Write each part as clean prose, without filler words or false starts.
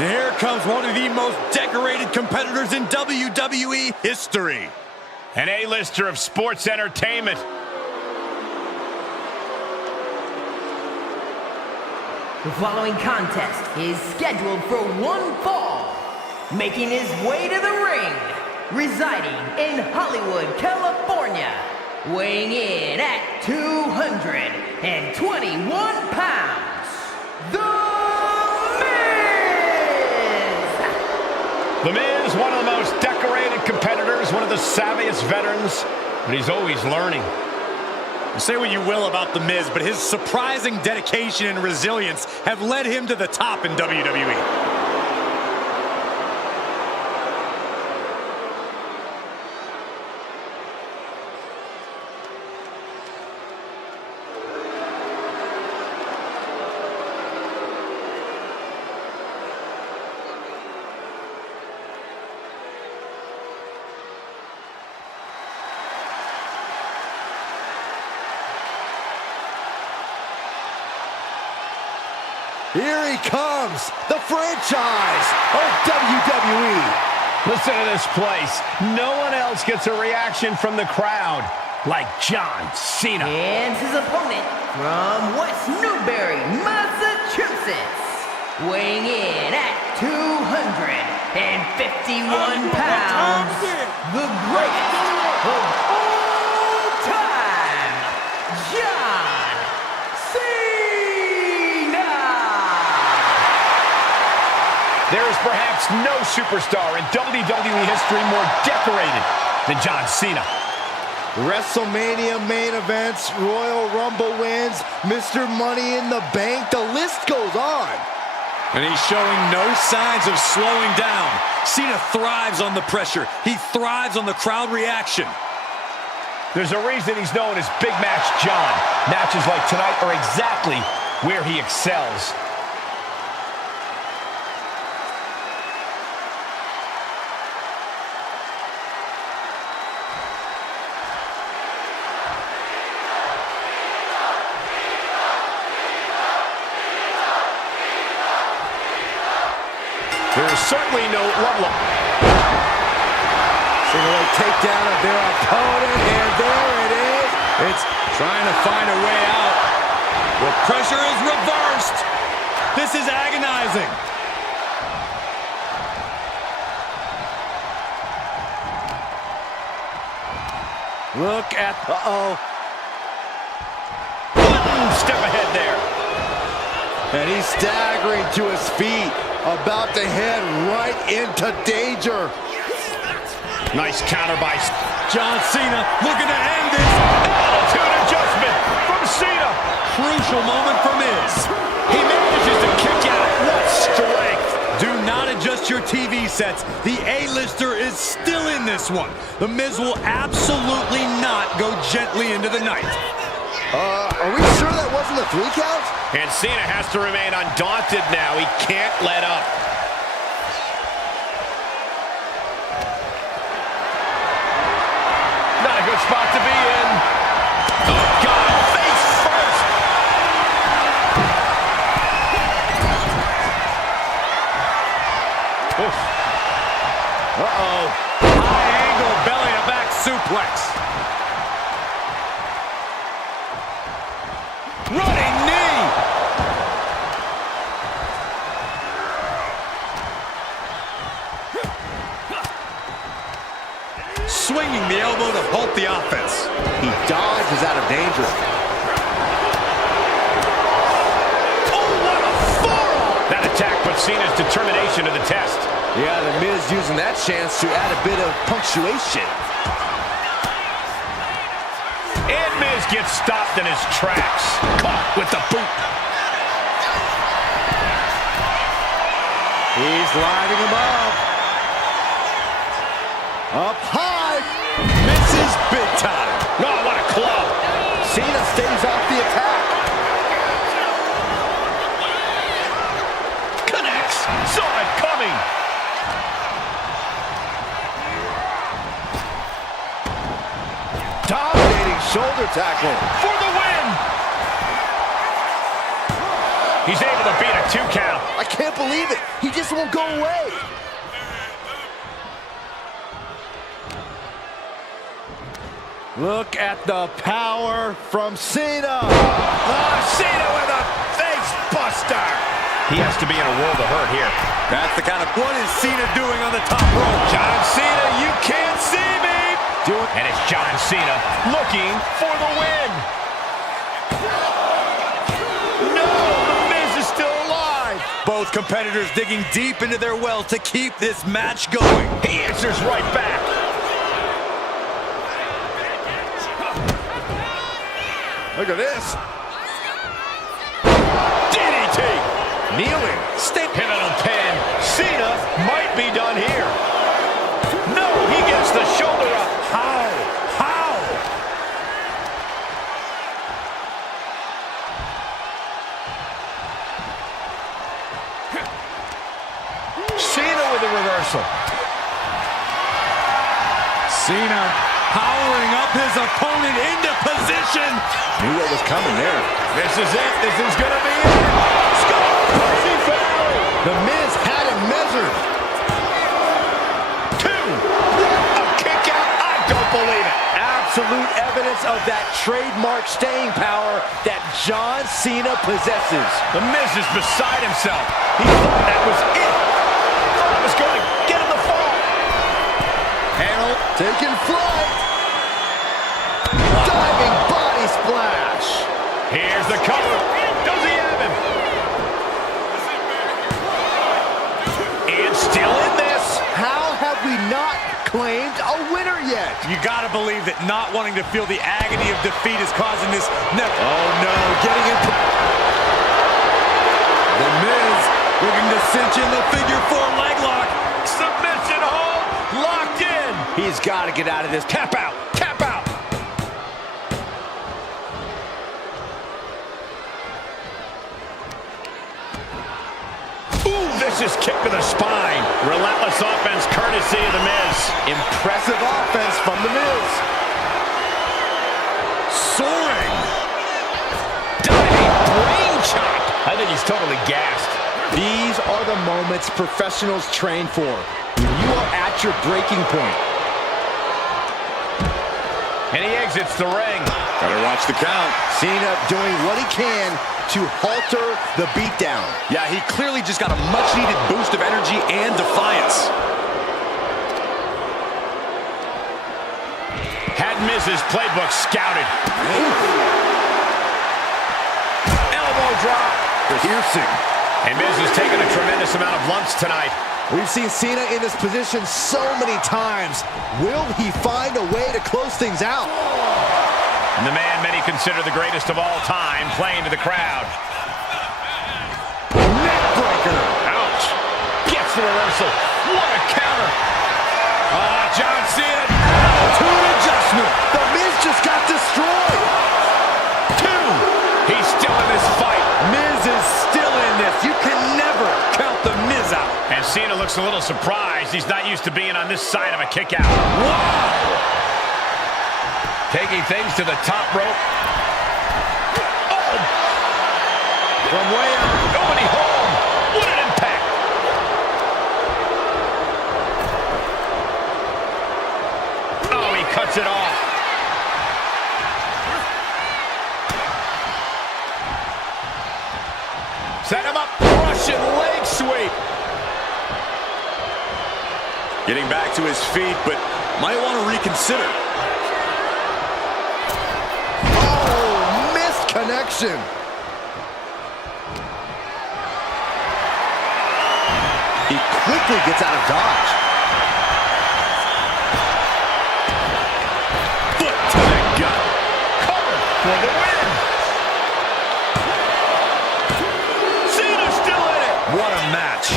And here comes one of the most decorated competitors in WWE history. An A-lister of sports entertainment. The following contest is scheduled for one fall. Making his way to the ring, residing in Hollywood, California, weighing in at 221 pounds, The Miz, one of the most decorated competitors, one of the savviest veterans, but he's always learning. Say what you will about The Miz, but his surprising dedication and resilience have led him to the top in WWE. Here he comes, the franchise of WWE. Listen to this place. No one else gets a reaction from the crowd like John Cena. And his opponent from West Newbury, Massachusetts, weighing in at 251 pounds, the greatest of all time, John Cena! There is perhaps no superstar in WWE history more decorated than John Cena. WrestleMania main events, Royal Rumble wins, Mr. Money in the Bank, the list goes on. And he's showing no signs of slowing down. Cena thrives on the pressure. He thrives on the crowd reaction. There's a reason he's known as Big Match John. Matches like tonight are exactly where he excels. There's certainly no love lost. Single takedown of their opponent, and there it is. It's trying to find a way out. The pressure is reversed. This is agonizing. Look at, One step ahead there. and he's staggering to his feet, about to head right into danger. Nice counter by John Cena looking to end this. altitude adjustment from Cena. Crucial moment for Miz. He manages to kick out. What strength. Do not adjust your TV sets. The A-lister is still in this one. The Miz will absolutely not go gently into the night. Are we sure that wasn't a 3 count? And Cena has to remain undaunted now. He can't let up. Not a good spot to be in. Oh, God, face first. Oof. Uh-oh. High angle belly-to-back suplex. Running knee. Swinging the elbow to halt the offense. He dodges out of danger. Oh, what a forearm! That attack put Cena's determination to the test. Yeah, the Miz using that chance to add a bit of punctuation. And Miz gets stopped in his tracks. Caught with the boot. He's lining him up. Up high. Misses big time. Oh, what a club. Cena stays off the attack. Connects. Saw it coming. Dominating shoulder tackle. For the win. He's able to beat a 2 count. I can't believe it. He just won't go away. Look at the power from Cena. Cena with a face buster. He has to be in a world of hurt here. That's the kind of... What is Cena doing on the top rope? John Cena, you can't see me. And it's John Cena looking for the win. No, the Miz is still alive. Both competitors digging deep into their well to keep this match going. He answers right back. Look at this. DDT. Kneeling. Pivotal pin. Cena might be done here. No, he gets the shoulder up. How? Cena with a reversal. Cena powering up his opponent into position. Knew what was coming there. This is it. This is going to be it. The Miz had it measured. 2. A kick out. I don't believe it. Absolute evidence of that trademark staying power that John Cena possesses. The Miz is beside himself. He thought that was it. Thought it was going to get him the fall. Handle taking flight. Diving body splash. Here's the cover. Does he have him? And still in this. How have we not claimed a winner yet? You gotta believe that not wanting to feel the agony of defeat is causing this neck. Oh no, getting into... The Miz looking to cinch in the figure 4 leg lock. Submission hold. Locked in. He's got to get out of this. Tap out. Tap out. Ooh, vicious kick to the spine. Relentless offense courtesy of The Miz. Impressive offense from The Miz. Soaring. Diving brain chop. I think he's totally gassed. These are the moments professionals train for. When you are at your breaking point. And he exits the ring. Better watch the count. Cena doing what he can to halter the beatdown. Yeah, he clearly just got a much-needed boost of energy and defiance. Had Miz's playbook scouted. Elbow drop. Piercing. And Miz has taken a tremendous amount of lumps tonight. We've seen Cena in this position so many times. Will he find a way to close things out? And the man many consider the greatest of all time playing to the crowd. Neckbreaker. Ouch. Gets the reversal. What a counter. John Cena, attitude adjustment. The Miz just got destroyed. 2. He's still in this fight. Miz is still in this. You can never count the Miz out. And Cena looks a little surprised. He's not used to being on this side of a kick out. Wow! Taking things to the top rope. Oh! From way out. Nobody home. What an impact. Oh, he cuts it off. Set him up. Russian leg sweep. Getting back to his feet, but might want to reconsider. Oh, missed connection. He quickly gets out of dodge. Foot to the gut. Cover for the win. Cena's still in it. What a match.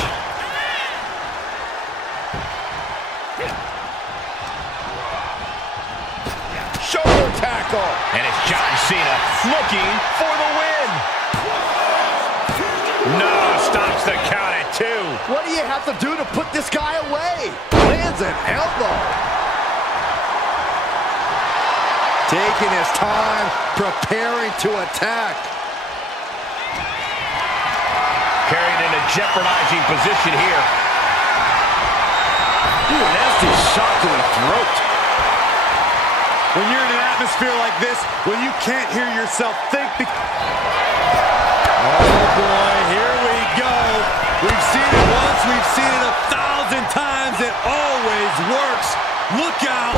Shoulder tackle. And it's John Cena looking for the win. No, stops the count at 2. What do you have to do to put this guy away? Lands an elbow. Taking his time, preparing to attack. jeopardizing position here. Ooh, nasty shot to the throat. When you're in an atmosphere like this, when you can't hear yourself think. Oh boy, here we go. We've seen it once, we've seen it 1,000 times. It always works. Look out.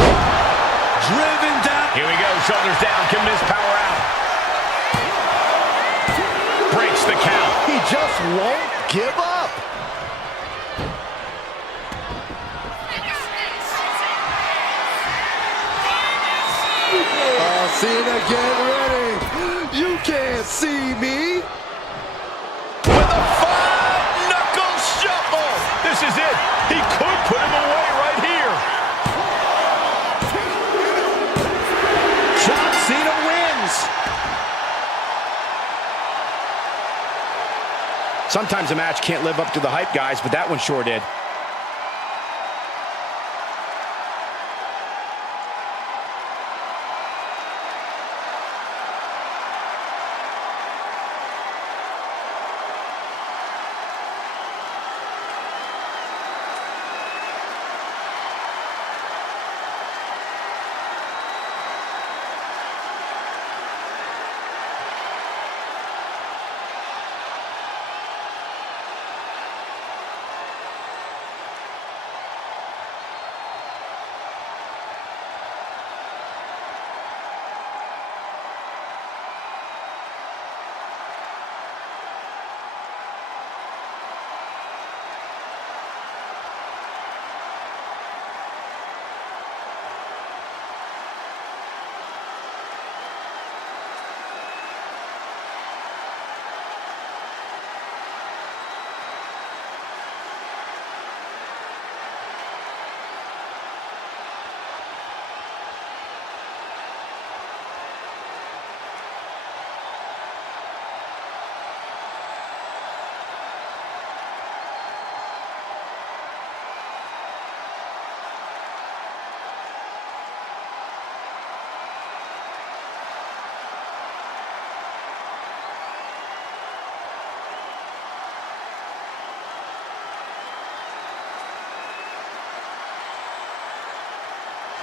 Driven down. Here we go, shoulders down. Can Miz power out? Breaks the count. He just won't give up. Cena, get ready. You can't see me. With a five-knuckle shuffle. This is it. He could put him away right here. John Cena wins. Sometimes a match can't live up to the hype, guys, but that one sure did.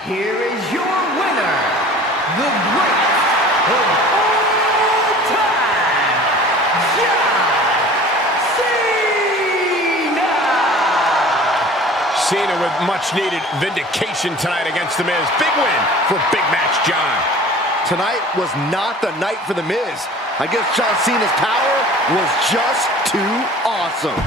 Here is your winner, the greatest of all time, John Cena! Cena with much-needed vindication tonight against The Miz. Big win for Big Match John. Tonight was not the night for The Miz. I guess John Cena's power was just too awesome.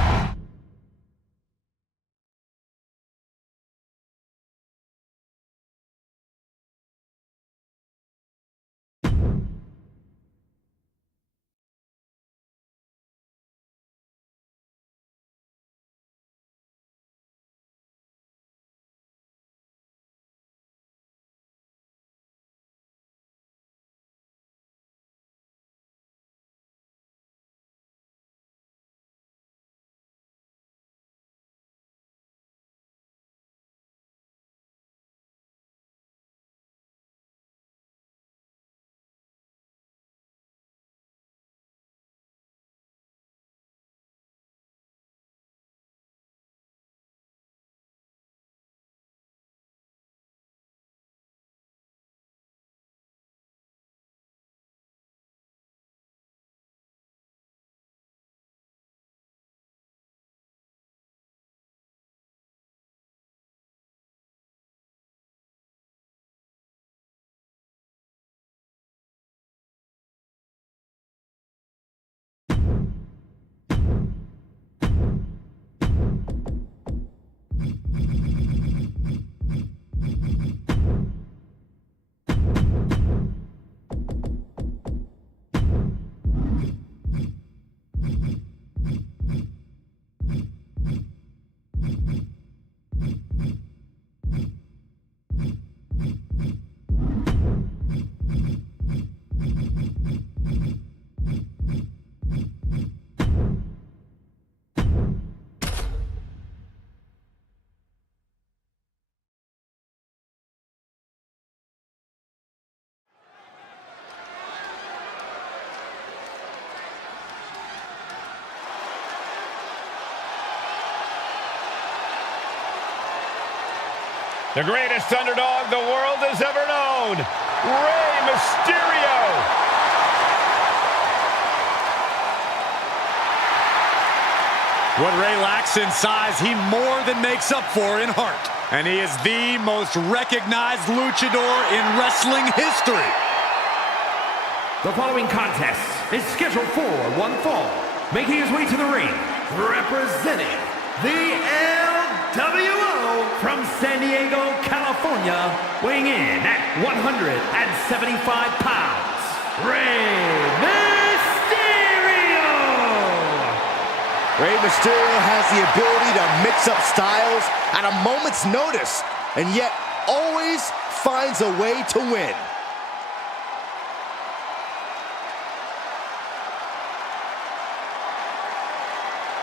The greatest underdog the world has ever known, Rey Mysterio. What Rey lacks in size, he more than makes up for in heart. And he is the most recognized luchador in wrestling history. The following contest is scheduled for one fall. Making his way to the ring, representing the LWO from San Diego, California, weighing in at 175 pounds, Rey Mysterio! Rey Mysterio has the ability to mix up styles at a moment's notice, and yet always finds a way to win.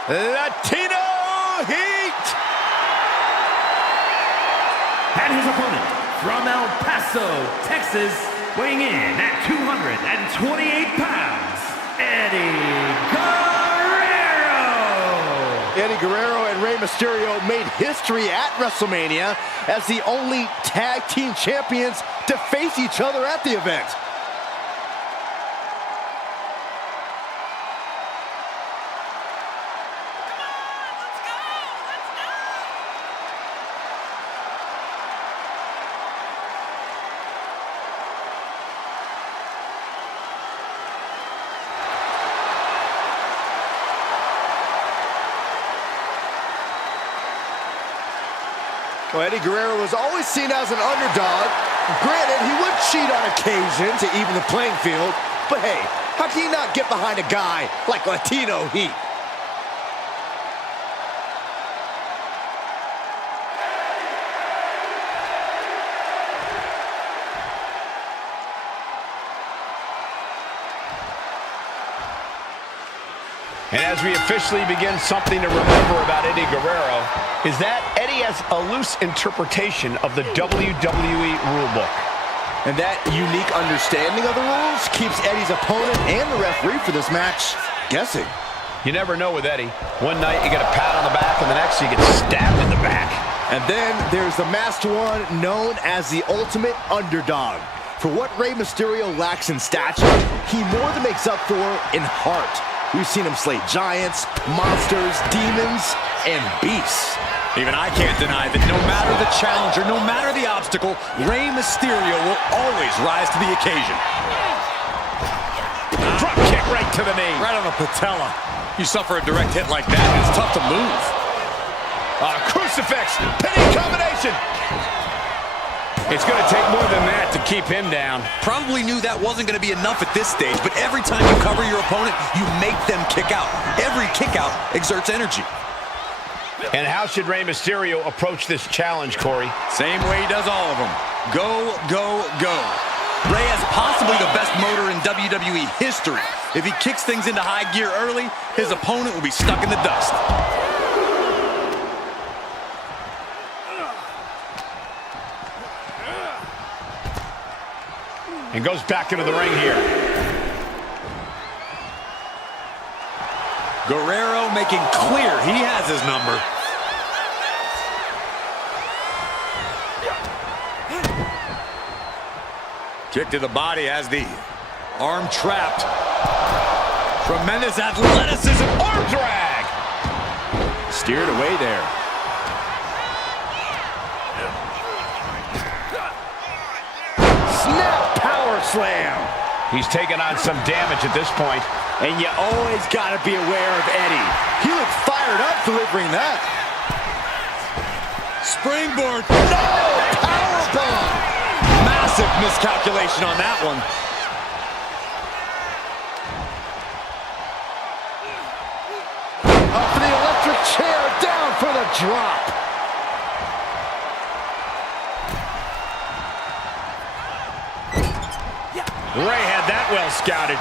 Latino Heat! And his opponent from El Paso, Texas, weighing in at 228 pounds, Eddie Guerrero! Eddie Guerrero and Rey Mysterio made history at WrestleMania as the only tag team champions to face each other at the event. Well, Eddie Guerrero was always seen as an underdog. Granted, he would cheat on occasion to even the playing field. But hey, how can you not get behind a guy like Latino Heat? And as we officially begin, something to remember about Eddie Guerrero is that Eddie has a loose interpretation of the WWE rulebook. And that unique understanding of the rules keeps Eddie's opponent and the referee for this match guessing. You never know with Eddie. One night you get a pat on the back, and the next you get stabbed in the back. And then there's the masked one known as the ultimate underdog. For what Rey Mysterio lacks in stature, he more than makes up for in heart. We've seen him slay giants, monsters, demons, and beasts. Even I can't deny that no matter the challenger, no matter the obstacle, Rey Mysterio will always rise to the occasion. Drop kick right to the knee. Right on the patella. You suffer a direct hit like that, it's tough to move. Crucifix, pinning combination. It's going to take more than that to keep him down. Probably knew that wasn't going to be enough at this stage, but every time you cover your opponent, you make them kick out. Every kick out exerts energy. And how should Rey Mysterio approach this challenge, Corey? Same way he does all of them. Go, go, go. Rey has possibly the best motor in WWE history. If he kicks things into high gear early, his opponent will be stuck in the dust. And goes back into the ring here. Guerrero making clear he has his number. Kick to the body as the arm trapped. Tremendous athleticism. Arm drag. Steered away there. Snap power slam. He's taken on some damage at this point. And you always got to be aware of Eddie. He looked fired up delivering that. Springboard. No! Powerbomb! Massive miscalculation on that one. Up for the electric chair, down for the drop. Rey had that well scouted.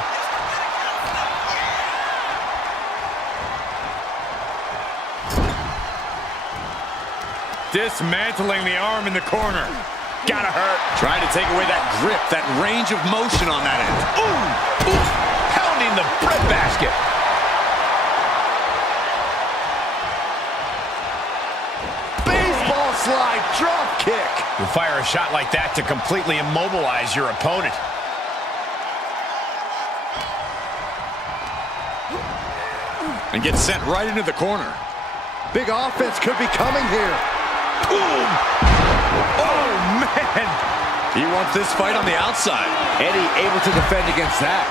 Dismantling the arm in the corner. Gotta hurt. Trying to take away that grip, that range of motion on that end. Ooh! Ooh! Pounding the breadbasket. Baseball slide drop kick. You fire a shot like that to completely immobilize your opponent. And gets sent right into the corner. Big offense could be coming here. Boom! Oh, man! He wants this fight on the outside. Eddie able to defend against that.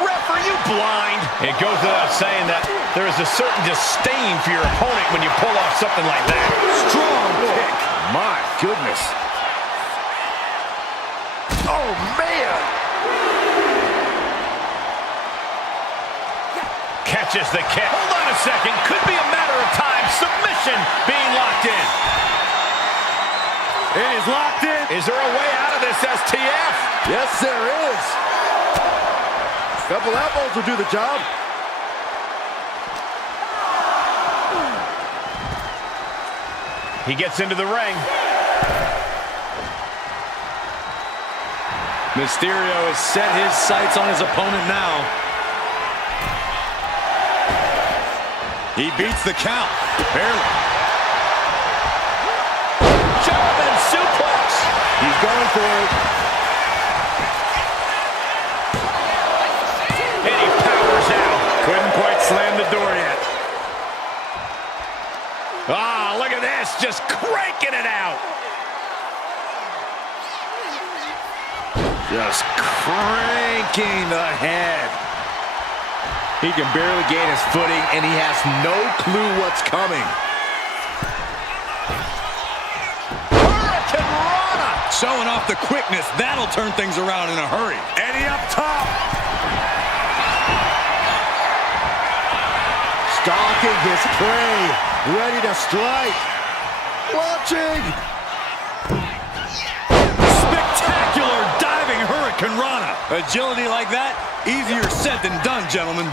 Ref, are you blind? It goes without saying that there is a certain disdain for your opponent when you pull off something like that. Strong kick. My goodness. Oh, man. Catches the kick. Hold on a second. Could be a matter of time. Submission being locked in. It is locked in. Is there a way out of this, STF? Yes, there is. Couple elbows will do the job. He gets into the ring. Mysterio has set his sights on his opponent now. He beats the count. Barely. German suplex. He's going for it. And he powers out. Couldn't quite slam the door yet. Ah, look at this. Just cranking it out. Just cranking the head. He can barely gain his footing, and he has no clue what's coming. Hurricane Rana. Showing off the quickness. That'll turn things around in a hurry. Eddie up top. Stalking his prey. Ready to strike. Launching. Spectacular diving Hurricane Rana. Agility like that, easier said than done, gentlemen.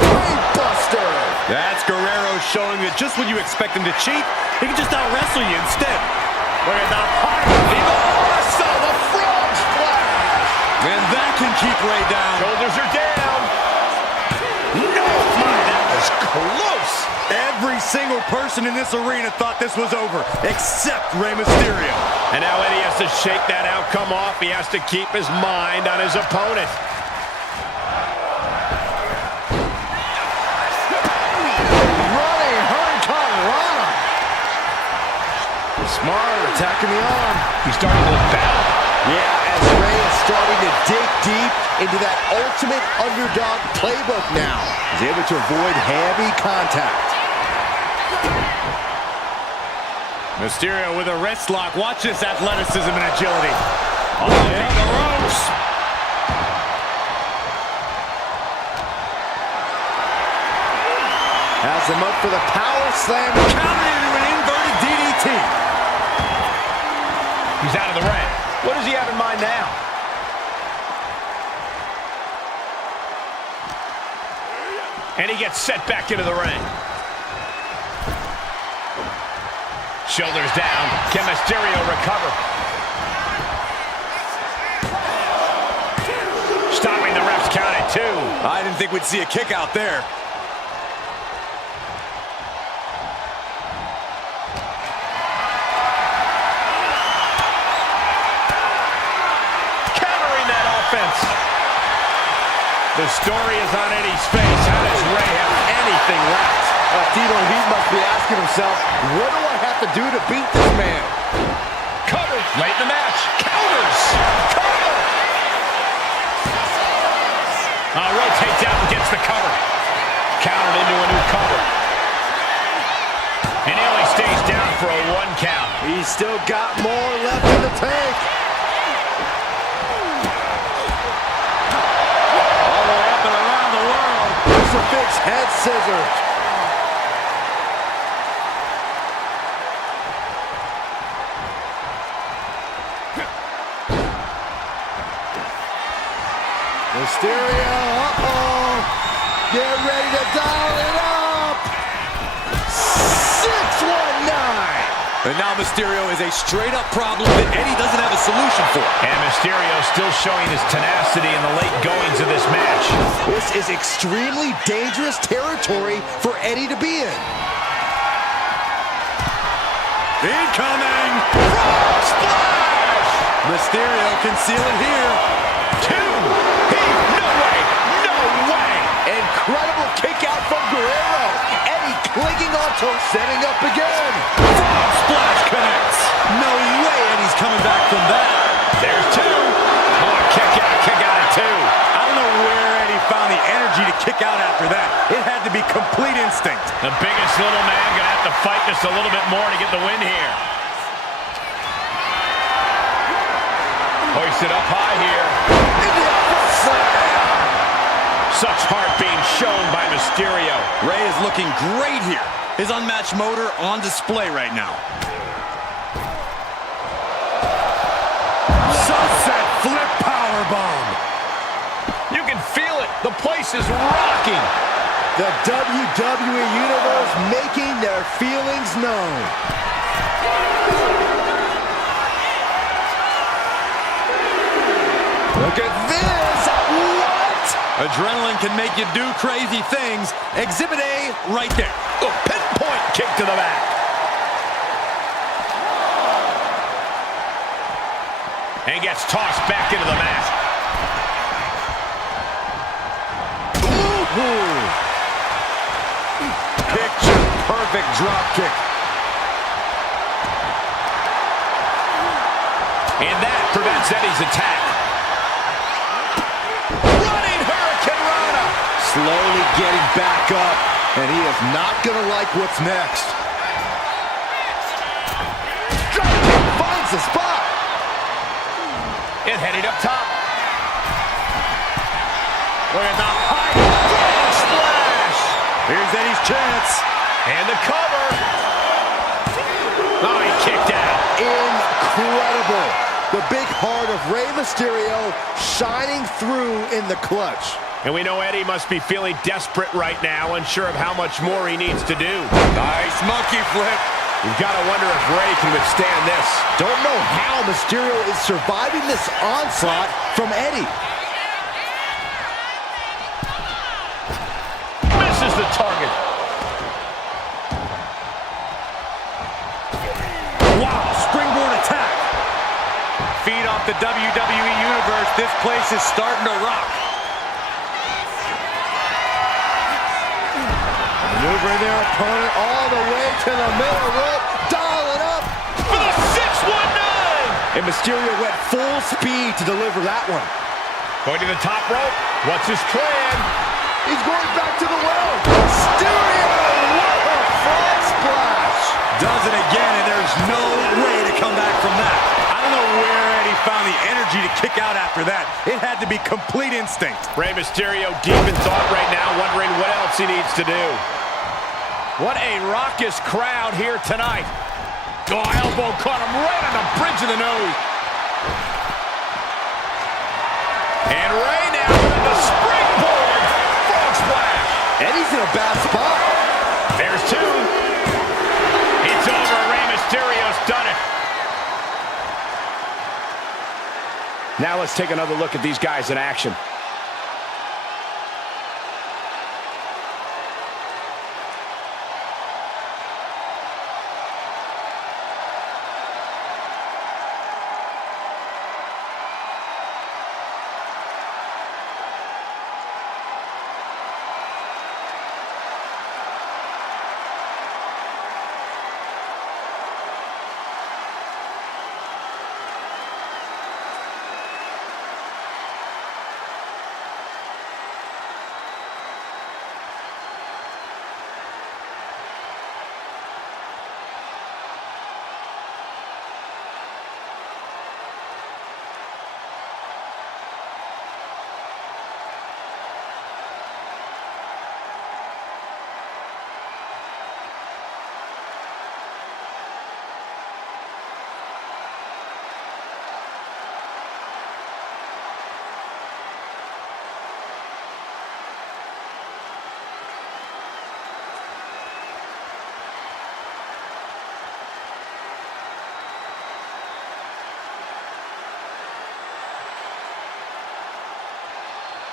Brainbuster. That's Guerrero showing that just when you expect him to cheat, he can just out-wrestle you instead. Look at the heart. The frog splash. And that can keep Ray down. Shoulders are down. No, that was close. Every single person in this arena thought this was over, except Rey Mysterio. And now Eddie has to shake that outcome off. He has to keep his mind on his opponent. Running Hurricane Rana. Smart, attacking the arm. He's starting to look bad. Yeah, as Ray is starting to dig deep into that ultimate underdog playbook now. He's able to avoid heavy contact. Mysterio with a wrist lock. Watch this athleticism and agility. Oh, yeah, the ropes. Has him up for the power slam. Countered into an inverted DDT. He's out of the ring. What does he have in mind now? And he gets set back into the ring. Shoulders down. Can Mysterio recover? Stopping the ref's count at 2. I didn't think we'd see a kick out there. Countering that offense. The story is on Eddie's face. How does Ray have anything left? Tito, he must be asking himself, what do I have to do to beat this man? Covered late in the match. Counters. Cover. Rotates out and gets the cover. Countered into a new cover. And he only stays down for a 1 count. He's still got more left in the tank. All the way up and around the world. Crucifix head scissors. Mysterio, get ready to dial it up. 619. And now Mysterio is a straight-up problem that Eddie doesn't have a solution for. And Mysterio still showing his tenacity in the late goings of this match. This is extremely dangerous territory for Eddie to be in. Incoming! Frog splash! Mysterio can seal it here. 2. No way! No way! Incredible kick out from Guerrero. Eddie clinging onto, setting up again. Frog splash connects. No way Eddie's coming back from that. There's 2. Oh, kick out at 2. I don't know where Eddie found the energy to kick out after that. It had to be complete instinct. The biggest little man gonna have to fight just a little bit more to get the win here. Hoisted up high here. Such heart being shown by Mysterio. Rey is looking great here. His unmatched motor on display right now. Sunset flip powerbomb. You can feel it. The place is rocking. The WWE Universe making their feelings known. Look at this! What? Adrenaline can make you do crazy things. Exhibit A right there. Oh, pinpoint kick to the back. And gets tossed back into the mat. Ooh. Picture perfect drop kick. And that prevents Eddie's attack. Running Hurricane Rana. Slowly getting back up, and he is not gonna like what's next. Drop kick finds the spot. And heading up top. Look at the high splash. Here's Eddie's chance. And the cover. Oh, he kicked out. Incredible. The big heart of Rey Mysterio shining through in the clutch. And we know Eddie must be feeling desperate right now, unsure of how much more he needs to do. Nice monkey flip. You've got to wonder if Rey can withstand this. Don't know how Mysterio is surviving this onslaught from Eddie. Misses the target. Wow, springboard attack. Feed off the WWE Universe. This place is starting to rock. Maneuvering their opponent all the way to the middle rope. Dial it up. For the 619. And Mysterio went full speed to deliver that one. Going to the top rope. What's his plan? He's going back to the well. Mysterio! What a frog splash! Does it again, and there's no way to come back from that. I don't know where Eddie found the energy to kick out after that. It had to be complete instinct. Rey Mysterio deep in thought right now, wondering what else he needs to do. What a raucous crowd here tonight. Oh, elbow caught him right on the bridge of the nose. And Rey now with the springboard frog splash. Eddie's in a bad spot. There's 2. It's over. Rey Mysterio's done it. Now let's take another look at these guys in action.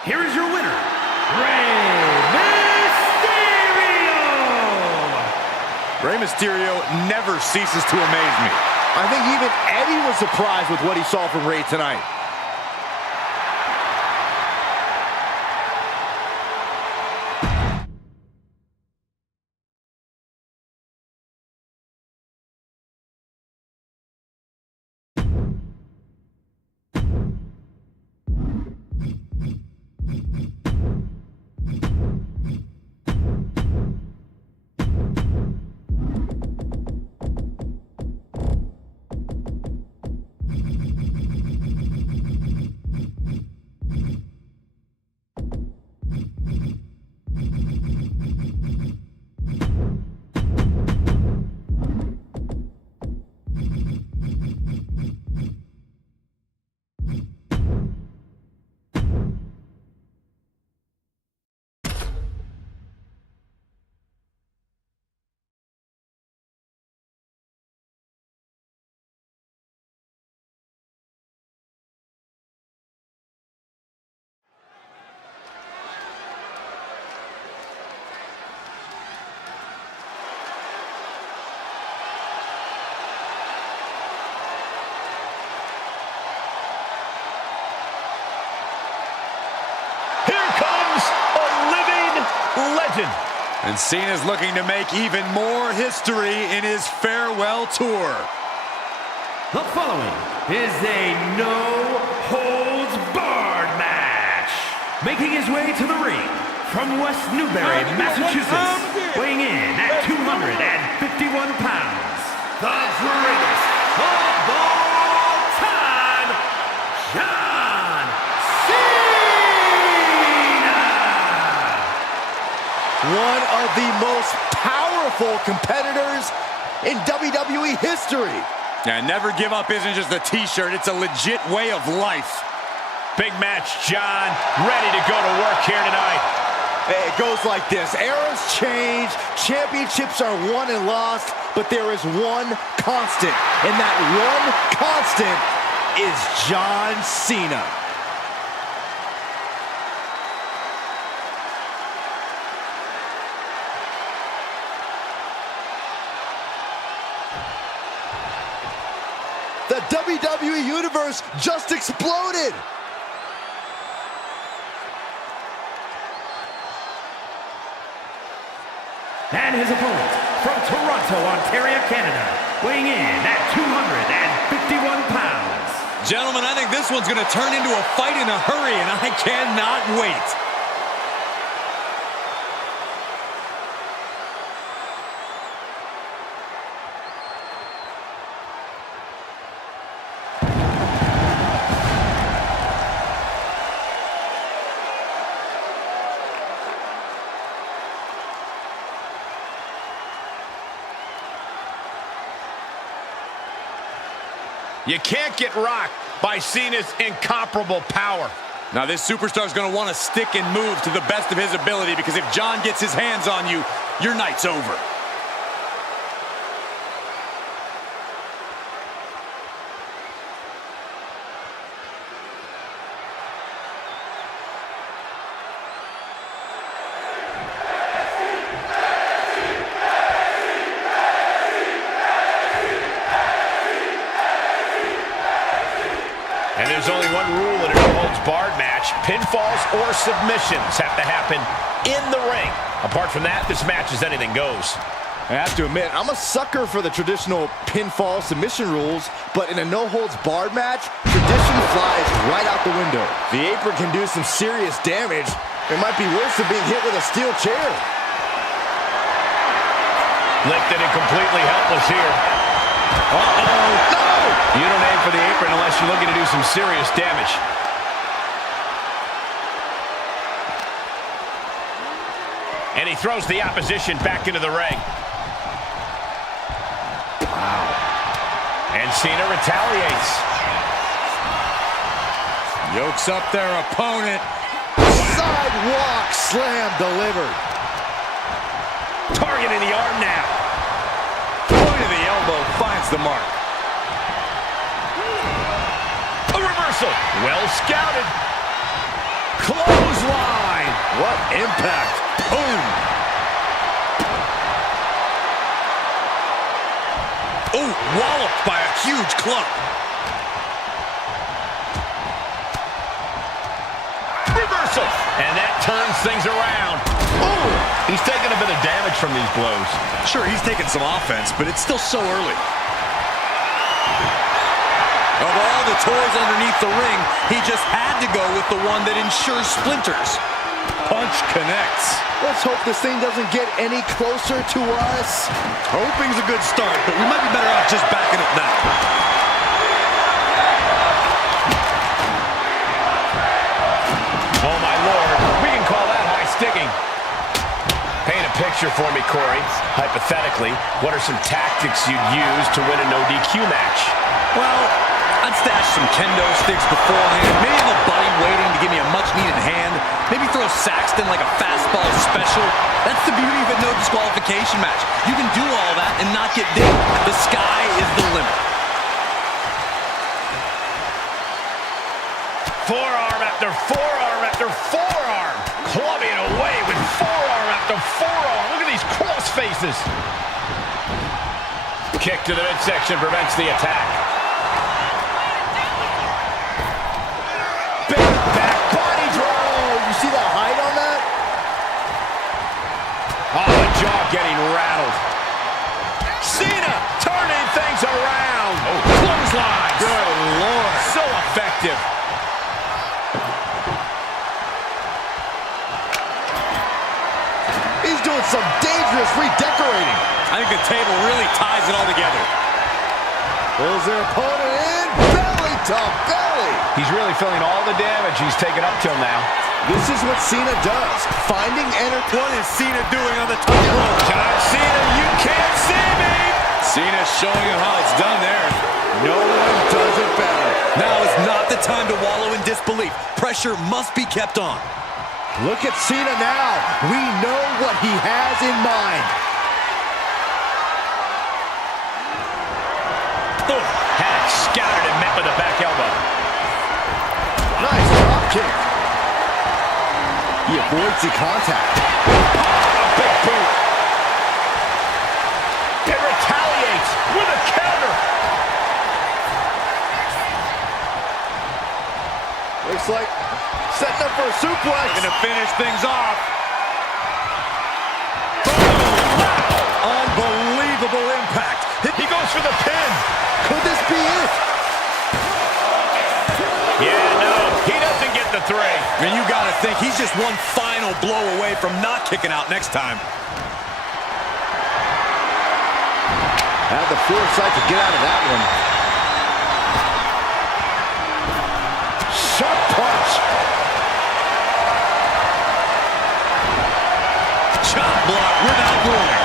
Here is your winner, Rey Mysterio! Rey Mysterio never ceases to amaze me. I think even Eddie was surprised with what he saw from Rey tonight. Legend. And Cena's looking to make even more history in his farewell tour. The following is a no-holds-barred match. Making his way to the ring from West Newbury, Massachusetts, weighing in at 251 pounds, the greatest of all time, John Cena! One of the most powerful competitors in WWE history. Yeah, never give up isn't just a t-shirt, it's a legit way of life. Big match, John. Ready to go to work here tonight. Hey, it goes like this. Eras change, championships are won and lost, but there is one constant, and that one constant is John Cena. The WWE Universe just exploded! And his opponent from Toronto, Ontario, Canada, weighing in at 251 pounds. Gentlemen, I think this one's going to turn into a fight in a hurry, and I cannot wait. You can't get rocked by Cena's incomparable power. Now this superstar's going to want to stick and move to the best of his ability, because if John gets his hands on you, your night's over. And there's only one rule in a no-holds-barred match. Pinfalls or submissions have to happen in the ring. Apart from that, this match is anything goes. I have to admit, I'm a sucker for the traditional pinfall submission rules, but in a no-holds-barred match, tradition flies right out the window. The apron can do some serious damage. It might be worse than being hit with a steel chair. Lifted and completely helpless here. Uh-oh. No! You don't aim for the apron unless you're looking to do some serious damage. And he throws the opposition back into the ring. Wow. And Cena retaliates. Yokes up their opponent. Sidewalk slam delivered. Targeting the arm now. Point of the elbow finds the mark. A reversal. Well scouted. Clothesline. What impact. Boom. Ooh, walloped by a huge club. Reversal. And that turns things around. Ooh, he's taking a bit of damage from these blows. Sure, he's taking some offense, but it's still so early. Of all the toys underneath the ring, he just had to go with the one that ensures splinters. Punch connects. Let's hope this thing doesn't get any closer to us. Hoping's a good start, but we might be better off just backing up now. Oh, my Lord. We can call that high sticking. Paint a picture for me, Corey. Hypothetically, what are some tactics you'd use to win a no DQ match? Well, I'd stash some kendo sticks beforehand. Maybe have a buddy waiting to give me a much-needed hand. Maybe throw Saxton like a fastball special. That's the beauty of a no disqualification match. You can do all that and not get dinged. The sky is the limit. Forearm after forearm after forearm. Clubbing away with forearm after forearm. Look at these cross faces. Kick to the midsection prevents the attack. Big back body drop. You see that height on that? Oh, the jaw getting rattled. Cena turning things around. Oh, clotheslines. Good Lord. So effective. He's doing some dangerous redecorating. I think the table really ties it all together. Pulls their opponent in. Belly to belly. He's really feeling all the damage he's taken up till now. This is what Cena does. Finding What is Cena doing on the top rope? John Cena, you can't see me. Cena's showing him how it's done there. no one does it better. Now is not the time to wallow in disbelief. Pressure must be kept on. Look at Cena now. We know what he has in mind. Boom. Had it scouted and met with a back elbow. Nice drop kick. He avoids the contact. A big boot. It retaliates with a counter. Looks like setting up for a suplex. Gonna finish things off. Unbelievable impact. He goes for the pin. Could this be it? Yeah, no, he doesn't get the three. I mean, you gotta think he's just one final blow away from not kicking out next time. Had the foresight to get out of that one. Sharp punch. Chop block without warning.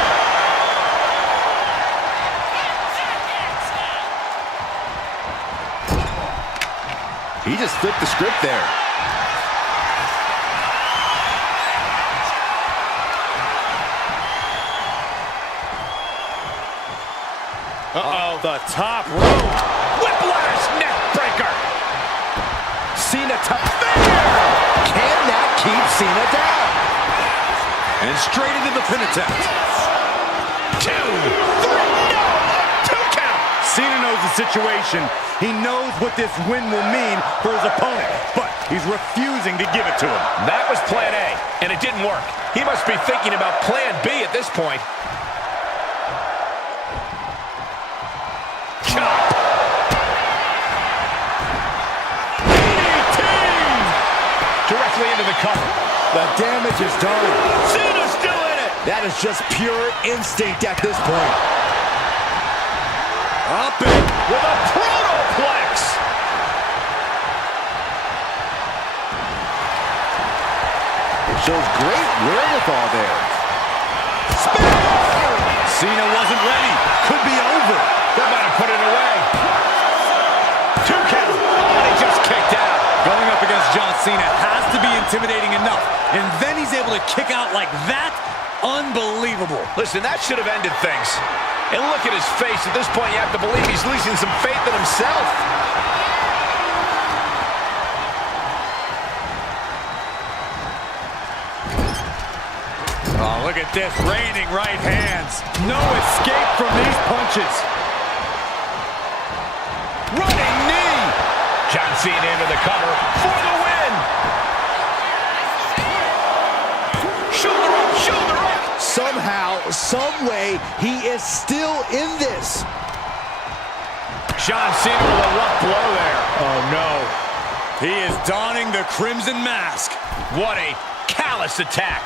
He just flipped the script there. Uh-oh. The top rope. Whiplash neck breaker. Cena top. Can that keep Cena down? And straight into the pin attempt. 2, 3, no, a 2 count. Cena knows the situation. He knows what this win will mean for his opponent, but he's refusing to give it to him. That was plan A, and it didn't work. He must be thinking about plan B at this point. Chop. DDT. Directly into the cover. The damage is done. Cena's still in it. That is just pure instinct at this point. Up it With a protoplex. Shows great wherewithal there. Cena wasn't ready. Could be over. That might have put it away. 2 count. Oh, and he just kicked out. Going up against John Cena has to be intimidating enough. And then he's able to kick out like that. Unbelievable. Listen, that should have ended things. And look at his face. At this point, you have to believe he's losing some faith in himself. Oh, look at this. Raining right hands. No escape from these punches. Cena into the cover for the win. Shoulder up, shoulder up. Somehow, some way, he is still in this. John Cena with a rough blow there. Oh, no. He is donning the crimson mask. What a callous attack.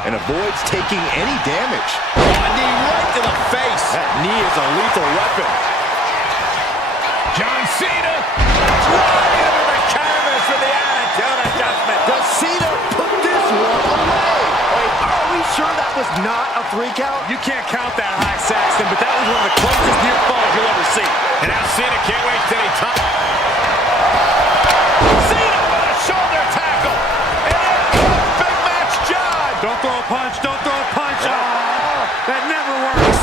And avoids taking any damage. Oh, a knee right to the face. That knee is a lethal weapon. John Cena right into the canvas with the attitude adjustment. Does Cena put this one away? Wait, are we sure that was not a 3 count? You can't count that high, Saxton, but that was one of the closest near falls you'll ever see. And now Cena can't waste any time. Cena with a shoulder tackle. And here comes Big Match John. Don't throw a punch, don't throw a punch. Oh, that never works.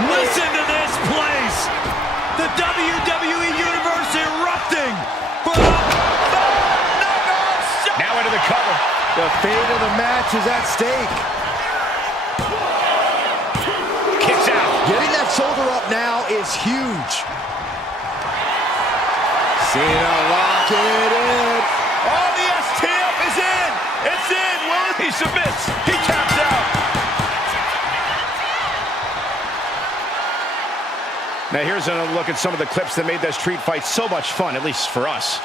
Listen to this place. The WWE Universe erupting for the Now into the cover. The fate of the match is at stake. Kicks out. Getting that shoulder up now is huge. Cena locking it in. Oh, the STF is in. It's in. Will he submits? He taps out. Now here's another look at some of the clips that made that street fight so much fun, at least for us.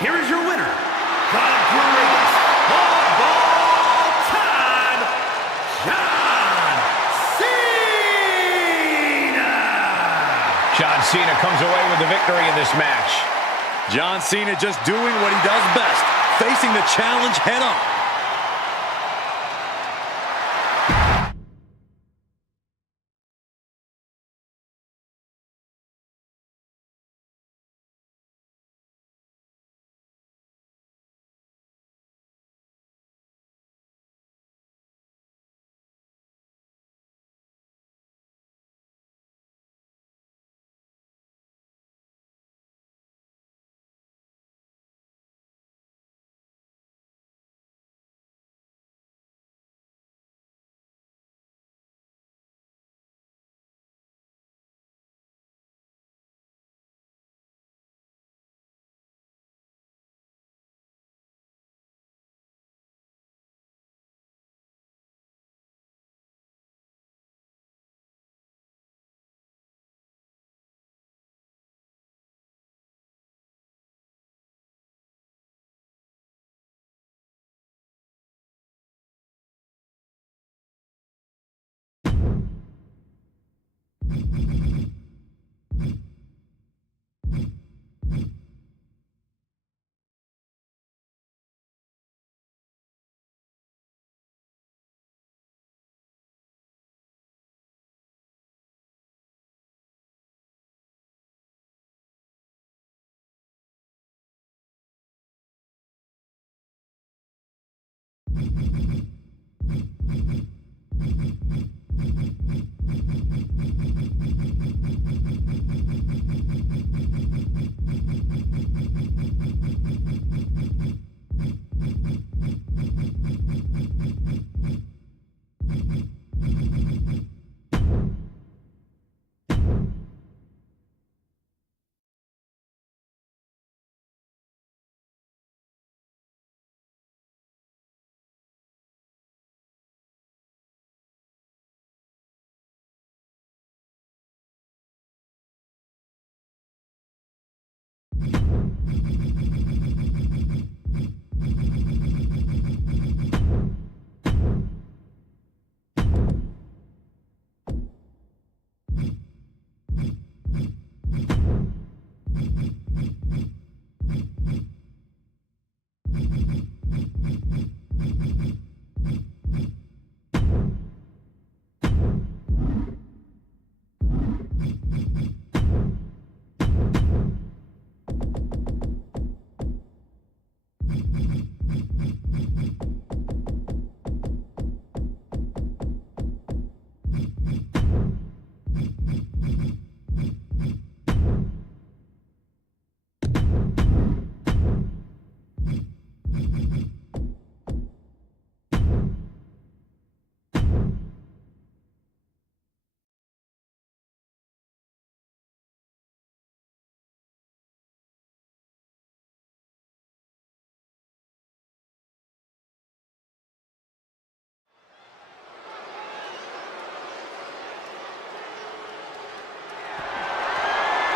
Here is your winner, the greatest of all time, John Cena! John Cena comes away with the victory in this match. John Cena just doing what he does best, facing the challenge head on.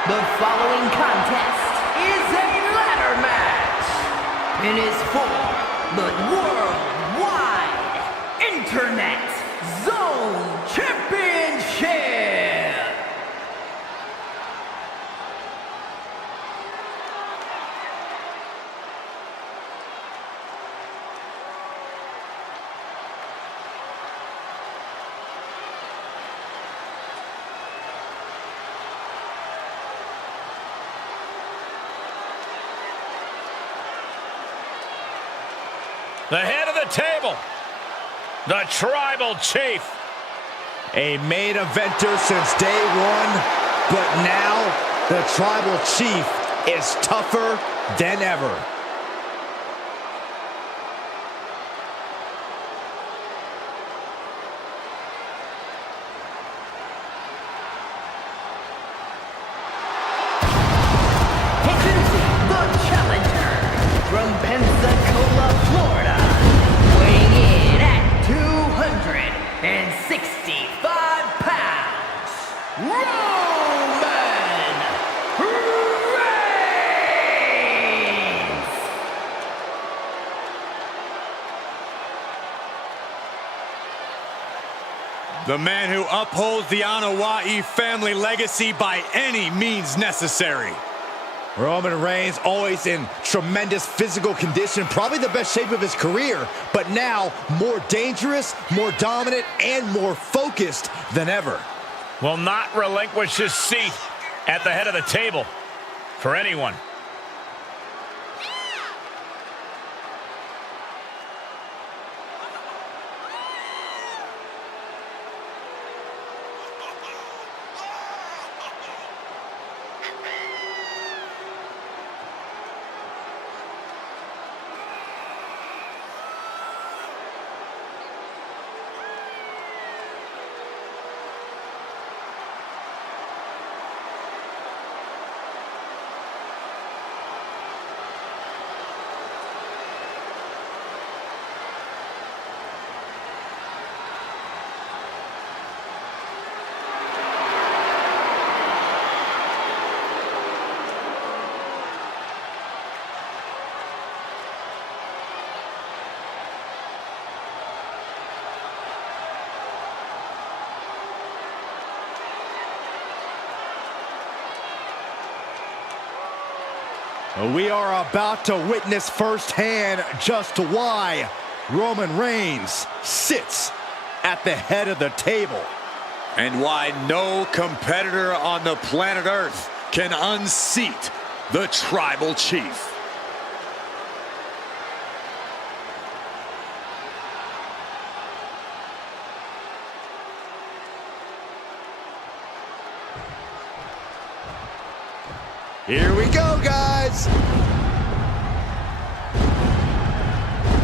The following contest is a ladder match and is for the Worldwide Internet Zone Championship. The head of the table, the Tribal Chief. A main eventer since day one, but now the Tribal Chief is tougher than ever. Introducing the challenger from Pensacola, Florida, weighing in at 265 pounds, Roman Reigns! The man who upholds the Anoa'i family legacy by any means necessary. Roman Reigns always in tremendous physical condition, probably the best shape of his career, but now more dangerous, more dominant, and more focused than ever. Will not relinquish his seat at the head of the table for anyone. We are about to witness firsthand just why Roman Reigns sits at the head of the table. And why no competitor on the planet Earth can unseat the Tribal Chief. Here we go, guys.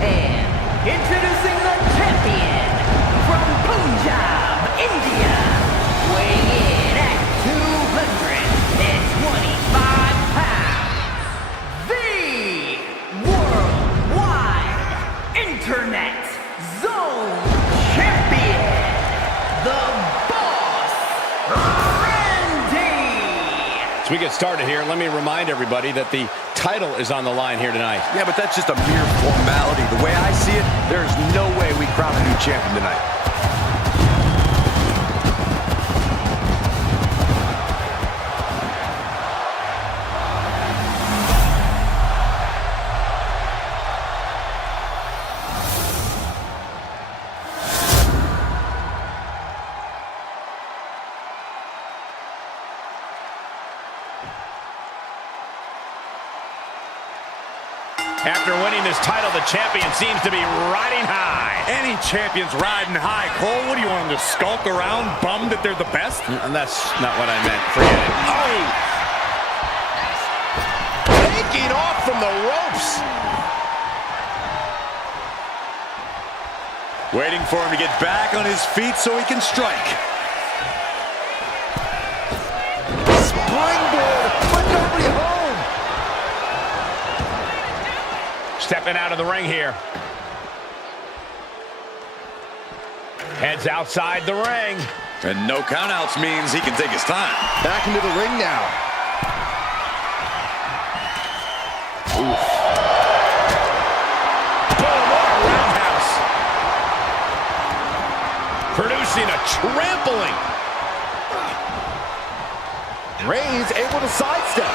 And introducing the champion from Punjab, India, weighing in at 225 pounds, the Worldwide Internet Zone Champion, the Boss, Randy. As we get started here, let me remind everybody that the title is on the line here tonight. Yeah, but that's just a mere formality. The way I see it, there's no way we crown a new champion tonight. After winning this title, the champion seems to be riding high. Any champion's riding high. Cole, what do you want them to skulk around, bummed that they're the best? And that's not what I meant. Forget it. Oh! Taking off from the ropes. Waiting for him to get back on his feet so he can strike. Springboard, but nobody home. Stepping out of the ring here. Heads outside the ring. And no countouts means he can take his time. Back into the ring now. Oof. Boom, what a roundhouse. Producing a trampling. Reigns able to sidestep.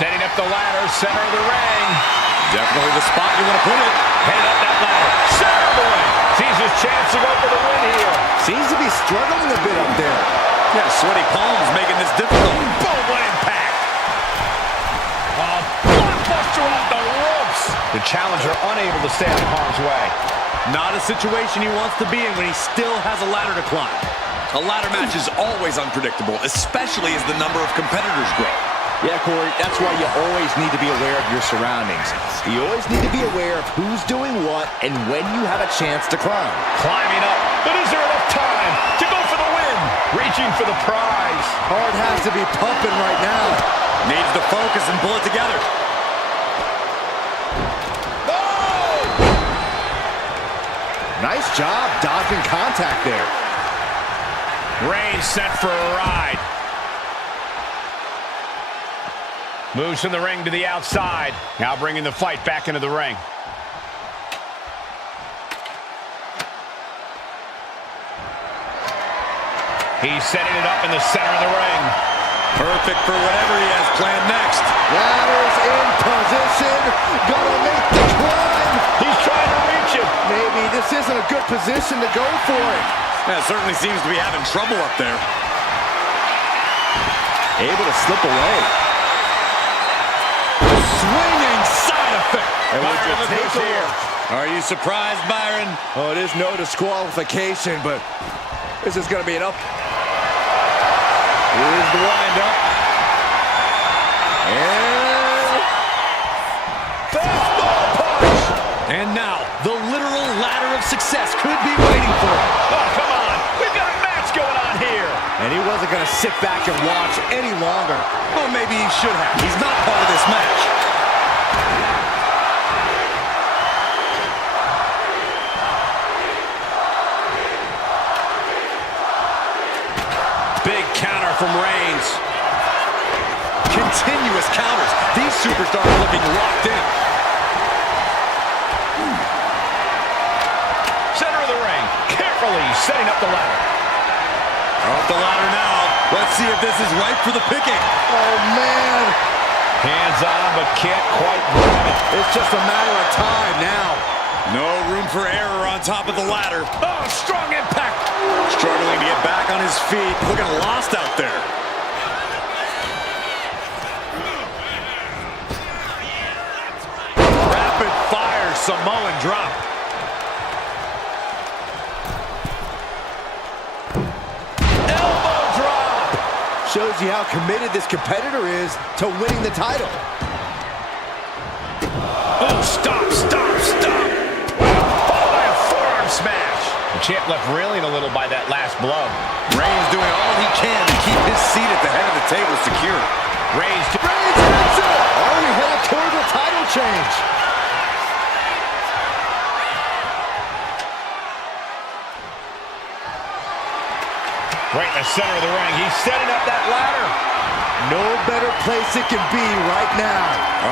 Setting up the ladder, center of the ring. Definitely the spot you want to put it. Heading up that ladder. Center of the ring. Sees his chance to go for the win here. Seems to be struggling a bit up there. Yeah, sweaty palms making this difficult. Boom, what impact. Blockbuster off the ropes. The challenger unable to stay out of harm's way. Not a situation he wants to be in when he still has a ladder to climb. A ladder match is always unpredictable, especially as the number of competitors grow. Yeah, Corey, that's why you always need to be aware of your surroundings. You always need to be aware of who's doing what and when you have a chance to climb. Climbing up, but is there enough time to go for the win? Reaching for the prize. Heart has to be pumping right now. Needs to focus and pull it together. Oh! Nice job dodging contact there. Reigns sent for a ride. Moves from the ring to the outside. Now bringing the fight back into the ring. He's setting it up in the center of the ring. Perfect for whatever he has planned next. Ladders in position. Gonna make the climb. He's trying to reach it. Maybe this isn't a good position to go for it. Yeah, certainly seems to be having trouble up there. Able to slip away. Swinging side effect. And we'll Byron, just look take who's a here. look. Are you surprised, Byron? Oh, it is no disqualification, but this is going to be an up. Here's the wind-up. And fastball punch. And now, the literal ladder of success could be waiting for him. Oh, come on. We've got a match going on here. And he wasn't going to sit back and watch any longer. Well, maybe he should have. He's not part of this match. Big counter from Reigns. Continuous counters. These superstars are looking locked in. Center of the ring. Carefully setting up the ladder. Off the ladder now. Let's see if this is right for the picking. Oh, man. Hands on, but can't quite grab it. It's just a matter of time now. No room for error on top of the ladder. Oh, strong impact. Struggling to get back on his feet. Looking lost out there. Rapid fire Samoan drop. Elbow drop. Shows you how committed this competitor is to winning the title. Oh, stop. Followed by a forearm smash. The champ left reeling a little by that last blow. Reigns doing all he can to keep his seat at the head of the table secure. Reigns hits it! Are we headed toward the title change? right in the the center of the ring. He's setting up that ladder. No better place it can be right now.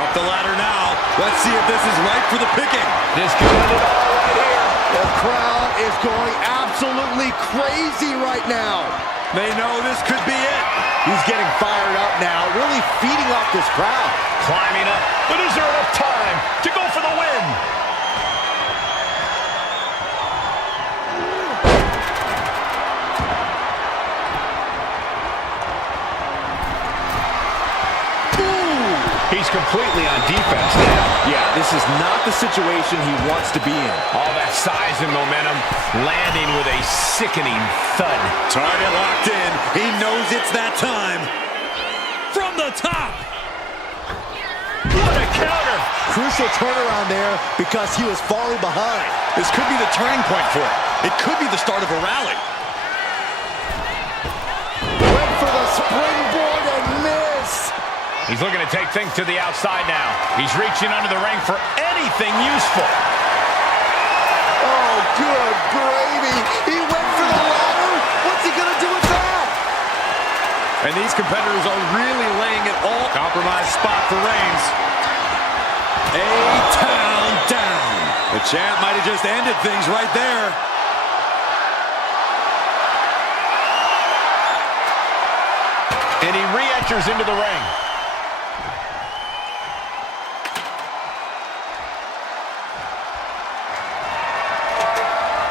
Up the ladder now. Let's see if this is right for the picking. This could end it all right here. The crowd is going absolutely crazy right now. They know this could be it. He's getting fired up now, really feeding off this crowd. Climbing up, but is there enough time to go for the win? He's completely on defense now. Yeah, this is not the situation he wants to be in. All that size and momentum, landing with a sickening thud. Target locked in. He knows it's that time. From the top. What a counter. Crucial turnaround there because he was falling behind. This could be the turning point for him. It could be the start of a rally. Went for the springboard and missed. He's looking to take things to the outside now. He's reaching under the ring for anything useful. Oh, good gravy. He went for the ladder. What's he going to do with that? And these competitors are really laying it all. Compromised spot for Reigns. A town down. The champ might have just ended things right there. And he re-enters into the ring.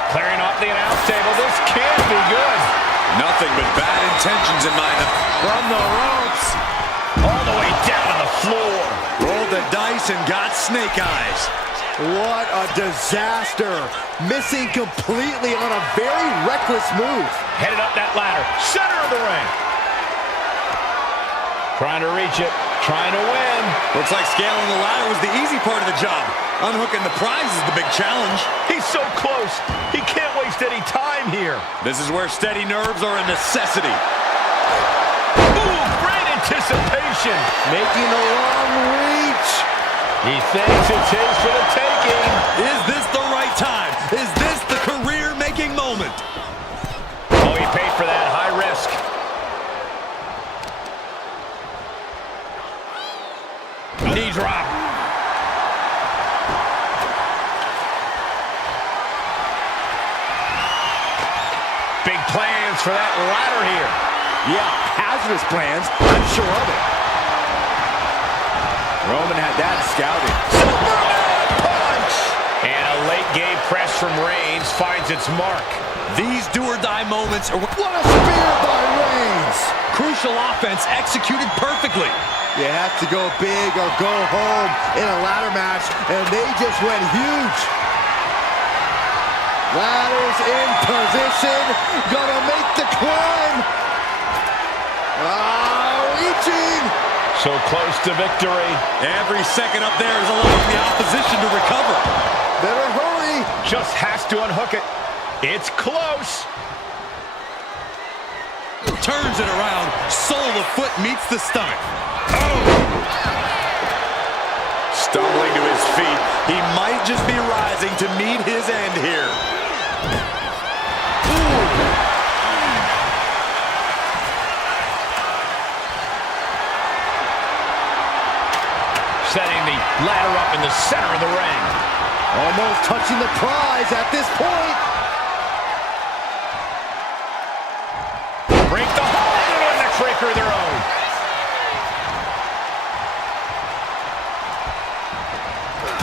Clearing off the announce table. This can't be good. Nothing but bad intentions in mind. From the ropes. All the way down to the floor. Rolled the dice and got snake eyes. What a disaster. Missing completely on a very reckless move. Headed up that ladder. Center of the ring. Trying to reach it. Trying to win. Looks like scaling the ladder was the easy part of the job. Unhooking the prize is the big challenge. He's so close. He can't waste any time here. This is where steady nerves are a necessity. Ooh, great anticipation. Making a long reach. He thinks it's his for the taking. Is this the right time? Is this the career-making moment? Oh, he paid for that. High risk. Knee drop. Big plans for that ladder here. Yeah, hazardous plans. I'm sure of it. Roman had that scouted. Superman punch! And a late game press from Reigns finds its mark. These do-or-die moments are... What a spear by Reigns! Crucial offense executed perfectly. You have to go big or go home in a ladder match, and they just went huge. Ladders in position, gonna make the climb. Reaching. So close to victory. Every second up there is allowing the opposition to recover. Better hurry. Just has to unhook it. It's close. Turns it around. Sole of foot meets the stomach. Oh. Stumbling to his feet. He might just be rising to meet his end here. Setting the ladder up in the center of the ring. Almost touching the prize at this point. Break the hold into a neckbreaker of their own.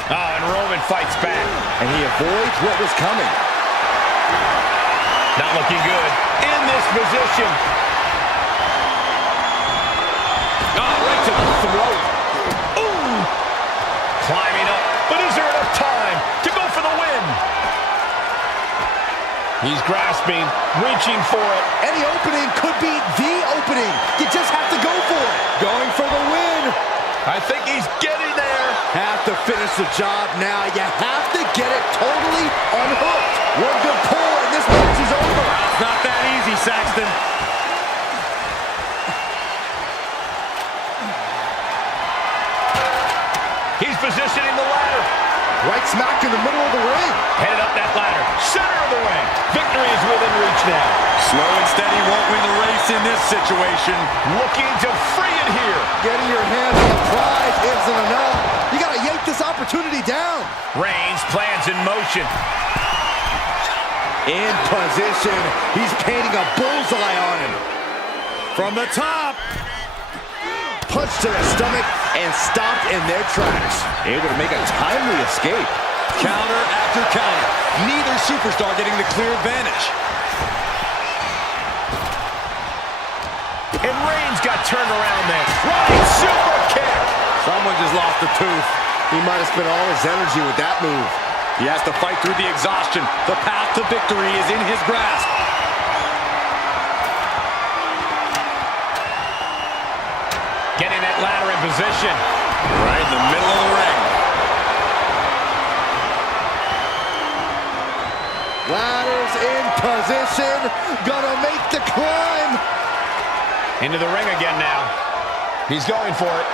Oh, and Roman fights back. And he avoids what was coming. Not looking good in this position. Oh, right to the throat. Ooh. Climbing up, but is there enough time to go for the win? He's grasping, reaching for it. Any opening could be the opening. You just have to go for it. Going for the win. I think he's getting there. Have to finish the job now. You have to get it totally unhooked. One good pull and this match is over. It's not that easy, Saxton. He's positioning the ladder. Right smack in the middle of the ring. Headed up that ladder. Center of the ring. Victory is within reach now. Slow and steady won't win the race in this situation. Looking to free it here. Getting your hands on the prize isn't enough. You got to yank this opportunity down. Reigns plans in motion. In position. He's painting a bullseye on him. From the top. Punch to the stomach and stopped in their tracks. Able to make a timely escape. Counter after counter. Neither superstar getting the clear advantage. And Reigns got turned around there. Right super kick. Someone just lost a tooth. He might have spent all his energy with that move. He has to fight through the exhaustion. The path to victory is in his grasp. Getting that ladder in position. Right in the middle of the ring. Ladder's in position. Gonna make the climb. Into the ring again now. He's going for it.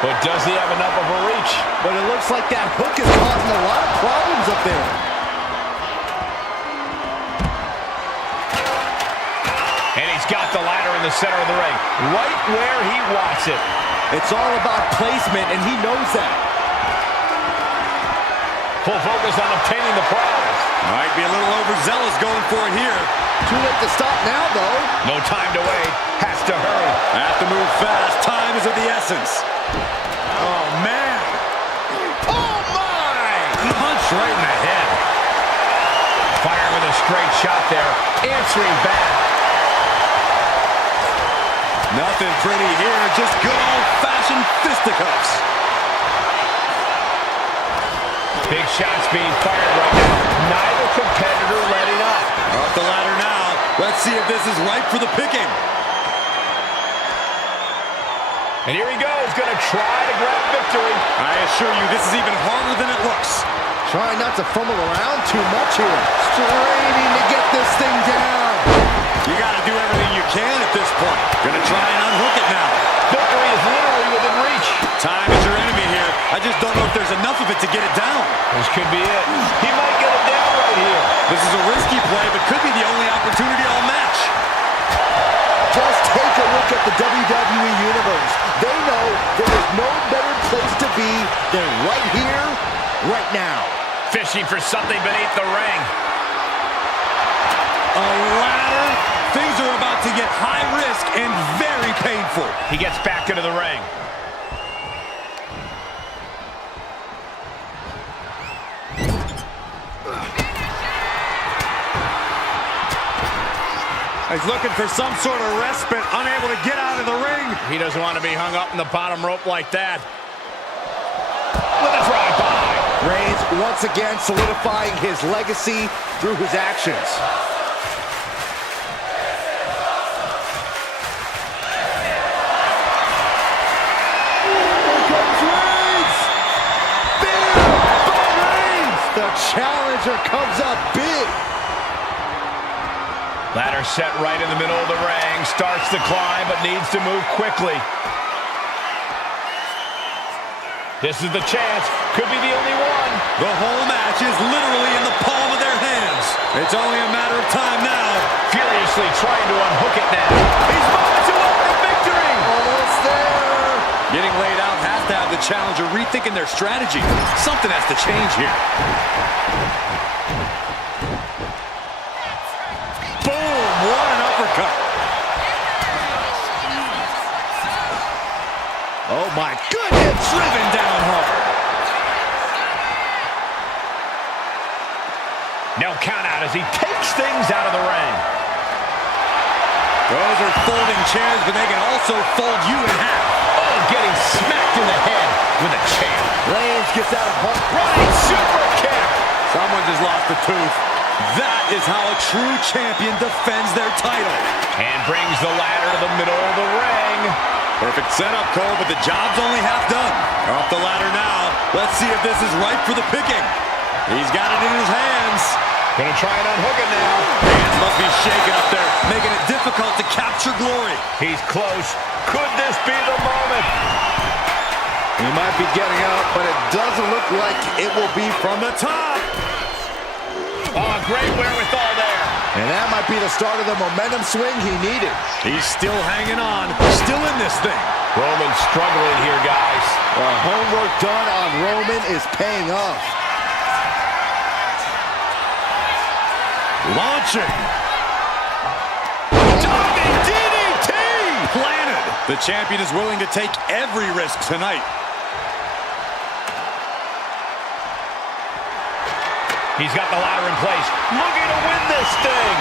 But does he have enough of a reach? But it looks like that hook is causing a lot of problems up there. And he's got the ladder in the center of the ring. Right where he wants it. It's all about placement, and he knows that. Full focus on obtaining the prize. Might be a little overzealous going for it here. Too late to stop now, though. No time to wait. Has to hurry. Have to move fast. Time is of the essence. Oh, man. Oh, my! Punch right in the head. Fire with a straight shot there. Answering back. Nothing pretty here. Just good old-fashioned fisticuffs. Big shots being fired right now. Neither competitor letting up. Off the ladder now. Let's see if this is ripe for the picking. And here he goes, going to try to grab victory. I assure you, this is even harder than it looks. Trying not to fumble around too much here. Straining to get this thing down. You got to do everything you can at this point. Gonna try and unhook it now. Victory is literally within reach. Time is your enemy here. I just don't know if there's enough of it to get it down. This could be it. He might get it down right here. This is a risky play, but could be the only opportunity all match. Just take a look at the WWE Universe. They know there is no better place to be than right here, right now. Fishing for something beneath the ring. A ladder. Things are about to get high risk and very painful. He gets back into the ring. He's looking for some sort of respite, unable to get out of the ring. He doesn't want to be hung up in the bottom rope like that. With a drive-by. Reigns once again solidifying his legacy through his actions. Here comes Reigns! Big by Reigns! The challenger comes up big. Ladder set right in the middle of the ring. Starts to climb, but needs to move quickly. This is the chance. Could be the only one. The whole match is literally in the palm of their hands. It's only a matter of time now. Furiously trying to unhook it now. He's marching over to victory. Almost there. Getting laid out has to have the challenger rethinking their strategy. Something has to change here. Boom! What an uppercut. Oh my goodness! Driven down hard. No count out as he takes things out of the ring. Those are folding chairs, but they can also fold you in half. Oh, getting smacked in the head with a chair. Reigns gets out of hard. Running super kick. Someone just lost a tooth. That is how a true champion defends their title. And brings the ladder to the middle of the ring. Perfect setup, Cole, but the job's only half done. Off the ladder now. Let's see if this is ripe for the picking. He's got it in his hands. Gonna try and unhook it now. Hands must be shaking up there, making it difficult to capture glory. He's close. Could this be the moment? He might be getting up, but it doesn't look like it will be from the top. Oh, great wherewithal there. And that might be the start of the momentum swing he needed. He's still hanging on, still in this thing. Roman's struggling here, guys. Homework done on Roman is paying off. Launching. Diving DDT! Planted. The champion is willing to take every risk tonight. He's got the ladder in place, looking to win this thing.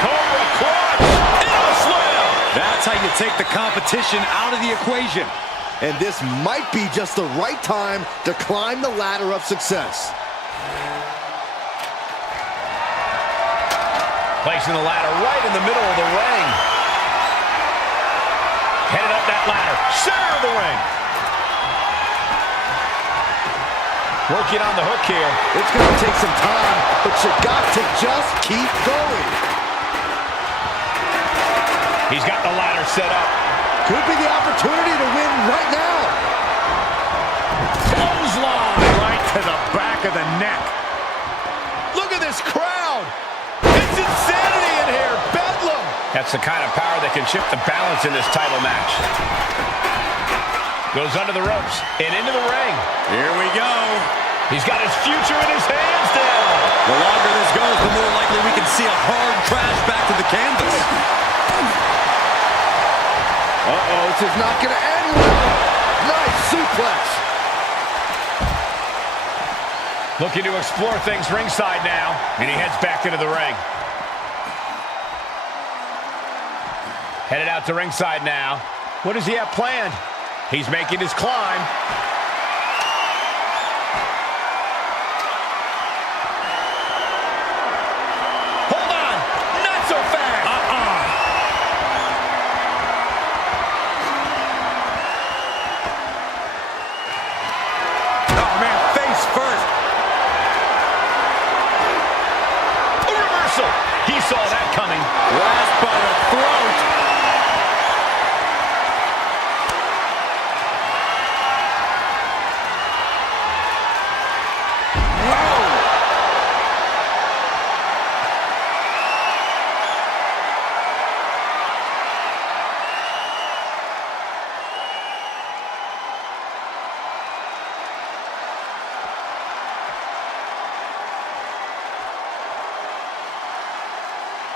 Cobra clutch, and a slam. That's how you take the competition out of the equation. And this might be just the right time to climb the ladder of success. Placing the ladder right in the middle of the ring. Headed up that ladder, center of the ring. Working on the hook here. It's going to take some time, but you got to just keep going. He's got the ladder set up. Could be the opportunity to win right now. Clothesline right to the back of the neck. Look at this crowd. It's insanity in here. Bedlam. That's the kind of power that can shift the balance in this title match. Goes under the ropes and into the ring. Here we go. He's got his future in his hands now. The longer this goes, the more likely we can see a hard crash back to the canvas. Uh-oh, this is not going to end well. Nice suplex. Looking to explore things ringside now, and he heads back into the ring. Headed out to ringside now. What does he have planned? He's making his climb. Hold on! Not so fast! Oh, man, face first. A reversal! He saw that coming. Last by the throat.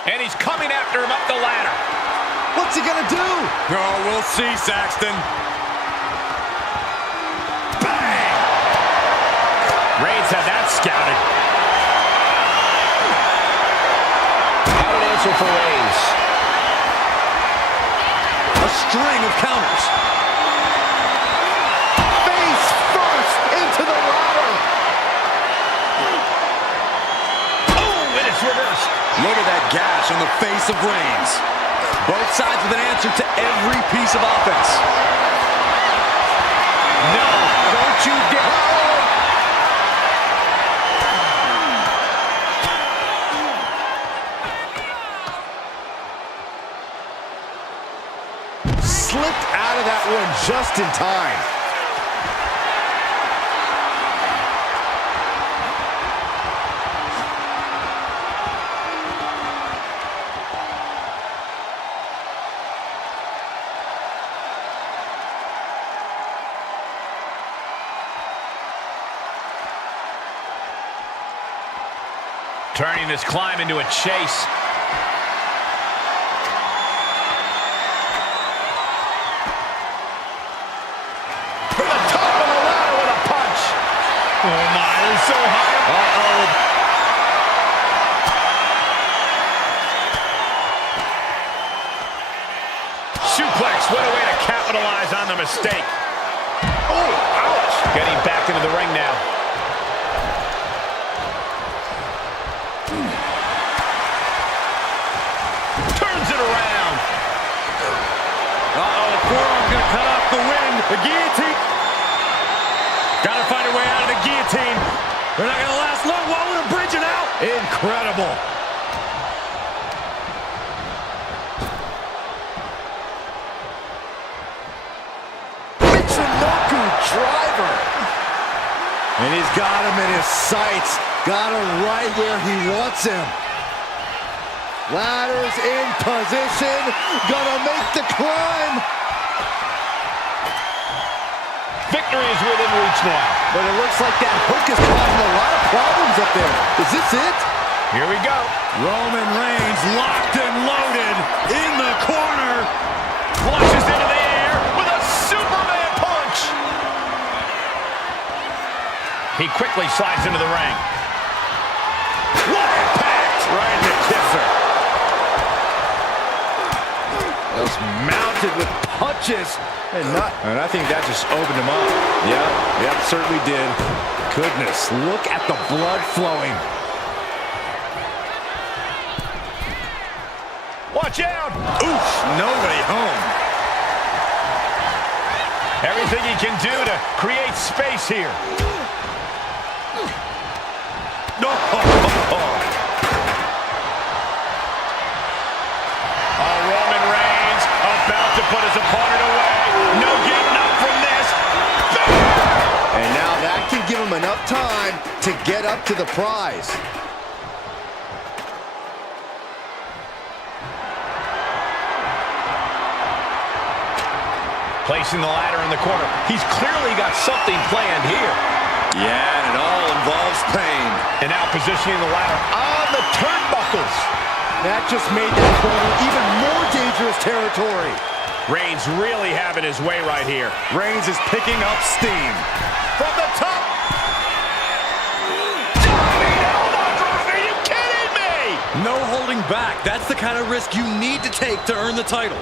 And he's coming after him up the ladder. What's he going to do? Oh, we'll see, Saxton. Bang! Reigns had that scouted. How an answer for Reigns. A string of counters. Face first into the ladder. Oh, and it's reversed. Look at that gash on the face of Reigns. Both sides with an answer to every piece of offense. No, don't you dare. Slipped out of that one just in time. Turning this climb into a chase. From the top of the ladder with a punch. Oh my, they're so high. Uh-oh. Suplex, what a way to capitalize on the mistake. Oh, ouch. Getting back into the ring now. Turns it around. Uh-oh, the forearm's going to cut off the wind. The guillotine. Got to find a way out of the guillotine. They're not going to last long. While we're bridging out. Incredible. And he's got him in his sights. Got him right where he wants him. Ladders in position. Gonna make the climb. Victory is within reach now. But it looks like that hook is causing a lot of problems up there. Is this it? Here we go. Roman Reigns locked and loaded in the corner. Launches into the air with a Superman punch. He quickly slides into the ring. What impact! Right in the kisser. Just mounted with punches. And I think that just opened him up. Yep, certainly did. Goodness, look at the blood flowing. Watch out! Oof, nobody home. Everything he can do to create space here. No. Roman Reigns about to put his opponent away. No getting up from this. And now that can give him enough time to get up to the prize. Placing the ladder in the corner. He's clearly got something planned here. Yeah, and it all involves pain. And now positioning the ladder on the turnbuckles. That just made that corner even more dangerous territory. Reigns really having his way right here. Reigns is picking up steam. From the top. Diving elbow drop. Are you kidding me? No holding back. That's the kind of risk you need to take to earn the title.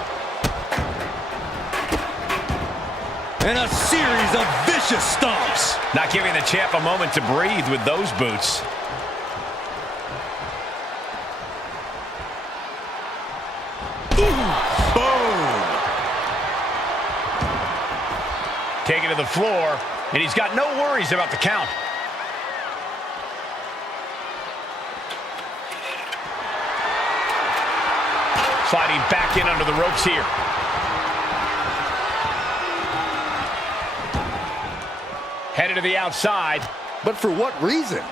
And a series of vicious stomps. Not giving the champ a moment to breathe with those boots. Taken to the floor, and he's got no worries about the count. Sliding back in under the ropes here. Headed to the outside. But for what reason?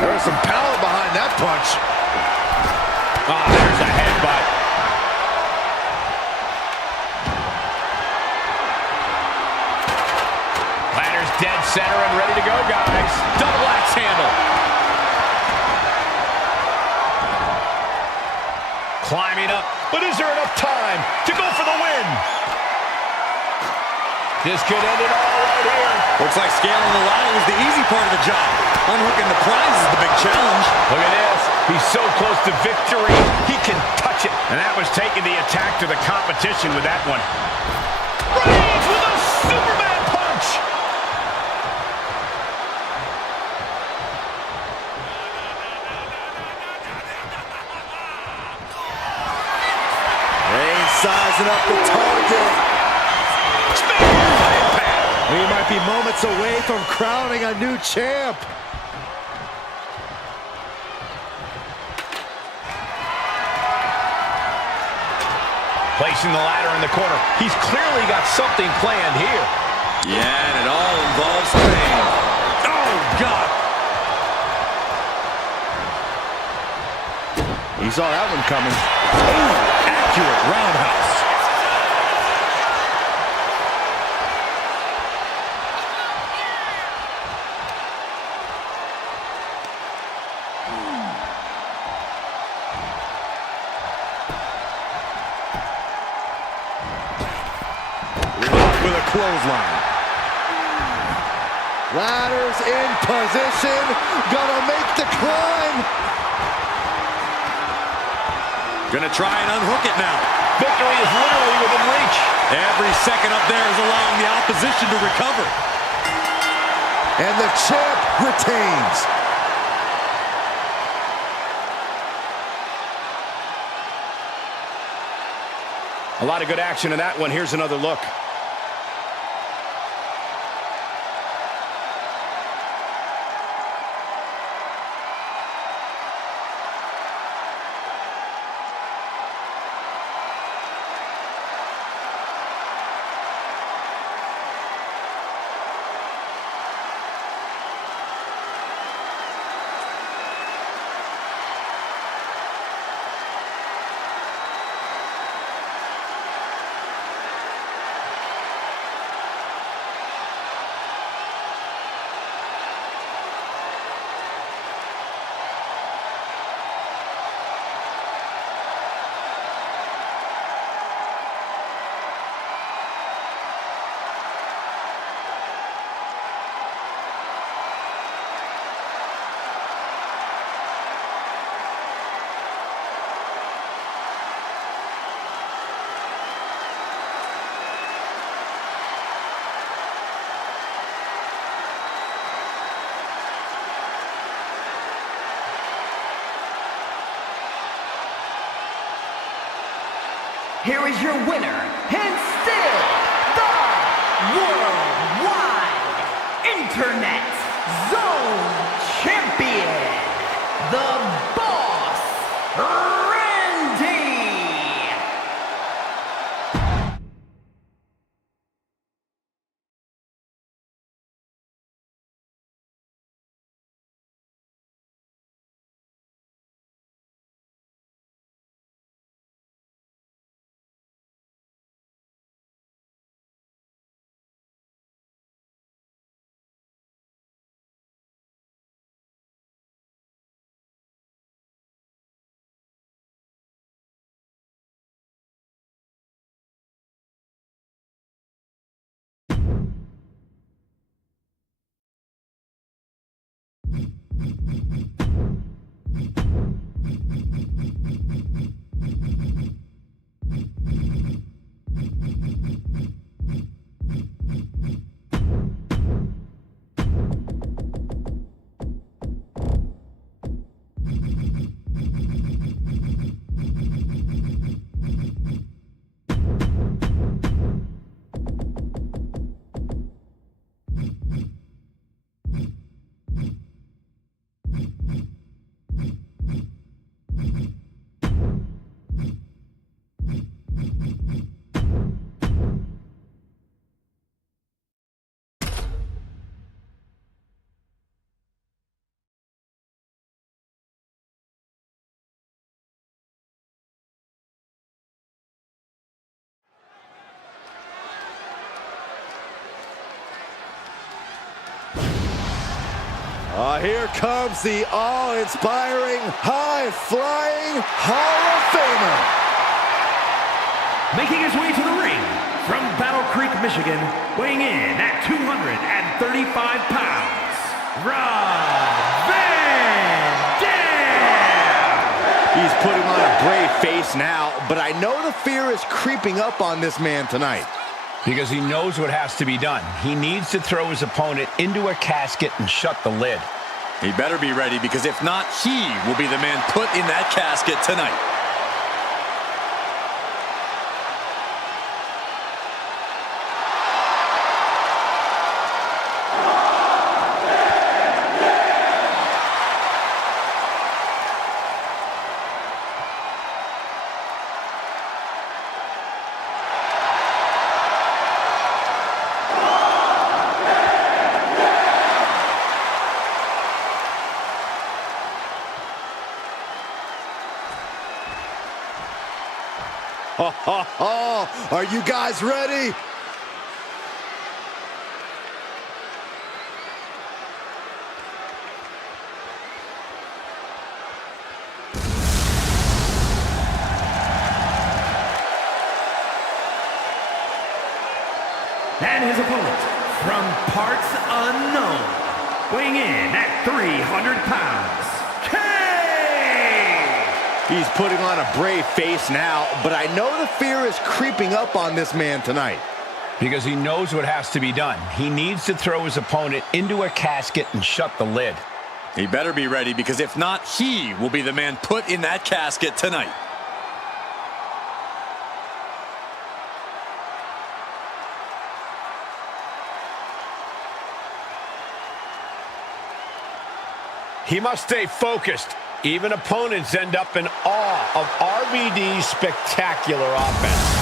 There was some power behind that punch. Ah, there's a headbutt. Ladder's dead center and ready to go, guys. Double axe handle. Climbing up, but is there enough time to go for the win? This could end it all right here. Looks like scaling the ladder was the easy part of the job. Unhooking the prize is the big challenge. Look at this. He's so close to victory, he can touch it. And that was taking the attack to the competition with that one. Reigns with a Superman punch. Reigns sizing up the target. We might be moments away from crowning a new champ. Placing the ladder in the corner. He's clearly got something planned here. Yeah, and it all involves pain. Oh, God. He saw that one coming. Ooh, accurate roundhouse. With a clothesline. Ladders in position. Gonna make the climb. Gonna try and unhook it now. Victory is literally within reach. Every second up there is allowing the opposition to recover. And the champ retains. A lot of good action in that one. Here's another look. here is your winner, and still the Worldwide Internet Zone Champion, the Boss, Randy! Here comes the awe-inspiring, high-flying Hall of Famer. Making his way to the ring from Battle Creek, Michigan, weighing in at 235 pounds, Rob Van Dam! He's putting on a brave face now, but I know the fear is creeping up on this man tonight. Because he knows what has to be done. He needs to throw his opponent into a casket and shut the lid. He better be ready, because if not, he will be the man put in that casket tonight. Are you guys ready? And his opponent, from parts unknown, weighing in at 300 pounds, Kane! He's putting on a brave face now, but I know the fear is creeping up on this man tonight. Because he knows what has to be done. He needs to throw his opponent into a casket and shut the lid. He better be ready, because if not, he will be the man put in that casket tonight. He must stay focused. Even opponents end up in awe of RVD's spectacular offense.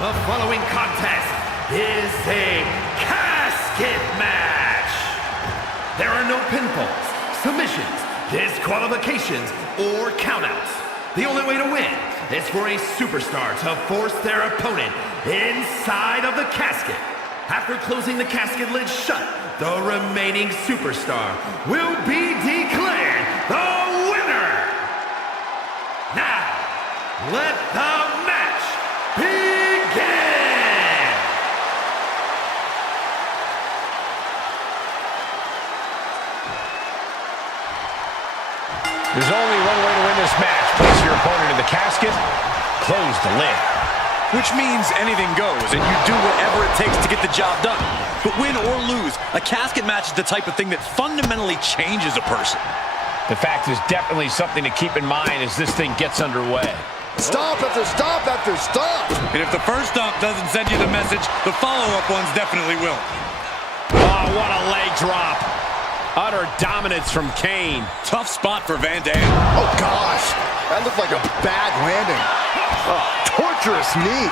The following contest is a casket match. There are no pinfalls, submissions, disqualifications, or countouts. The only way to win is for a superstar to force their opponent inside of the casket. After closing the casket lid shut, the remaining superstar will be declared the winner. Now, let the match begin! There's only one way to win this match. Place your opponent in the casket, close the lid. which means anything goes, and you do whatever it takes to get the job done. But win or lose, a casket match is the type of thing that fundamentally changes a person. The fact is definitely something to keep in mind as this thing gets underway. Stop after stop after stop. And if the first stomp doesn't send you the message, the follow-up ones definitely will. Oh, what a leg drop. Utter dominance from Kane. Tough spot for Van Dam. Oh, gosh. That looked like a bad landing. Oh, torturous knee.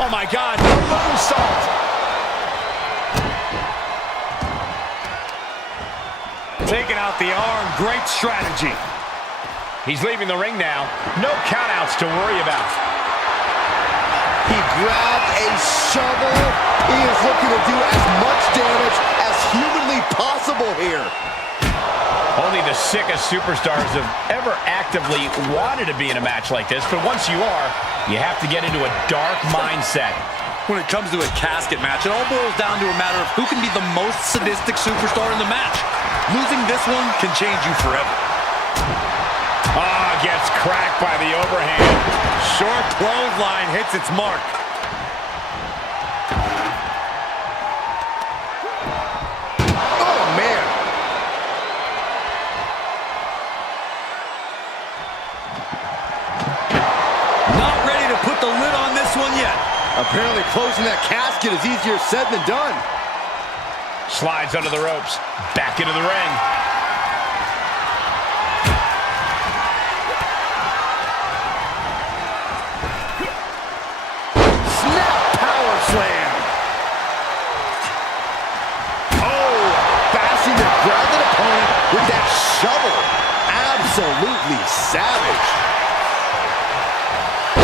Oh, my God. No moonsault. Taking out the arm. Great strategy. He's leaving the ring now. No countouts to worry about. He grabbed a shovel. He is looking to do as much damage as humanly possible here. Only the sickest superstars have ever actively wanted to be in a match like this, but once you are, you have to get into a dark mindset. When it comes to a casket match, it all boils down to a matter of who can be the most sadistic superstar in the match. Losing this one can change you forever. Ah, gets cracked by the overhand. Short clothesline hits its mark. Oh, man. Not ready to put the lid on this one yet. Apparently closing that casket is easier said than done. Slides under the ropes. Back into the ring. Snap power slam. Oh, bashing the grounded opponent with that shovel. Absolutely savage.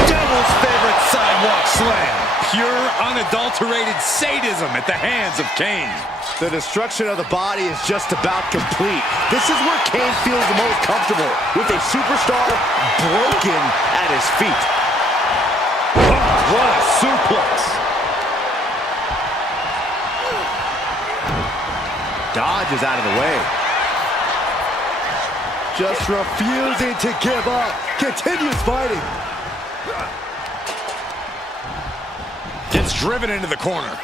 Devil's favorite sidewalk slam. Pure, unadulterated sadism at the hands of Kane. The destruction of the body is just about complete. This is where Kane feels the most comfortable, with a superstar broken at his feet. Oh, what a suplex. Dodges out of the way. Just refusing to give up. Continues fighting. Gets driven into the corner.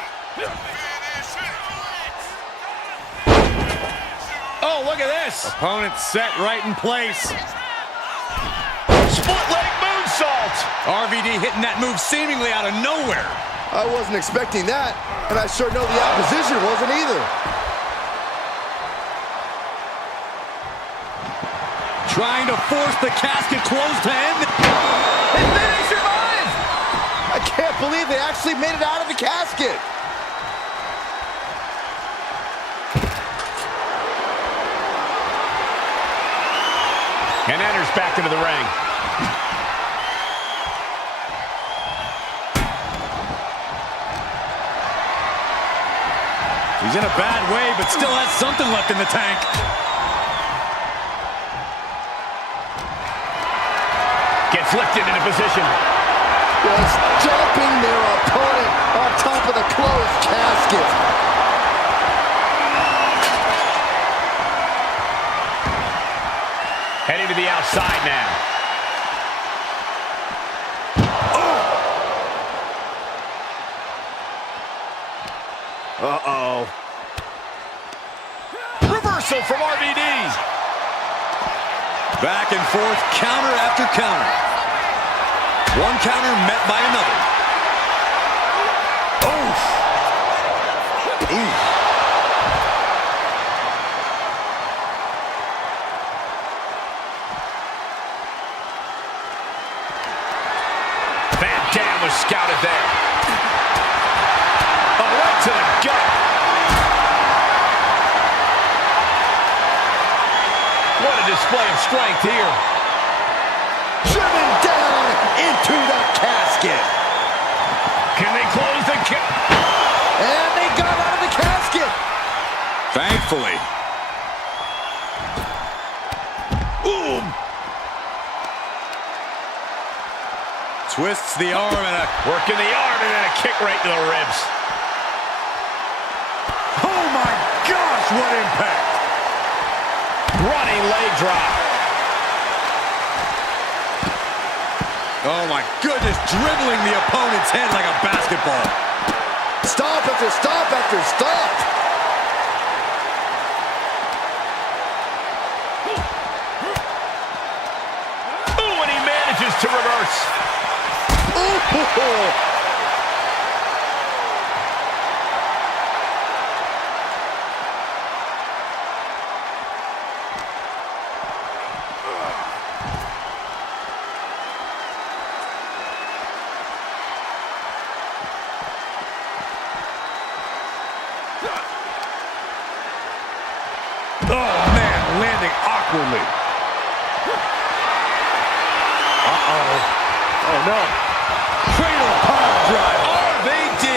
Oh, look at this. Opponent set right in place. Split leg moonsault. RVD hitting that move seemingly out of nowhere. I wasn't expecting that, and I sure know the opposition wasn't either. Trying to force the casket closed to end. And then he survives. I can't believe they actually made it out of the casket. And enters back into the ring. He's in a bad way, but still has something left in the tank. Gets lifted into position. Was jumping their opponent on top of the closed casket. Heading to the outside now. Uh-oh. Reversal from RVD. Back and forth, counter after counter. One counter met by another. Oof. Oof. Van Dam was scouted there. Oh, right to the gut. What a display of strength here. Driven down into the casket. Can they close the And they got out of the casket. Thankfully. Boom. Twists the arm and a... Working the arm and then a kick right to the ribs. Oh my gosh, what impact! Running leg drop. Oh my goodness, dribbling the opponent's head like a basketball. Stop after stop after stop. Ooh, and he manages to reverse. Ooh. Oh man, landing awkwardly. Oh no. Cradle power drive. RVD.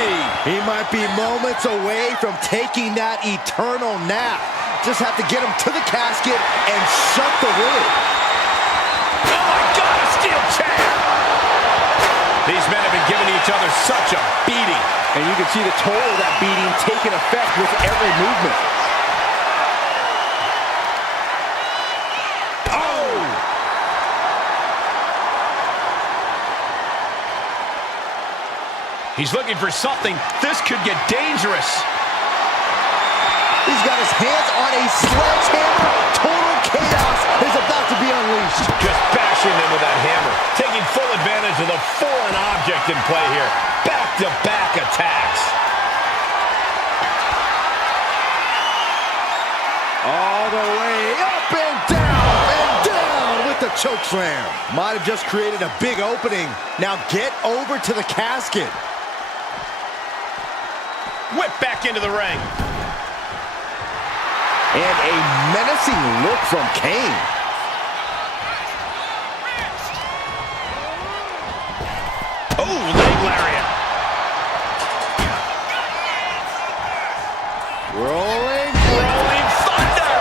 He might be moments away from taking that eternal nap. Just have to get him to the casket and shut the lid. Oh my God, a steel chair! These men have been giving each other such a beating. And you can see the toll of that beating taking effect with every movement. He's looking for something. This could get dangerous. He's got his hands on a sledgehammer. Total chaos is about to be unleashed. Just bashing them with that hammer. Taking full advantage of the foreign object in play here. Back-to-back attacks. All the way up and down with the chokeslam. Might have just created a big opening. Now get over to the casket. Whip back into the ring. And a menacing look from Kane. Oh, leg lariat. Rolling thunder.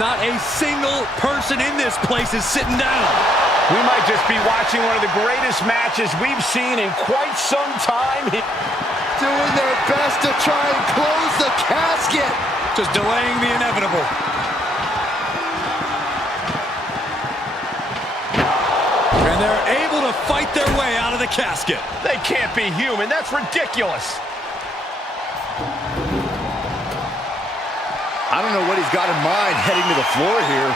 Not a single person in this place is sitting down. We might just be watching one of the greatest matches we've seen in quite some time. doing their best to try and close the casket. Just delaying the inevitable. And they're able to fight their way out of the casket. They can't be human. That's ridiculous. I don't know what he's got in mind heading to the floor here.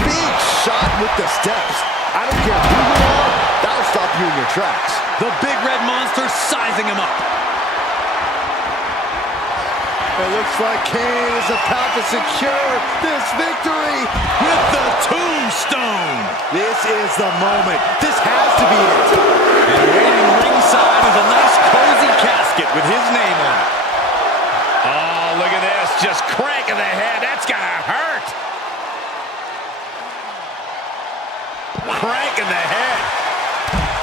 Big shot with the steps. I don't care who you are, that'll stop you in your tracks. The big red monster sizing him up. It looks like Kane is about to secure this victory with the tombstone. This is the moment. This has to be it. And waiting ringside is a nice cozy casket with his name on it. Oh, look at this. Just cranking the head. That's gotta hurt. Cranking the head.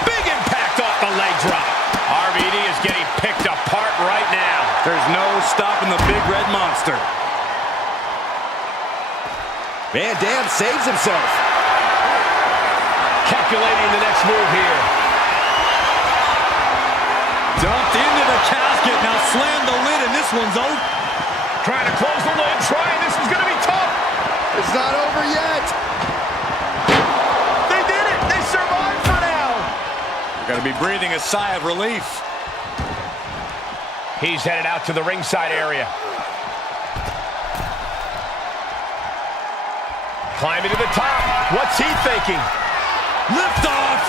Big impact off the leg drop. RVD is getting picked apart right now. There's no stopping the big red monster. Van Dam saves himself. Calculating the next move here. Dumped into the casket. Now slam the lid, and this one's over. Trying to close the lid. Trying. This is going to be tough. It's not over yet. They did it. They survived for now. You're going to be breathing a sigh of relief. He's headed out to the ringside area. Climbing to the top. What's he thinking? Lift off.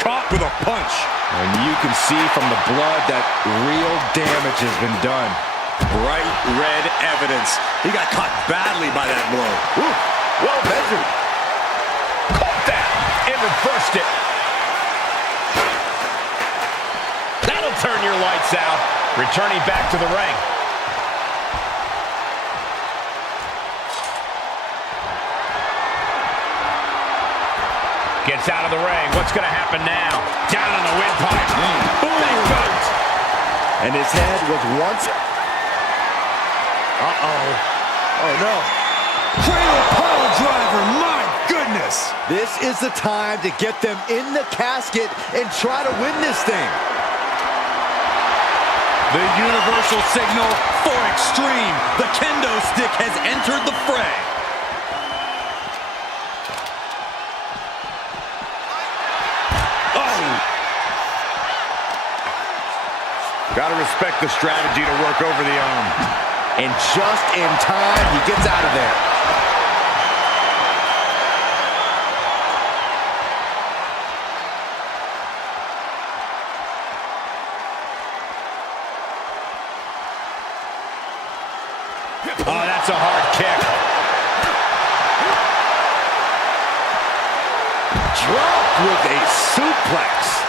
Caught with a punch. And you can see from the blood that real damage has been done. Bright red evidence. He got caught badly by that blow. Ooh, well measured. Caught that and reversed it. That'll turn your lights out. Returning back to the ring. Gets out of the ring. What's going to happen now? Down on the windpipe. And his head was once... Uh-oh. Oh, no. Cradle pile driver, my goodness. This is the time to get them in the casket and try to win this thing. The universal signal for extreme. The kendo stick has entered the fray. Oh! Gotta respect the strategy to work over the arm. And just in time, he gets out of there. Oh, that's a hard kick. Dropped with a suplex.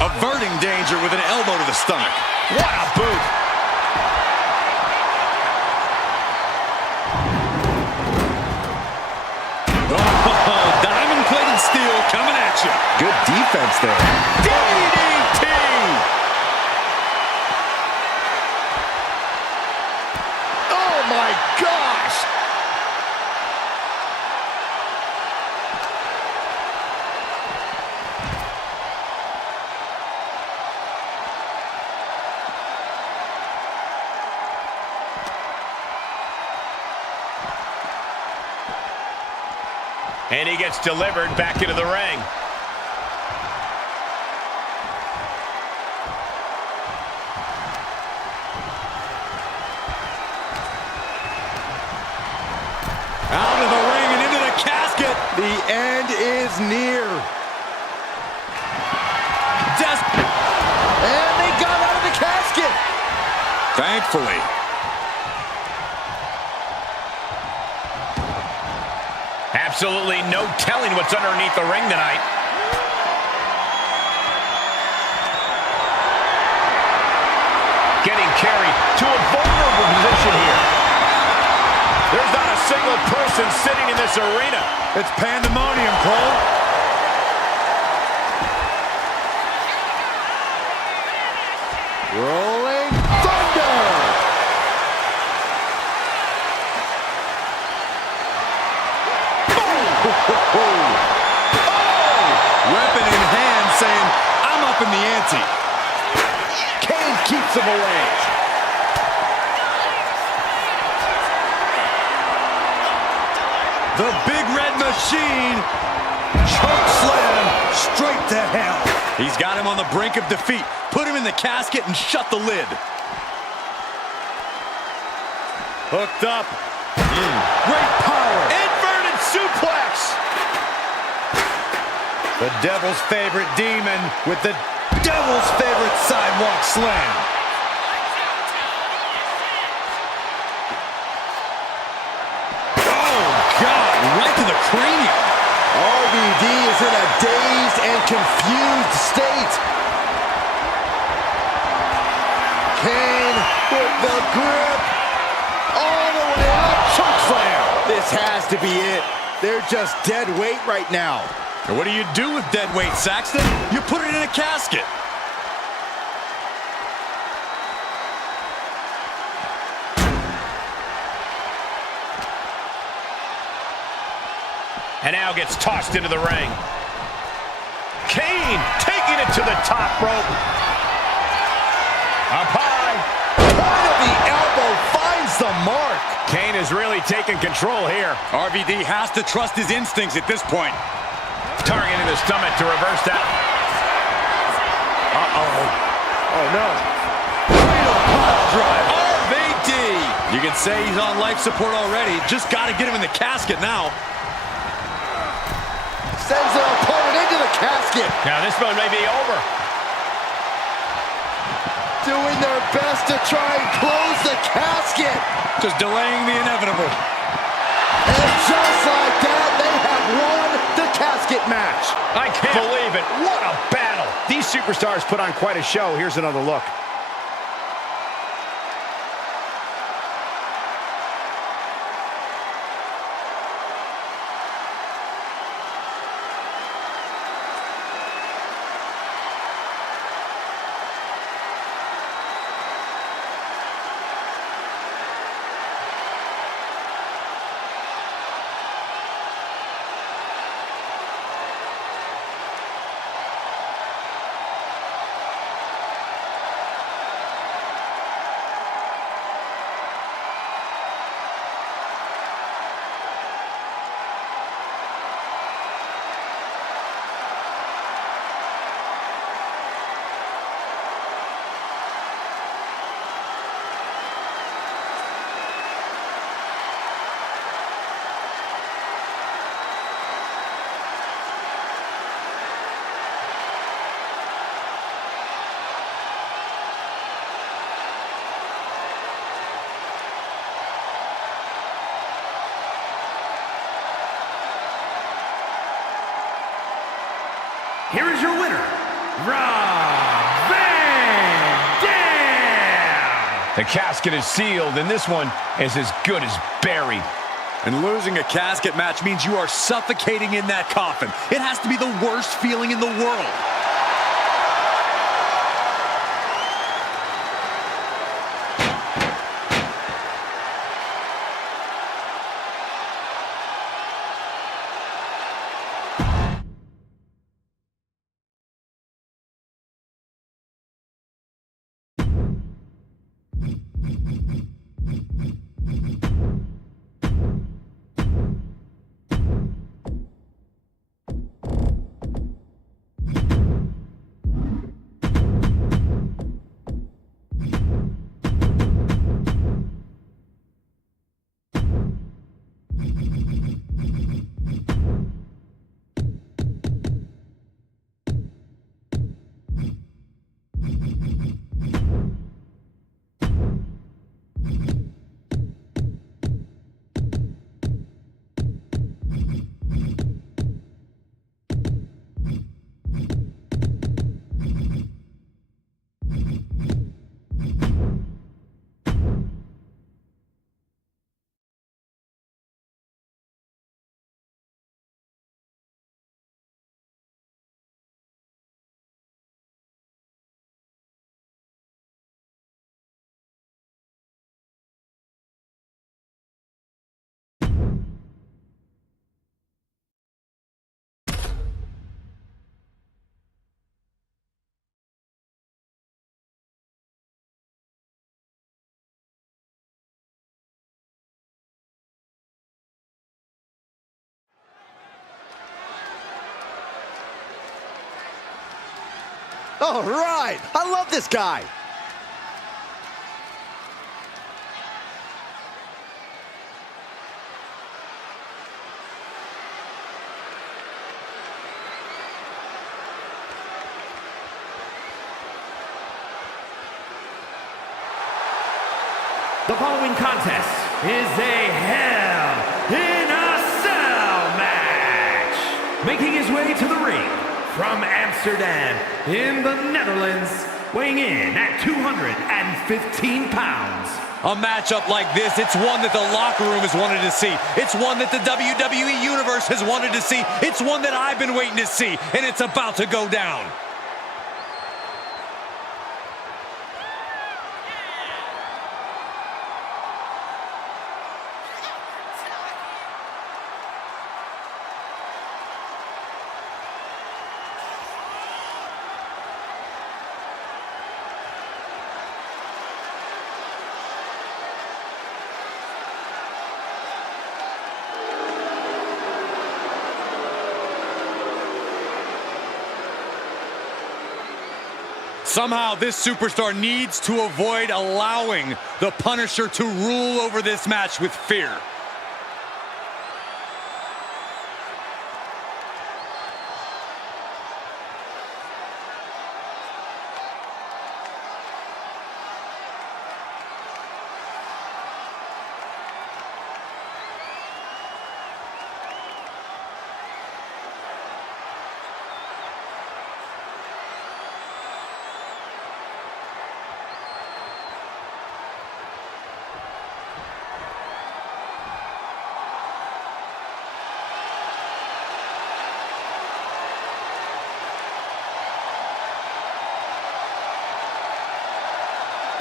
Averting danger with an elbow to the stomach. What a boot. Oh, diamond-plated steel coming at you. Good defense there. DDT! Oh my gosh! And he gets delivered back into the ring. Out of the ring and into the casket. The end is near. And they got out of the casket. Thankfully. Absolutely no telling what's underneath the ring tonight. Getting carried to a vulnerable position here. There's not a single person sitting in this arena. It's pandemonium, Cole. Rolling thunder. Weapon in hand saying, I'm up in the ante. Kane keeps him away. The Big Red Machine. Choke slam straight to hell. He's got him on the brink of defeat. Put him in the casket and shut the lid. Hooked up. Great power. Inverted suplex. The devil's favorite demon with the Devil's favorite sidewalk slam. Oh, God, right to the cranium. RVD is in a dazed and confused state. Kane with the grip. All the way up. Chokeslam. This has to be it. They're just dead weight right now. And what do you do with dead weight, Saxton? You put it in a casket. And now gets tossed into the ring. Kane taking it to the top rope. Up high. Point of the elbow finds the mark. Kane is really taking control here. RVD has to trust his instincts at this point. Targeting the stomach to reverse that. Uh-oh. Oh, no. Pile drive. RVD. You can say he's on life support already. Just got to get him in the casket now. Sends their opponent into the casket. Now this one may be over. Doing their best to try and close the casket. Just delaying the inevitable. And just like that, they have won the casket match. I can't believe it. What a battle. These superstars put on quite a show. Here's another look. here is your winner, Rob Van Dam! The casket is sealed, and this one is as good as buried. And losing a casket match means you are suffocating in that coffin. It has to be the worst feeling in the world. All right, I love this guy. The following contest is a Hell in a Cell match. Making his way to the ring from Amsterdam in the Netherlands, weighing in at 215 pounds. A matchup like this, it's one that the locker room has wanted to see. It's one that the WWE Universe has wanted to see. It's one that I've been waiting to see, and it's about to go down. Somehow, this superstar needs to avoid allowing the Punisher to rule over this match with fear.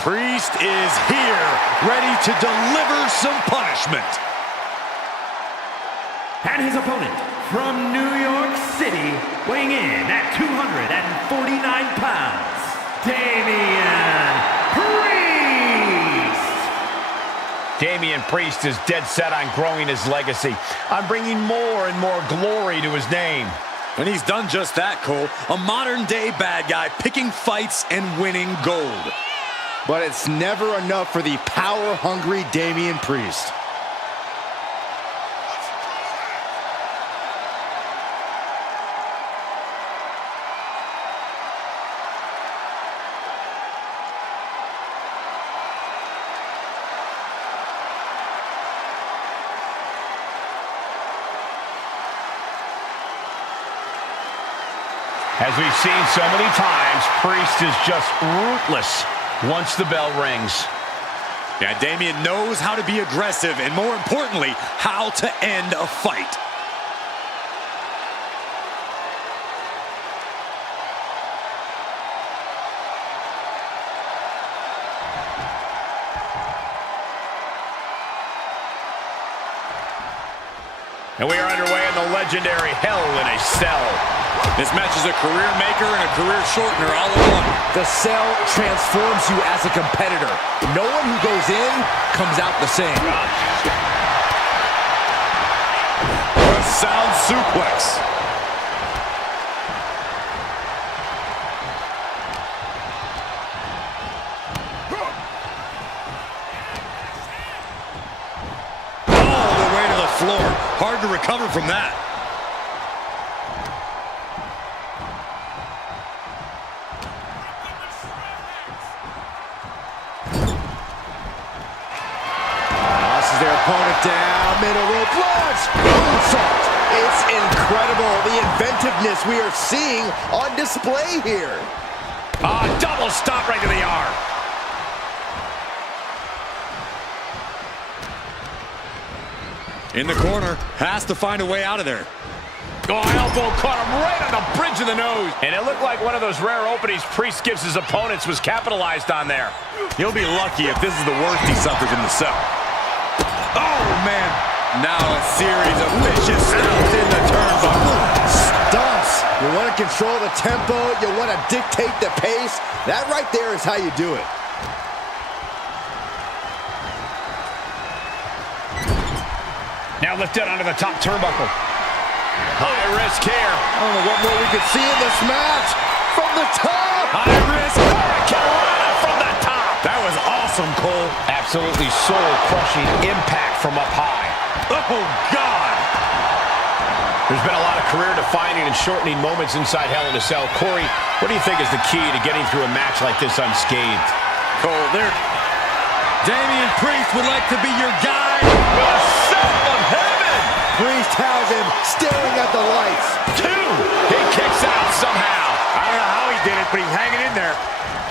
Priest is here, ready to deliver some punishment. And his opponent from New York City, weighing in at 249 pounds, Damian Priest. Damian Priest is dead set on growing his legacy, on bringing more and more glory to his name. And he's done just that, Cole. A modern-day bad guy picking fights and winning gold. But it's never enough for the power-hungry Damian Priest. As we've seen so many times, Priest is just ruthless once the bell rings. Yeah, Damian knows how to be aggressive and, more importantly, how to end a fight. And we are underway in the legendary Hell in a Cell. This match is a career maker and a career shortener all in one. The Cell transforms you as a competitor. No one who goes in comes out the same. A sound suplex. All the way to the floor. Hard to recover from that. Their opponent down, middle rope launch, moonsault. It's incredible, the inventiveness we are seeing on display here. Double stop right to the arm. In the corner, has to find a way out of there. Oh, elbow caught him right on the bridge of the nose. And it looked like one of those rare openings Priest gives his opponents was capitalized on there. He'll be lucky if this is the worst he suffers in the Cell. Oh, man. Now a series of vicious stomps in the turnbuckle. Stomps. You want to control the tempo. You want to dictate the pace. That right there is how you do it. Now lifted onto the top turnbuckle. High risk here. I don't know what more we could see in this match. From the top. High risk. Carolina from the top. That was awesome, Cole. Absolutely soul-crushing impact from up high. Oh, God. There's been a lot of career-defining and shortening moments inside Hell in a Cell. Corey, what do you think is the key to getting through a match like this unscathed? Cole, there. Damian Priest would like to be your guide. The Son of Heaven! Priest has him staring at the lights. 2. He kicks out somehow. I don't know how he did it, but he's hanging in there.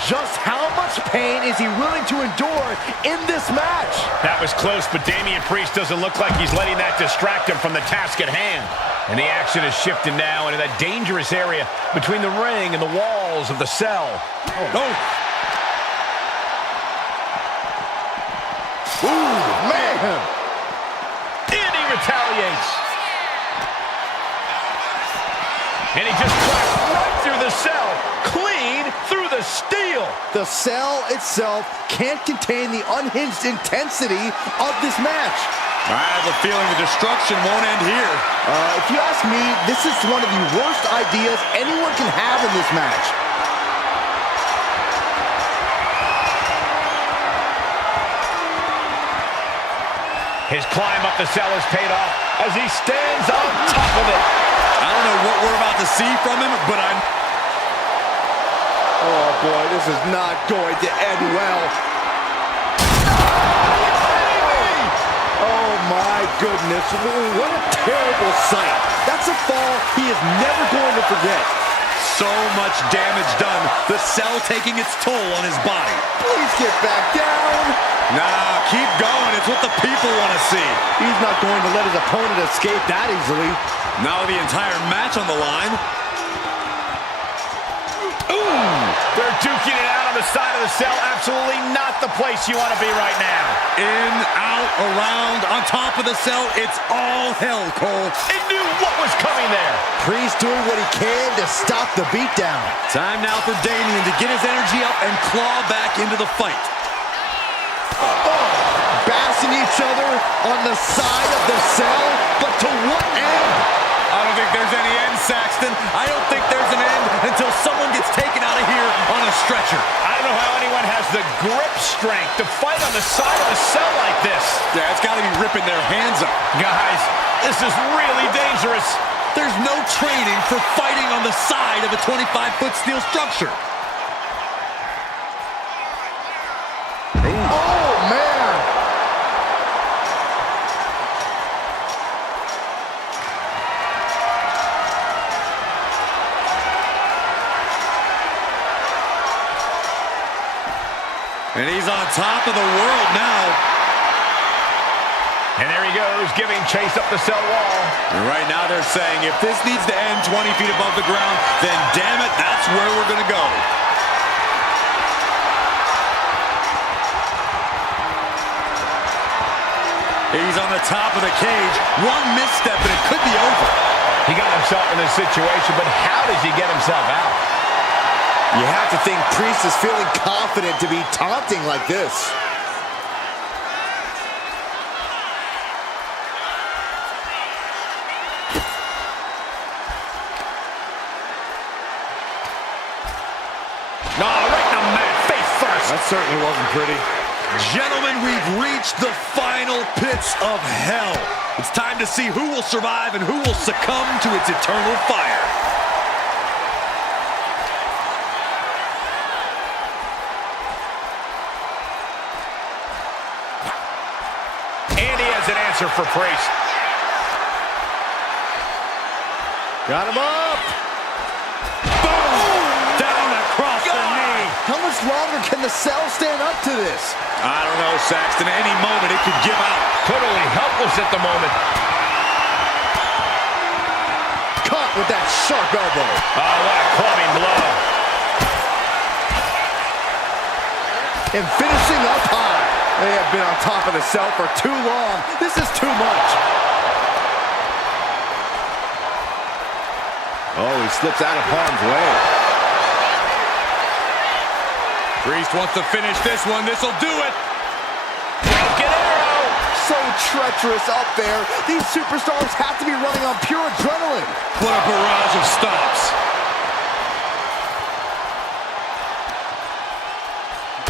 Just how much pain is he willing to endure in this match? That was close, but Damian Priest doesn't look like he's letting that distract him from the task at hand. And the action is shifting now into that dangerous area between the ring and the walls of the Cell. Oh. Ooh, man. And he retaliates. And he just cracks right through the Cell, clean through the steel. The Cell itself can't contain the unhinged intensity of this match. I have a feeling the destruction won't end here. If you ask me, this is one of the worst ideas anyone can have in this match. His climb up the Cell has paid off as he stands on top of it. I don't know what we're about to see from him, but I'm... Oh boy, this is not going to end well. Oh my goodness, what a terrible sight. That's a fall he is never going to forget. So much damage done. The Cell taking its toll on his body. Please get back down. Nah, keep going. It's what the people want to see. He's not going to let his opponent escape that easily. Now the entire match on the line. Ooh! They're duking it out on the side of the Cell. Absolutely not the place you want to be right now. In, out, around, on top of the Cell. It's all hell, Cole. He knew what was coming there. Priest doing what he can to stop the beatdown. Time now for Damian to get his energy up and claw back into the fight. Bashing each other on the side of the Cell, but to what end? I don't think there's any end, Saxton. I don't think there's an end until someone gets taken out of here on a stretcher. I don't know how anyone has the grip strength to fight on the side of the Cell like this. Yeah, it's got to be ripping their hands up. Guys, this is really dangerous. There's no training for fighting on the side of a 25-foot steel structure. Oh, man. And he's on top of the world now. And there he goes, giving chase up the cell wall. And right now they're saying if this needs to end 20 feet above the ground, then damn it, that's where we're going to go. He's on the top of the cage. One misstep and it could be over. He got himself in this situation, but how does he get himself out? You have to think Priest is feeling confident to be taunting like this. No, right in the mat, face first. That certainly wasn't pretty. Gentlemen, we've reached the final pits of hell. It's time to see who will survive and who will succumb to its eternal fire. And he has an answer for Priest. Got him up. How much longer can the cell stand up to this? I don't know, Saxton. Any moment it could give out. Totally helpless at the moment. Caught with that sharp elbow. Oh, what a clubbing blow. And finishing up high. They have been on top of the cell for too long. This is too much. Oh, he slips out of harm's way. Priest wants to finish this one. This'll do it. Guerrero. So treacherous up there. These superstars have to be running on pure adrenaline. What a barrage of stops.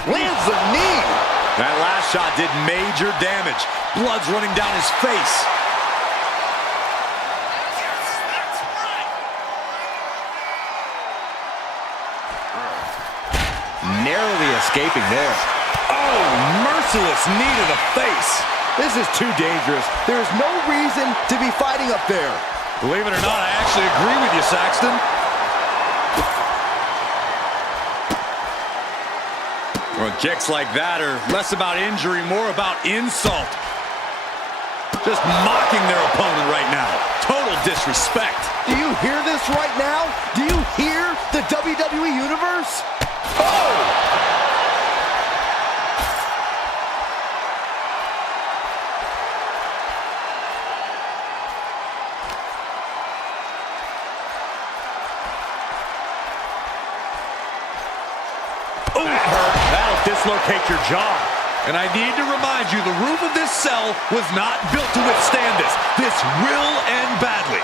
Lands a knee. That last shot did major damage. Blood's running down his face. Narrowly escaping there. Oh, merciless knee to the face. This is too dangerous. There's no reason to be fighting up there. Believe it or not, I actually agree with you, Saxton. Well, kicks like that are less about injury, more about insult. Just mocking their opponent right now. Total disrespect. Do you hear this right now? Do you hear the WWE Universe? Oh! Ooh, that'll dislocate your jaw. And I need to remind you, the roof of this cell was not built to withstand this. This will end badly.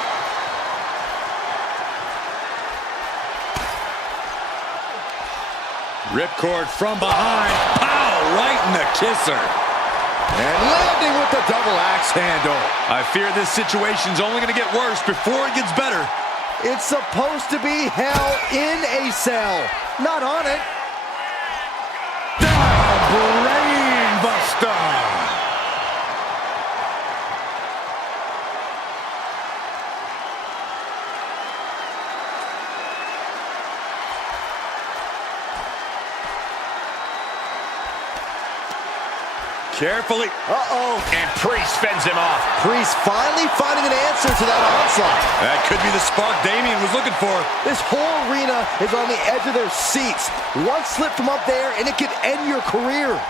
Ripcord from behind. Pow! Right in the kisser. And landing with the double axe handle. I fear this situation's only going to get worse before it gets better. It's supposed to be hell in a cell, not on it. Brain buster. Carefully. Uh-oh. And Priest fends him off. Priest finally finding an answer to that onslaught. That could be the spark Damian was looking for. This whole arena is on the edge of their seats. One slip from up there and it could end your career.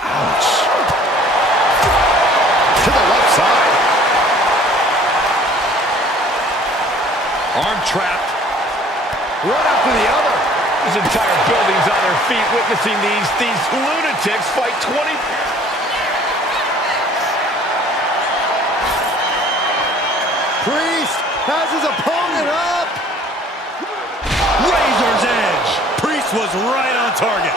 Ouch. To the left side. Arm trapped. One after the other. This entire building's on their feet witnessing these lunatics fight 20. Priest has his opponent up. Razor's edge. Priest was right on target.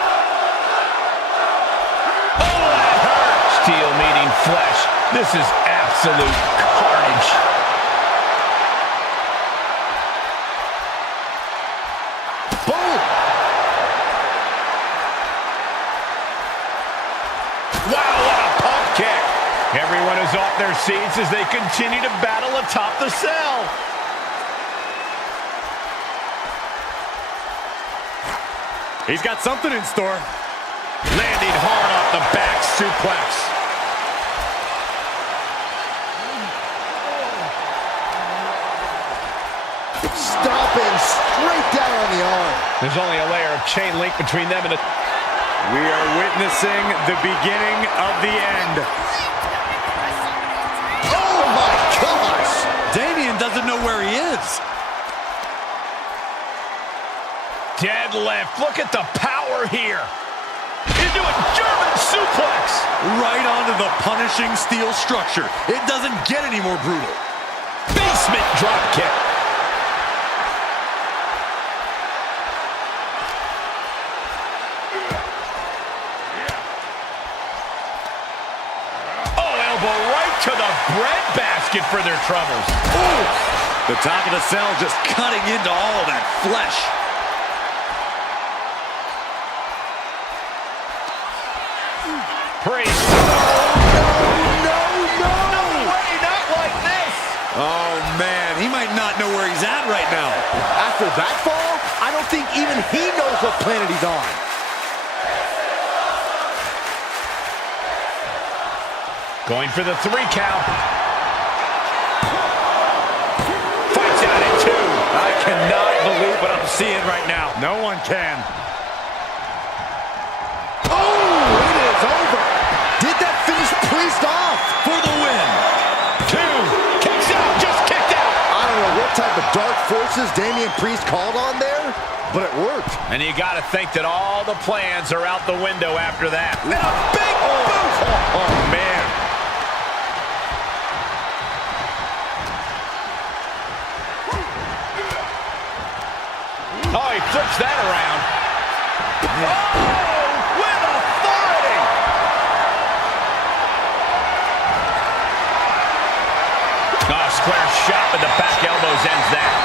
Oh, that hurt. Steel meeting flesh. This is absolute carnage. Boom. Wow, what a pump kick. Everyone is off their seats as they continue to battle atop the cell. He's got something in store. Landing hard off the back suplex. Stomping straight down on the arm. There's only a layer of chain link between them and the... We are witnessing the beginning of the end. Oh my gosh! Damian doesn't know where he is. Deadlift. Look at the power here. Into a German suplex. Right onto the punishing steel structure. It doesn't get any more brutal. Basement drop kick. Right to the breadbasket for their troubles. Ooh. The top of the cell just cutting into all of that flesh. Priest. No way, not like this. Oh, man, he might not know where he's at right now. After that fall, I don't think even he knows what planet he's on. Going for the 3 count. Fights out at 2. I cannot believe what I'm seeing right now. No one can. Oh, it is over. Did that finish Priest off? For the win. 2. Kicks out. Just kicked out. I don't know what type of dark forces Damian Priest called on there, but it worked. And you got to think that all the plans are out the window after that. And a big boot. Oh, man. Oh, he flips that around. Oh, with authority. Oh, square shot with the back elbows ends that.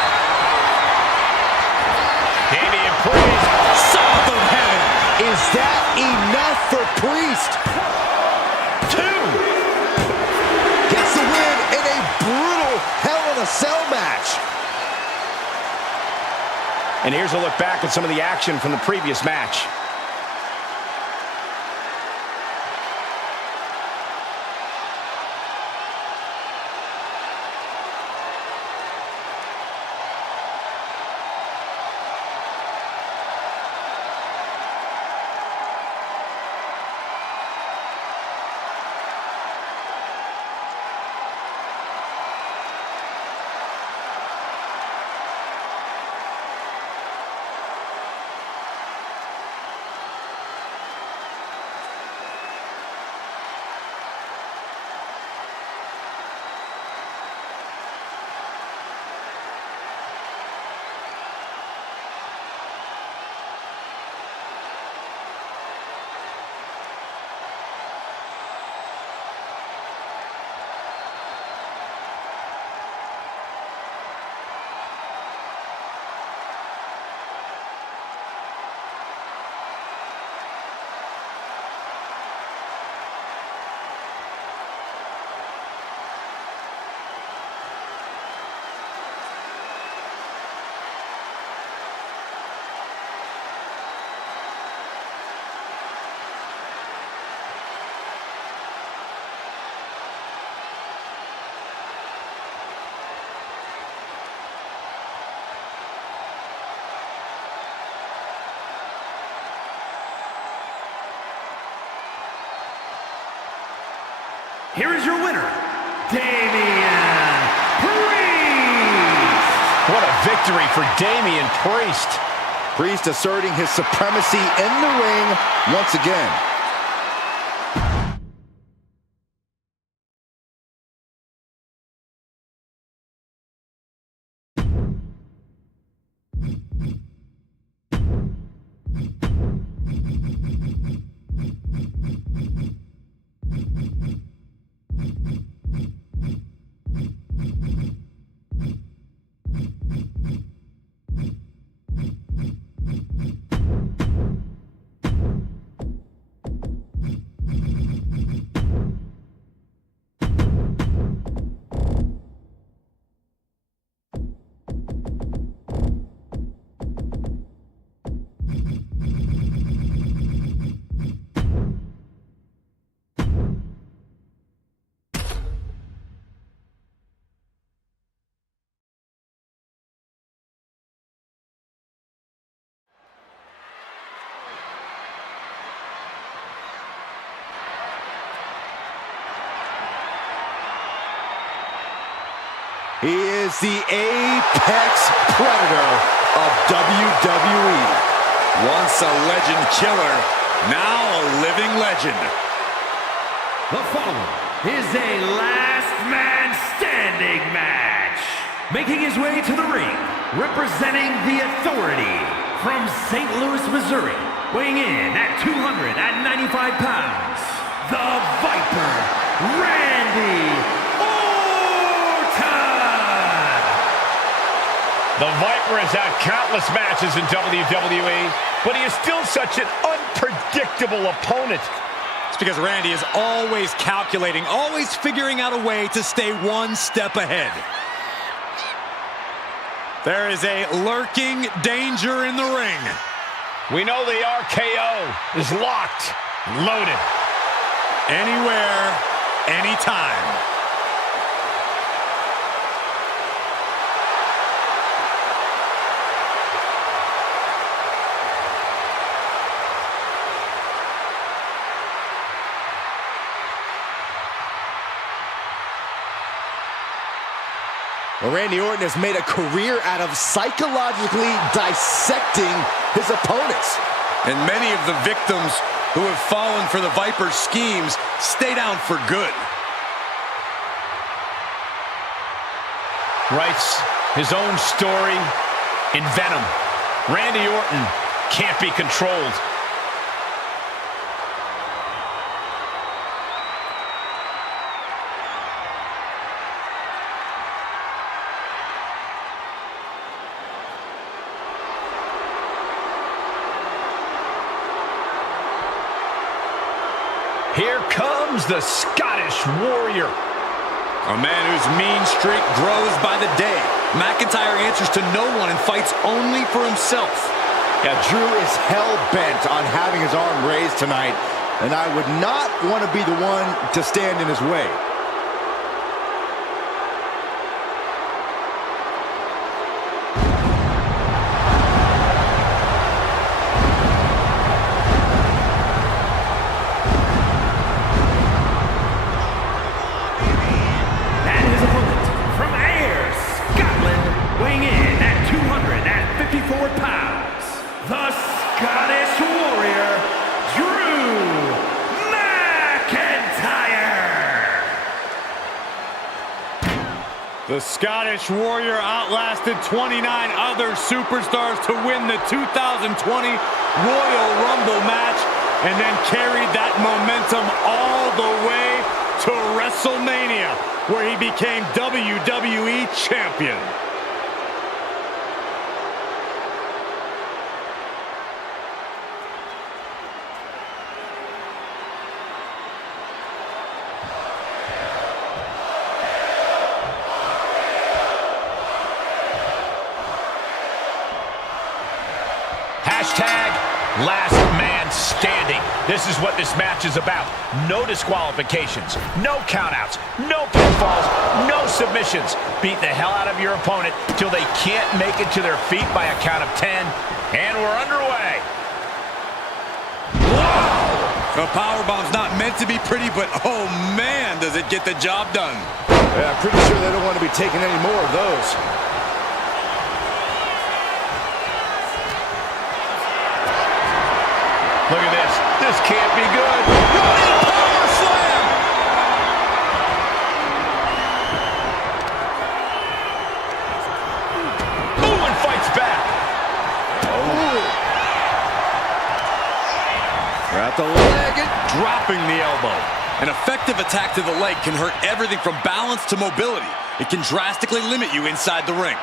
Damian Priest. South of heaven. Is that enough for Priest? 2. Gets the win in a brutal Hell in a Cell match. And here's a look back at some of the action from the previous match. Here is your winner, Damian Priest! What a victory for Damian Priest. Priest asserting his supremacy in the ring once again. is the apex predator of WWE. Once a legend killer, now a living legend. The following is a last man standing match. Making his way to the ring, representing the Authority from St. Louis, Missouri, weighing in at 295 pounds, the Viper, Randy Orton! The Viper has had countless matches in WWE, but he is still such an unpredictable opponent. It's because Randy is always calculating, always figuring out a way to stay one step ahead. There is a lurking danger in the ring. We know the RKO is locked, loaded. Anywhere, anytime. Randy Orton has made a career out of psychologically dissecting his opponents. And many of the victims who have fallen for the Viper's schemes stay down for good. Writes his own story in Venom. Randy Orton can't be controlled. Here comes the Scottish Warrior. A man whose mean streak grows by the day. McIntyre answers to no one and fights only for himself. Yeah, Drew is hell-bent on having his arm raised tonight, and I would not want to be the one to stand in his way. The Scottish Warrior outlasted 29 other superstars to win the 2020 Royal Rumble match and then carried that momentum all the way to WrestleMania, where he became WWE Champion. Last man standing. This is what this match is about. No disqualifications, no countouts, no pinfalls, no submissions. Beat the hell out of your opponent till they can't make it to their feet by a count of 10. And we're underway. Whoa! The powerbomb's not meant to be pretty, but oh man, does it get the job done. Yeah, I'm pretty sure they don't want to be taking any more of those. Look at this. This can't be good. Running power slam! Ooh, and fights back. Oh. Got the leg and dropping the elbow. An effective attack to the leg can hurt everything from balance to mobility. It can drastically limit you inside the ring.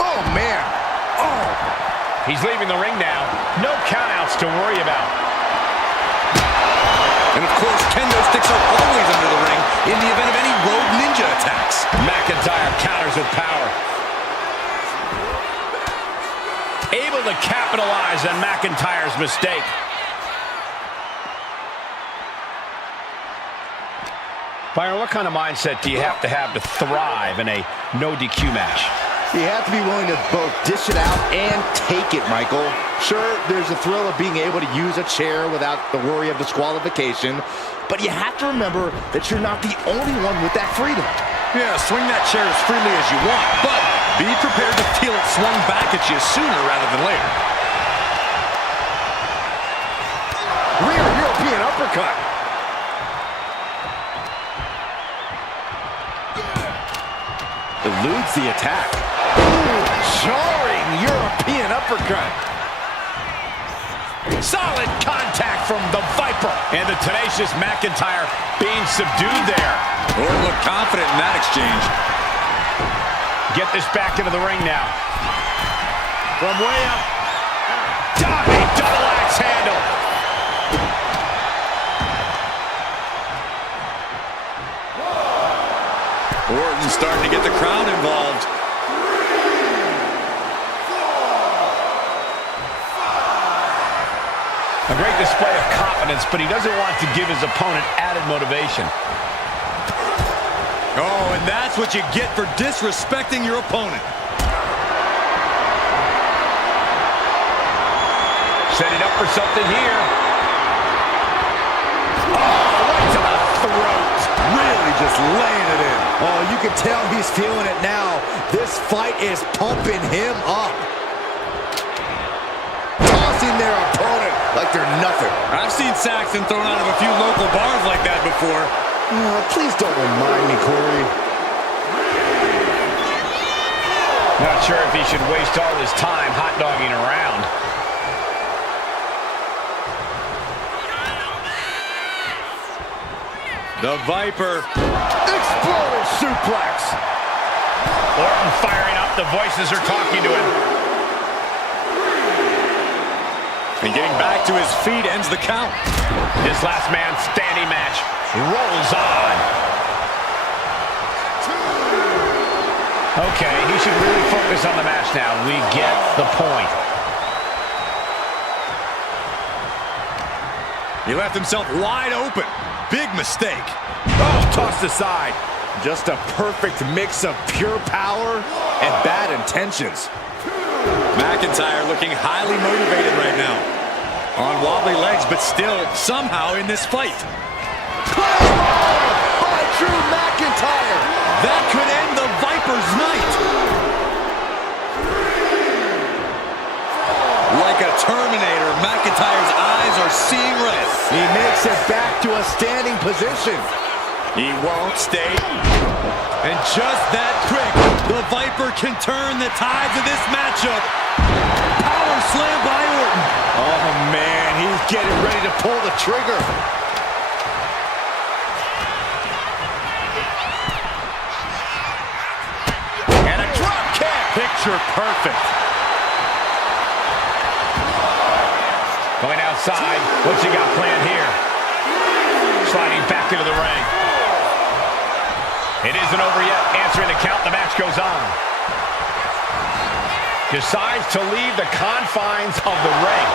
Oh, man. Oh. He's leaving the ring now. No countouts to worry about. And of course, kendo sticks are always under the ring in the event of any rogue ninja attacks. McIntyre counters with power. Able to capitalize on McIntyre's mistake. Byron, what kind of mindset do you have to thrive in a no DQ match? You have to be willing to both dish it out and take it, Michael. Sure, there's a thrill of being able to use a chair without the worry of disqualification, but you have to remember that you're not the only one with that freedom. Yeah, swing that chair as freely as you want, but be prepared to feel it swung back at you sooner rather than later. Rear European uppercut. Eludes the attack. Ooh, jarring European uppercut. Solid contact from the Viper. And the tenacious McIntyre being subdued there. Orton looked confident in that exchange. Get this back into the ring now. From way up. Diving double axe handle. Orton starting to get the crowd involved. A great display of confidence, but he doesn't want to give his opponent added motivation. Oh, and that's what you get for disrespecting your opponent. Setting up for something here. Oh, right to the throat. Really just laying it in. Oh, you can tell he's feeling it now. This fight is pumping him up. Tossing their opponent like they're nothing. I've seen Saxton thrown out of a few local bars like that before. Please don't remind me, Corey. Not sure if he should waste all his time hot-dogging around. The Viper. Exploding suplex. Orton firing up. The voices are talking to him. And getting back to his feet ends the count. This last man standing match rolls on. Okay, he should really focus on the match now. We get the point. He left himself wide open. Big mistake. Oh, tossed aside. Just a perfect mix of pure power and bad intentions. McIntyre looking highly motivated right now. On wobbly legs, but still somehow in this fight. Claymore by Drew McIntyre. That could end the Viper's night. Like a Terminator, McIntyre's eyes are seeing red. He makes it back to a standing position. He won't stay. And just that quick, the Viper can turn the tides of this matchup. Power slam by Orton. Oh, man, he's getting ready to pull the trigger. And a drop kick. Picture perfect. Going outside. What's he got planned here? Sliding back into the ring. It isn't over yet. Answering the count. The match goes on. Decides to leave the confines of the ring.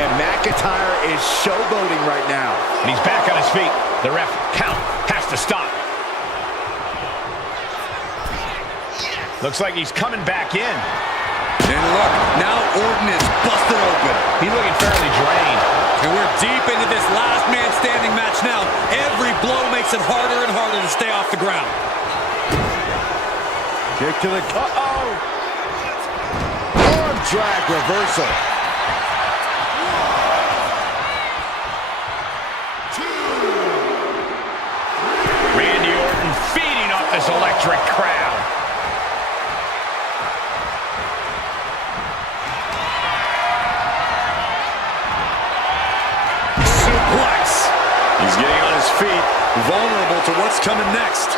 And McIntyre is showboating right now. And he's back on his feet. The ref count has to stop. Looks like he's coming back in. And look, now Orton is busted open. He's looking fairly drained. And we're deep into this last man standing match now. Every blow makes it harder and harder to stay off the ground. Kick to the... Uh-oh! Arm drag reversal. Randy Orton feeding off this electric crowd. He's getting on his feet, vulnerable to what's coming next.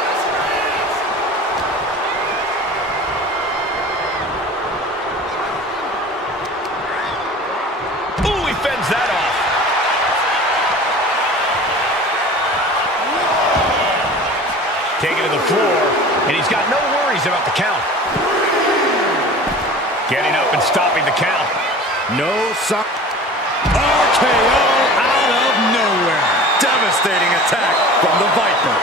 Ooh, he fends that off. Taken to the floor, and he's got no worries about the count. Getting up and stopping the count. No sign. RKO out of nowhere. Devastating attack from the Viper.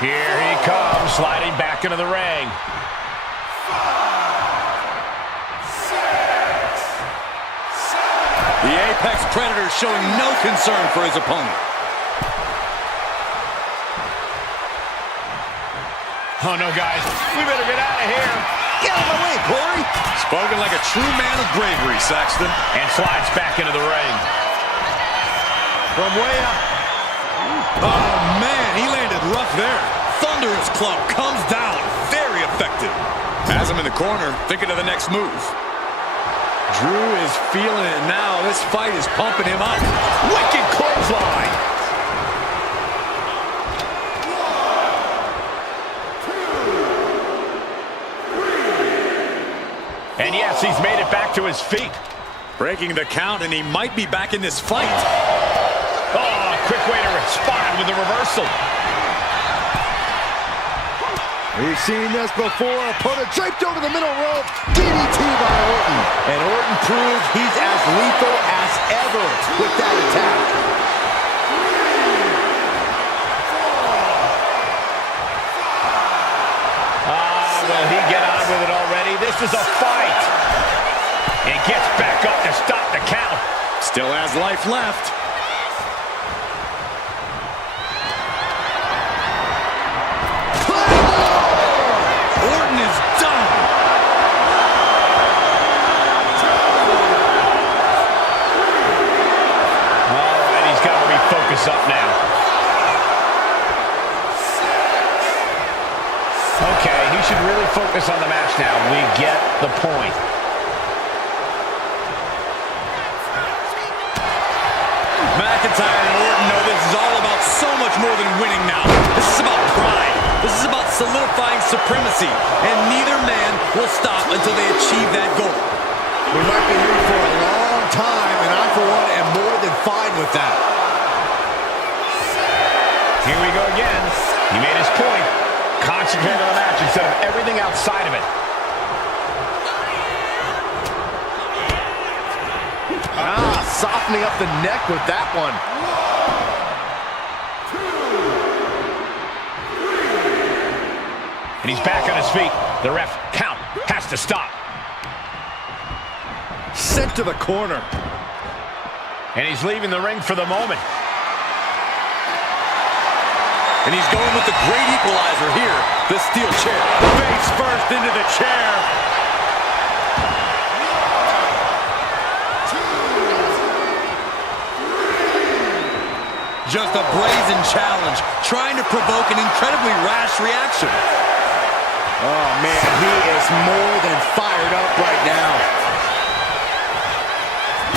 Here he comes, sliding back into the ring. The Apex Predator showing no concern for his opponent. Oh, no, guys. We better get out of here. Get out of my way, Corey. Spoken like a true man of bravery, Saxton. And slides back into the ring. From way up. Oh, man, he landed rough there. Thunderous club comes down. Very effective. Has him in the corner, thinking of the next move. Drew is feeling it now. This fight is pumping him up. Wicked clothesline. And yes, he's made it back to his feet. Breaking the count, and he might be back in this fight. Oh, quick way to respond with a reversal. We've seen this before. Opponent draped over the middle rope. DDT by Orton. And Orton proved he's as lethal as ever with that attack. Will he get on with it already? This is a fight. And gets back up to stop the count. Still has life left. Orton is done. All right, he's got to refocus up now. Okay, he should really focus on the match now. We get the point. McIntyre and Orton know this is all about so much more than winning now. This is about pride. This is about solidifying supremacy. And neither man will stop until they achieve that goal. We might be here for a long time, and I, for one, am more than fine with that. Here we go again. He made his point. Concentrate on the match instead of everything outside of it. Softening up the neck with that one. And he's back on his feet. The ref count has to stop. Sent to the corner. And he's leaving the ring for the moment. And he's going with the great equalizer here, the steel chair. Face first into the chair. Just a brazen challenge, trying to provoke an incredibly rash reaction. Oh, man, he is more than fired up right now.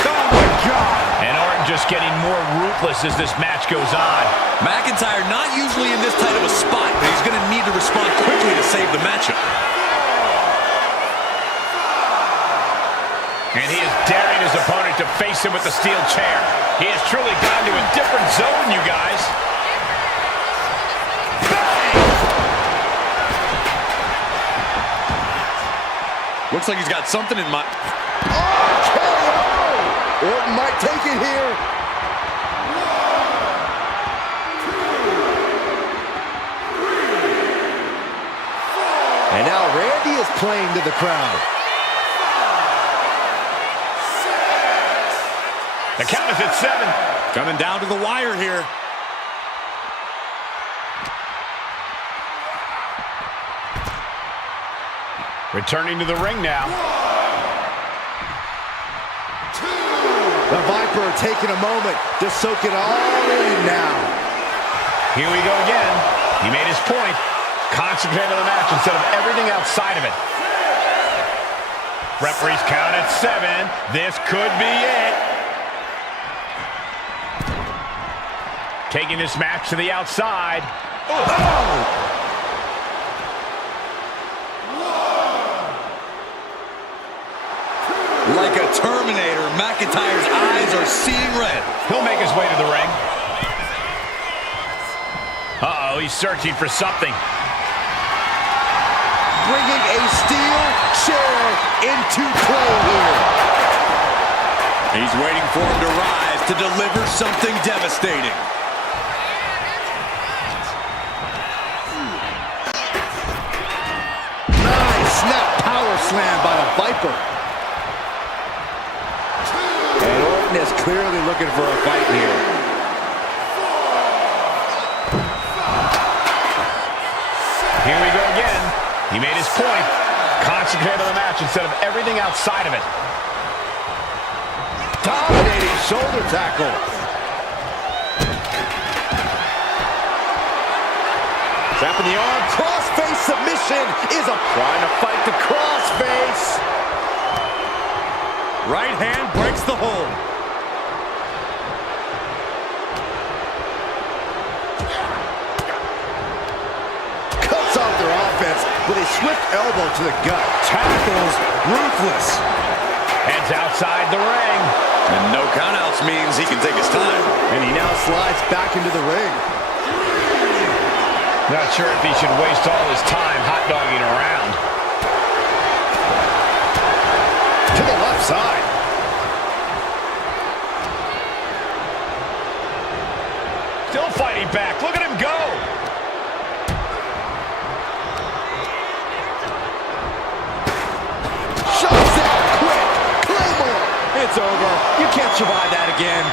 Oh, my God. And Orton just getting more ruthless as this match goes on. McIntyre not usually in this tight of a spot, but he's going to need to respond quickly to save the matchup. And he is daring his opponent to face him with the steel chair. He has truly gone to a different zone, you guys. Looks like he's got something in mind. Oh, Orton might take it here. And now Randy is playing to the crowd. The count is at 7. Coming down to the wire here. Returning to the ring now. The Viper taking a moment to soak it all in now. Here we go again. He made his point. Concentrate on the match instead of everything outside of it. Referees count at 7. This could be it. Taking this match to the outside. Oh! Like a Terminator, McIntyre's eyes are seeing red. He'll make his way to the ring. Uh-oh, he's searching for something. Bringing a steel chair into play here. He's waiting for him to rise to deliver something devastating. Nice snap power slam by the Viper. And Orton Orton is clearly looking for a fight here. Here we go again. He made his point. Concentrate on the match instead of everything outside of it. Dominating shoulder tackle. Trapping the arm. Crossface submission is trying to fight the crossface. Right hand breaks the hold. Cuts off their offense with a swift elbow to the gut. Tackles ruthless. Heads outside the ring. And no countouts means he can take his time. And he now slides back into the ring. Not sure if he should waste all his time hot-dogging around. To the left side. Still fighting back. Look at him go. Shots out quick. Claymore. It's over. You can't survive that again.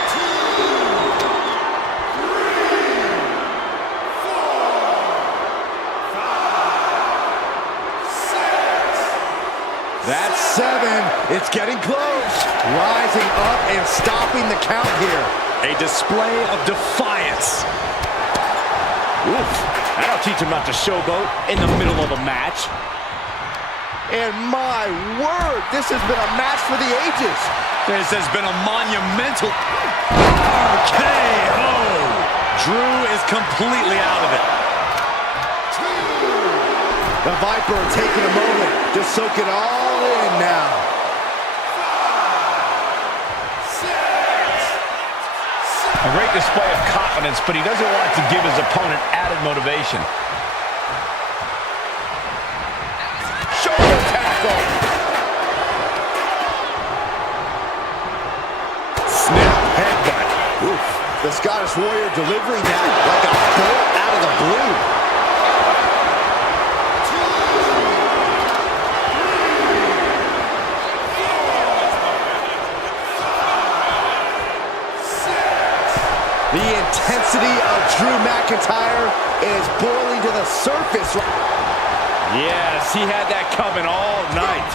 That's 7. It's getting close. Rising up and stopping the count here. A display of defiance. Oof. That'll teach him not to showboat in the middle of a match. And my word, this has been a match for the ages. This has been a monumental RKO. Drew is completely out of it. The Viper taking a moment to soak it all in now. 6, a great display of confidence, but he doesn't want to give his opponent added motivation. Shoulder tackle. Snap headbutt. Oof. The Scottish Warrior delivering that like a bolt out of the blue. The intensity of Drew McIntyre is boiling to the surface. Yes, he had that coming all night.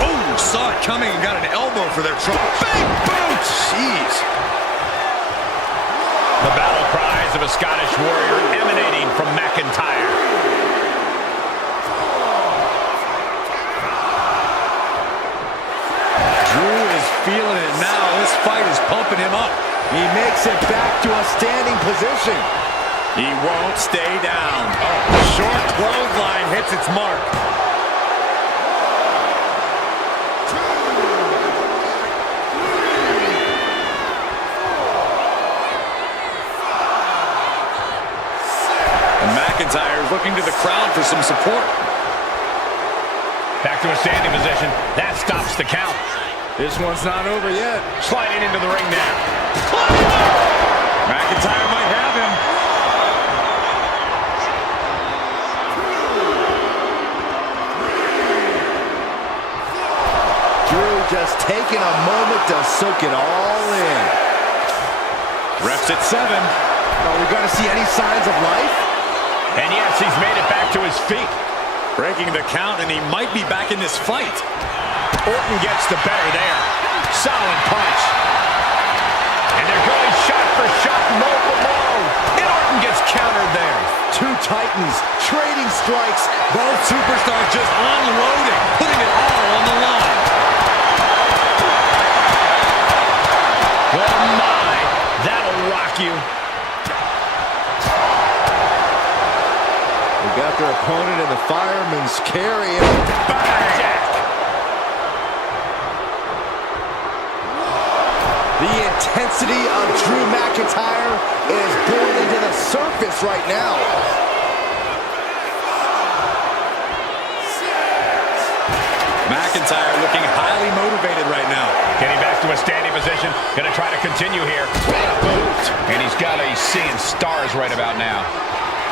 Oh, saw it coming and got an elbow for their trouble. Big boot! Jeez. The battle cries of a Scottish Warrior emanating from McIntyre. Drew is feeling it now. This fight is pumping him up. He makes it back to a standing position. He won't stay down. Oh, short clothesline hits its mark. And McIntyre is looking to the crowd for some support. Back to a standing position. That stops the count. This one's not over yet. Sliding into the ring now. McIntyre might have him. Drew just taking a moment to soak it all in. Refs at 7. Are we going to see any signs of life? And yes, he's made it back to his feet. Breaking the count, and he might be back in this fight. Orton gets the better there. Solid punch. And they're going shot for shot, blow for blow. And Orton gets countered there. Two titans trading strikes. Both superstars just unloading, putting it all on the line. Oh my, that'll rock you. We got their opponent in the fireman's carry. Bang! The intensity of Drew McIntyre is boiling to the surface right now. McIntyre looking highly motivated right now. Getting back to a standing position. Gonna try to continue here. What a boot. And he's got a seeing stars right about now.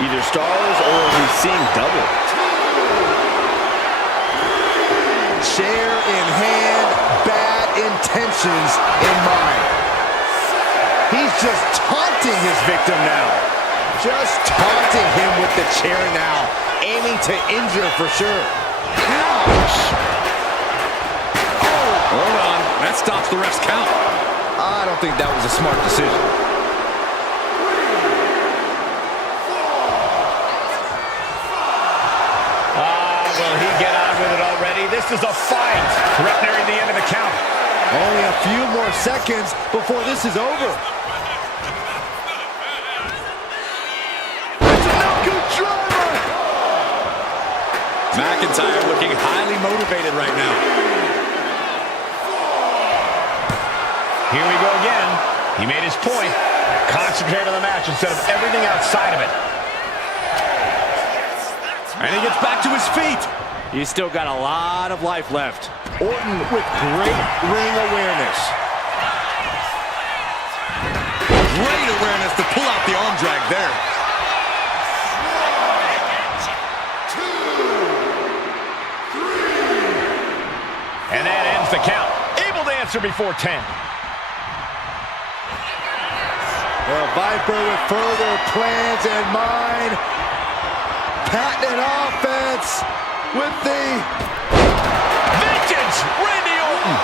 Either stars or he's seeing double. Chair in hand, bad intention. intentions in mind. He's just taunting his victim now. Just taunting him with the chair now, aiming to injure for sure. Ouch! Oh, hold on. That stops the ref's count. I don't think that was a smart decision. Will he get on with it already? This is a fight. Ref nearing the end of the count. Only a few more seconds before this is over. It's a no-good driver! McIntyre looking highly motivated right now. Here we go again. He made his point. Concentrate on the match instead of everything outside of it. And he gets back to his feet. He's still got a lot of life left. Orton with great ring awareness. Great awareness to pull out the arm drag there. And that ends the count. Able to answer before 10. The Viper with further plans in mind. Patented offense with the vintage Randy Orton.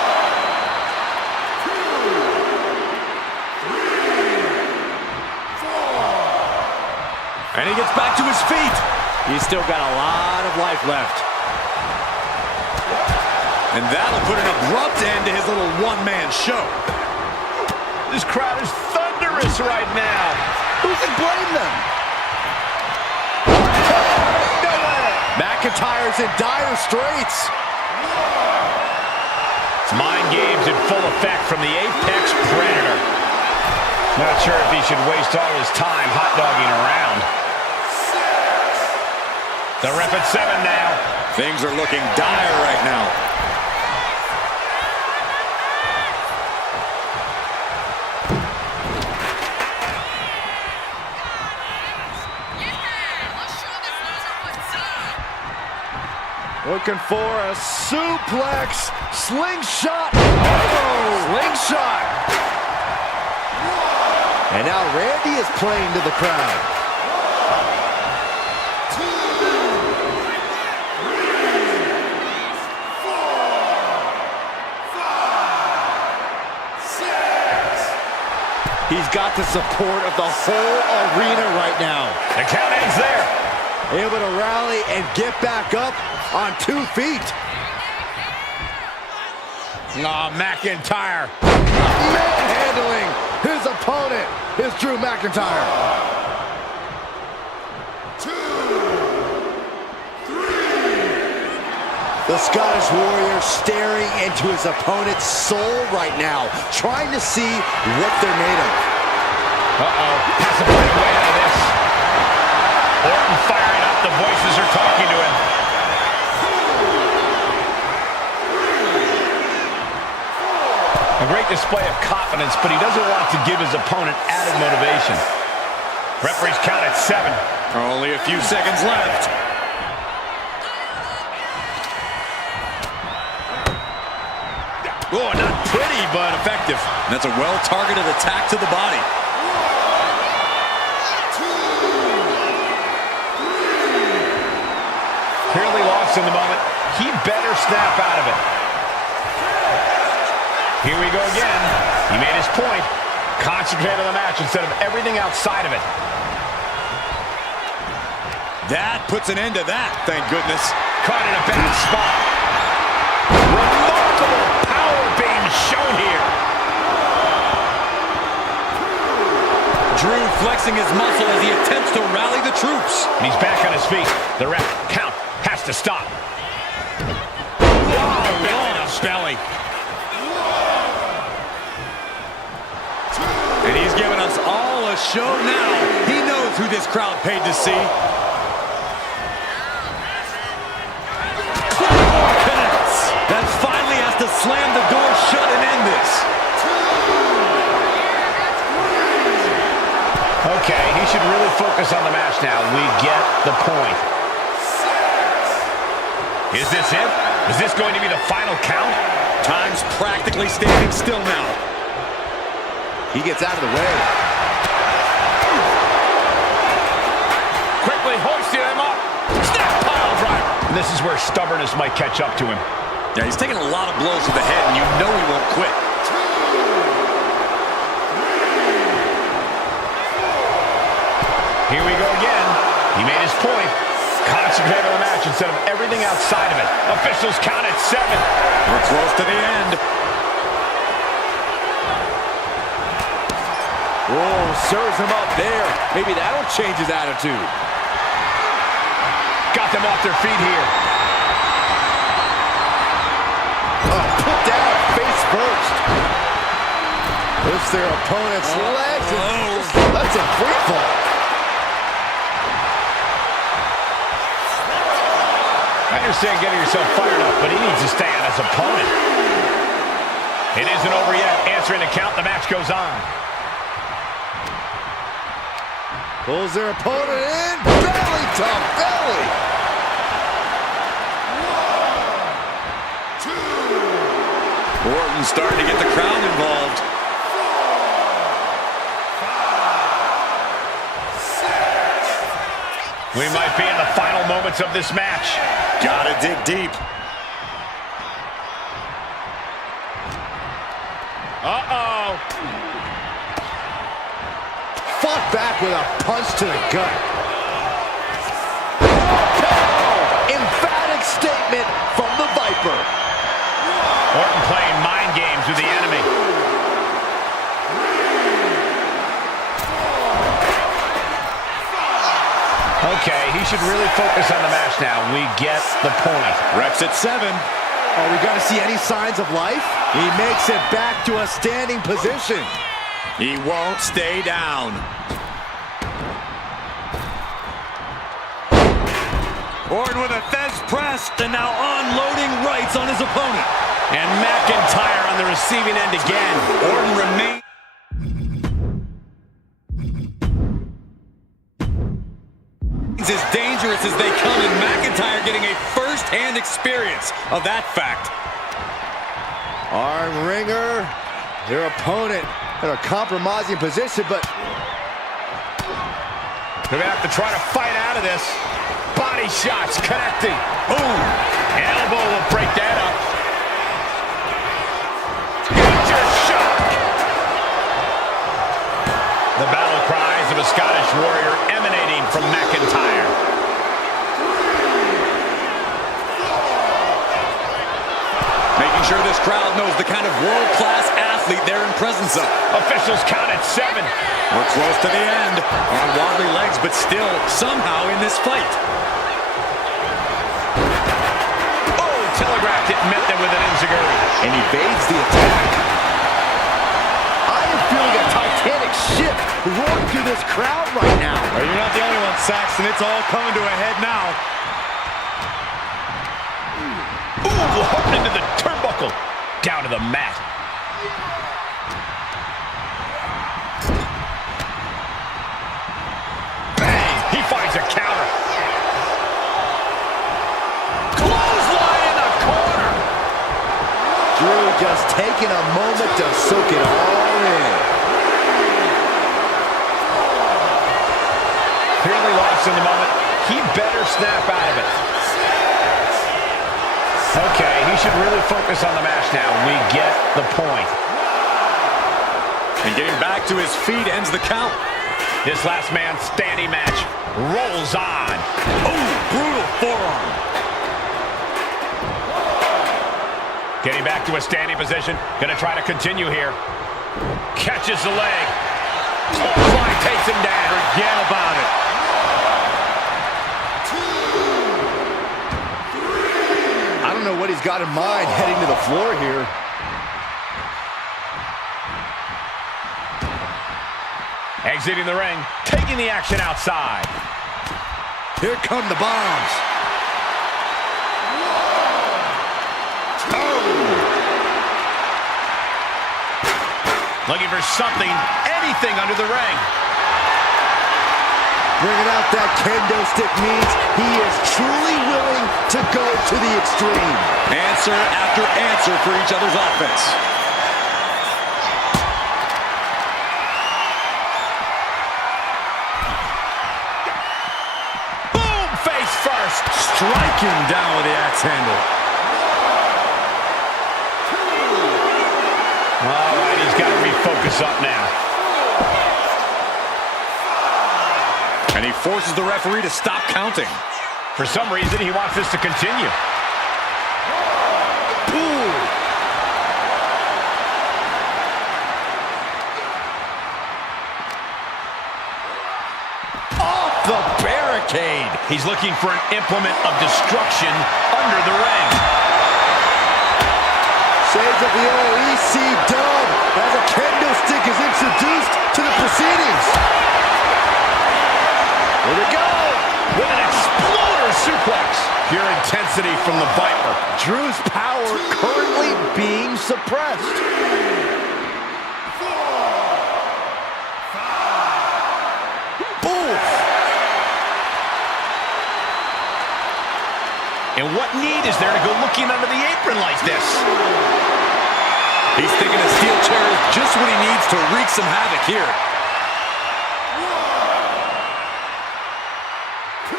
And he gets back to his feet. He's still got a lot of life left. And that'll put an abrupt end to his little one-man show. This crowd is thunderous right now. Who can blame them? McIntyre's in dire straits. It's mind games in full effect from the Apex Predator. Not sure if he should waste all his time hot-dogging around. The ref at 7 now. Things are looking dire right now. Looking for a suplex, slingshot, slingshot. And now Randy is playing to the crowd. 2, 3, 4, 5, 6. He's got the support of the whole arena right now. The count ends there. Able to rally and get back up on 2 feet. Oh, McIntyre. Manhandling his opponent is Drew McIntyre. 2, 3. The Scottish Warrior staring into his opponent's soul right now, trying to see what they're made of. Uh-oh. Has to find a way out of this. Orton firing up. The voices are talking to him. A great display of confidence, but he doesn't want to give his opponent added motivation. Referee's count at 7. Only a few seconds left. Oh, not pretty, but effective. That's a well-targeted attack to the body. Clearly lost in the moment. He better snap out of it. Here we go again. He made his point. Concentrate on the match instead of everything outside of it. That puts an end to that, thank goodness. Caught in a bad spot. Remarkable power being shown here. Drew flexing his muscle as he attempts to rally the troops. And he's back on his feet. The ref count has to stop. Belly to belly. And he's giving us all a show now. He knows who this crowd paid to see. Connects. That finally has to slam the door shut and end this. Okay, he should really focus on the match now. We get the point. Is this it? Is this going to be the final count? Time's practically standing still now. He gets out of the way. Quickly hoisting him up. Snap pile driver. And this is where stubbornness might catch up to him. Yeah, he's taking a lot of blows to the head, and you know he won't quit. Here we go again. He made his point. Concentrate on the match instead of everything outside of it. Officials count at 7. We're close to the end. Whoa, serves him up there. Maybe that'll change his attitude. Got them off their feet here. Oh, put down face first. Lifts their opponent's legs. That's a free fall. I understand getting yourself fired up, but he needs to stay on his opponent. It isn't over yet. Answering the count, the match goes on. Pulls their opponent in. Belly to belly. 1, 2. Orton starting to get the crowd involved. 4, 5, 6. We might be in the final moments of this match. Gotta dig deep. Uh-oh. Fought back with a punch to the gut. Emphatic statement from the Viper. Orton playing mind games with the enemy. Okay, he should really focus on the match now. We get the point. Reps at 7. Are we going to see any signs of life? He makes it back to a standing position. He won't stay down. Orton with a Fez press, and now unloading rights on his opponent. And McIntyre on the receiving end again. Orton remains as dangerous as they come, and McIntyre getting a first-hand experience of that fact. Arm wringer, their opponent in a compromising position, but they're gonna have to try to fight out of this. Body shots connecting. Boom. Elbow will break that up. Major shock. The battle cries of a Scottish warrior emanating from McIntyre. Making sure this crowd knows the kind of world-class athlete they're in presence of. Officials count at 7. We're close to the end. On wobbly legs, but still somehow in this fight. Oh, telegraphed it, met them with an enziguri. and evades the attack. I am feeling a Titanic ship roaring through this crowd right now. Well, you're not the only one, Saxton. It's all coming to a head now. Ooh, hooked into the turnbuckle. Down to the mat. Bang! He finds a counter. Clothesline in the corner. Drew just taking a moment to soak it all in. Clearly lost in the moment. He better snap out of it. Okay, he should really focus on the match now. We get the point. And getting back to his feet ends the count. This last man standing match rolls on. Oh, brutal forearm. Getting back to a standing position. Gonna try to continue here. Catches the leg. Fly takes him down. Forget about it. I don't know what he's got in mind heading to the floor here. Exiting the ring, taking the action outside. Here come the bombs. Looking for something, anything under the ring. bringing out that kendo stick means he is truly willing to go to the extreme. Answer after answer for each other's offense. Boom! Face first. Striking down with the axe handle. All right, he's got to refocus up now. And he forces the referee to stop counting. For some reason, he wants this to continue. Ooh. Off the barricade. He's looking for an implement of destruction under the ring. Shades of the OEC dub as a kendo stick is introduced to the proceedings. Here we go. With an exploder suplex. Pure intensity from the Viper. Drew's power currently being suppressed. 4, 5. Oof. And what need is there to go looking under the apron like this? He's thinking a steel chair is just what he needs to wreak some havoc here. 1, 2,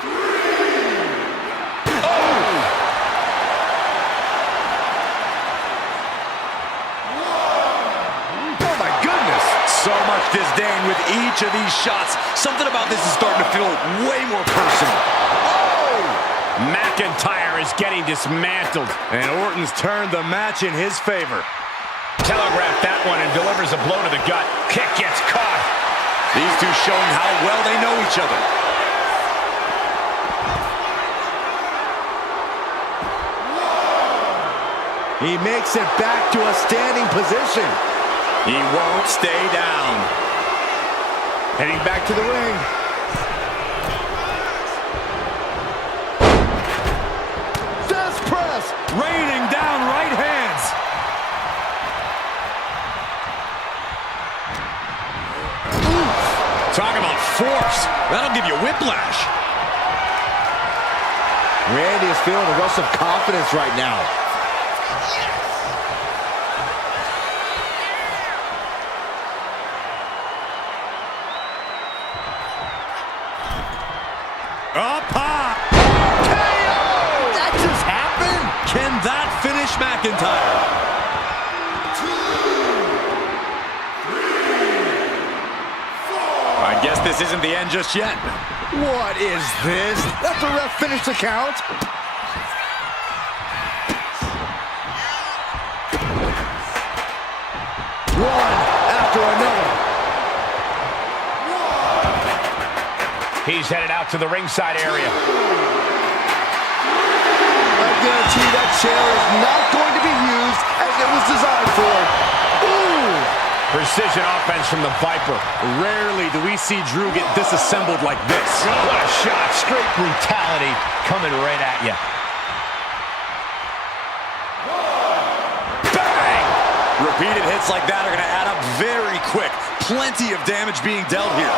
3. Oh my goodness. So much disdain with each of these shots. Something about this is starting to feel way more personal. McIntyre is getting dismantled. And Orton's turned the match in his favor. Telegraphed that one and delivers a blow to the gut. Kick gets caught. These two showing how well they know each other. He makes it back to a standing position. He won't stay down. Heading back to the ring. Death press. Raining down right hands. Talk about force. That'll give you whiplash. Randy is feeling a rush of confidence right now. Up high. KO! That just happened? Can that finish McIntyre? 4. I guess this isn't the end just yet. What is this? Let the ref finish the count. One after another. He's headed out to the ringside area. I guarantee that chair is not going to be used as it was designed for. Ooh! Precision offense from the Viper. Rarely do we see Drew get disassembled like this. What a shot. Straight brutality coming right at you. Bang! Repeated hits like that are going to add up very quick. Plenty of damage being dealt here.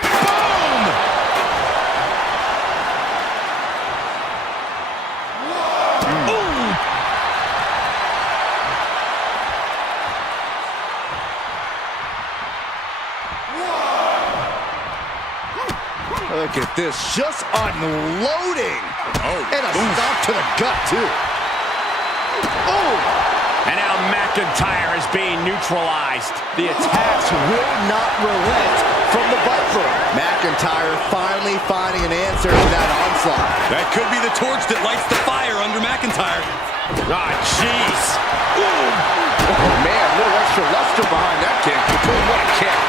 Boom! Ooh! Look at this, just unloading. Oh, and a stop to the gut, too. Oh! And now McIntyre is being neutralized. The attacks will not relent from the Viper. McIntyre finally finding an answer to that onslaught. That could be the torch that lights the fire under McIntyre. Ah, jeez. Oh, man, a little extra luster behind that kick. Boom, what a kick.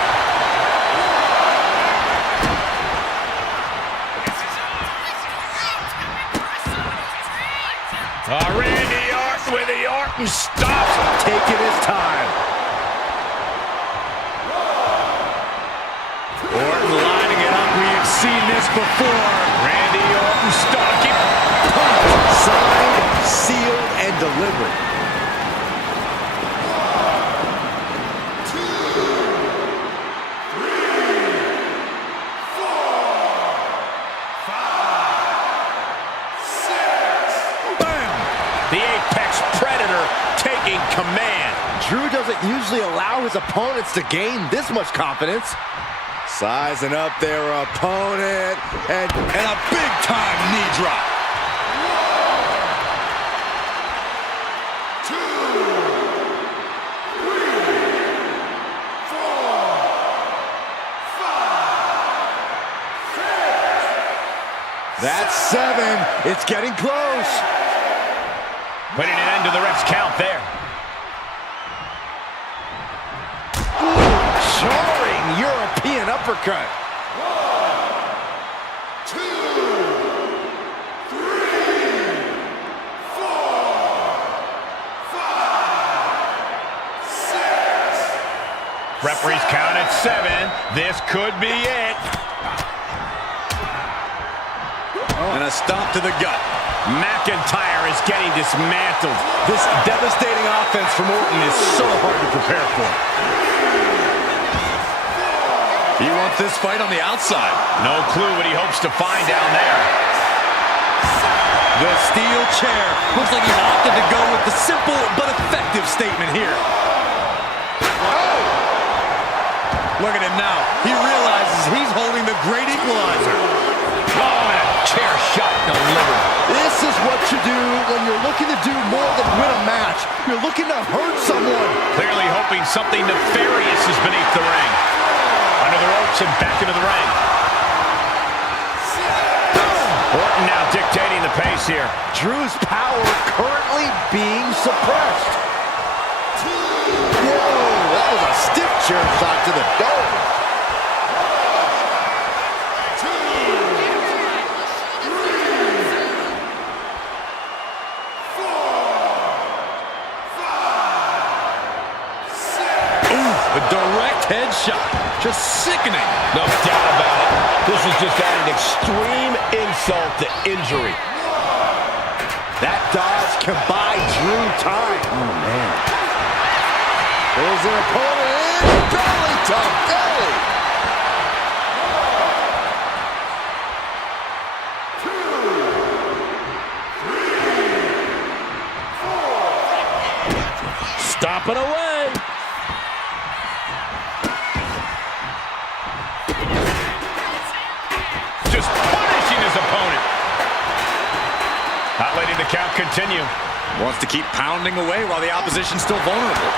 Randy Orton with the Orton stop. Taking his time. Orton lining it up. We have seen this before. Randy Orton stalking. Signed, sealed, and delivered. 1, 2, 3. taking command. Drew doesn't usually allow his opponents to gain this much confidence. Sizing up their opponent, and a big-time knee drop. 1, 2, 3, 4, 5, 6. that's 7. It's getting close. Putting an end to the ref's count there. Jarring European uppercut. 1, 2, 3, 4, 5, 6. Referee's count at 7. This could be it. And a stomp to the gut. McIntyre is getting dismantled. This devastating offense from Orton is so hard to prepare for. He wants this fight on the outside. No clue what he hopes to find down there. The steel chair. Looks like he's opted to go with the simple but effective statement here. Look at him now. He realizes he's holding the great equalizer. Oh, and a chair shot delivered. This is what you do when you're looking to do more than win a match. You're looking to hurt someone. Clearly hoping something nefarious is beneath the ring. Under the ropes and back into the ring. Orton now dictating the pace here. Drew's power currently being suppressed. Whoa, that was a stiff chair shot to the dome. 2, 3, 4, 5, 6. A direct headshot. Just sickening. No doubt about it. This is just adding extreme insult to injury. That dodge can buy Drew time. Oh, man. There's an opponent in. Belly to belly. 2, 3, 4. Stomping away. Just punishing his opponent. Not letting the count continue. Wants to keep pounding away while the opposition's still vulnerable.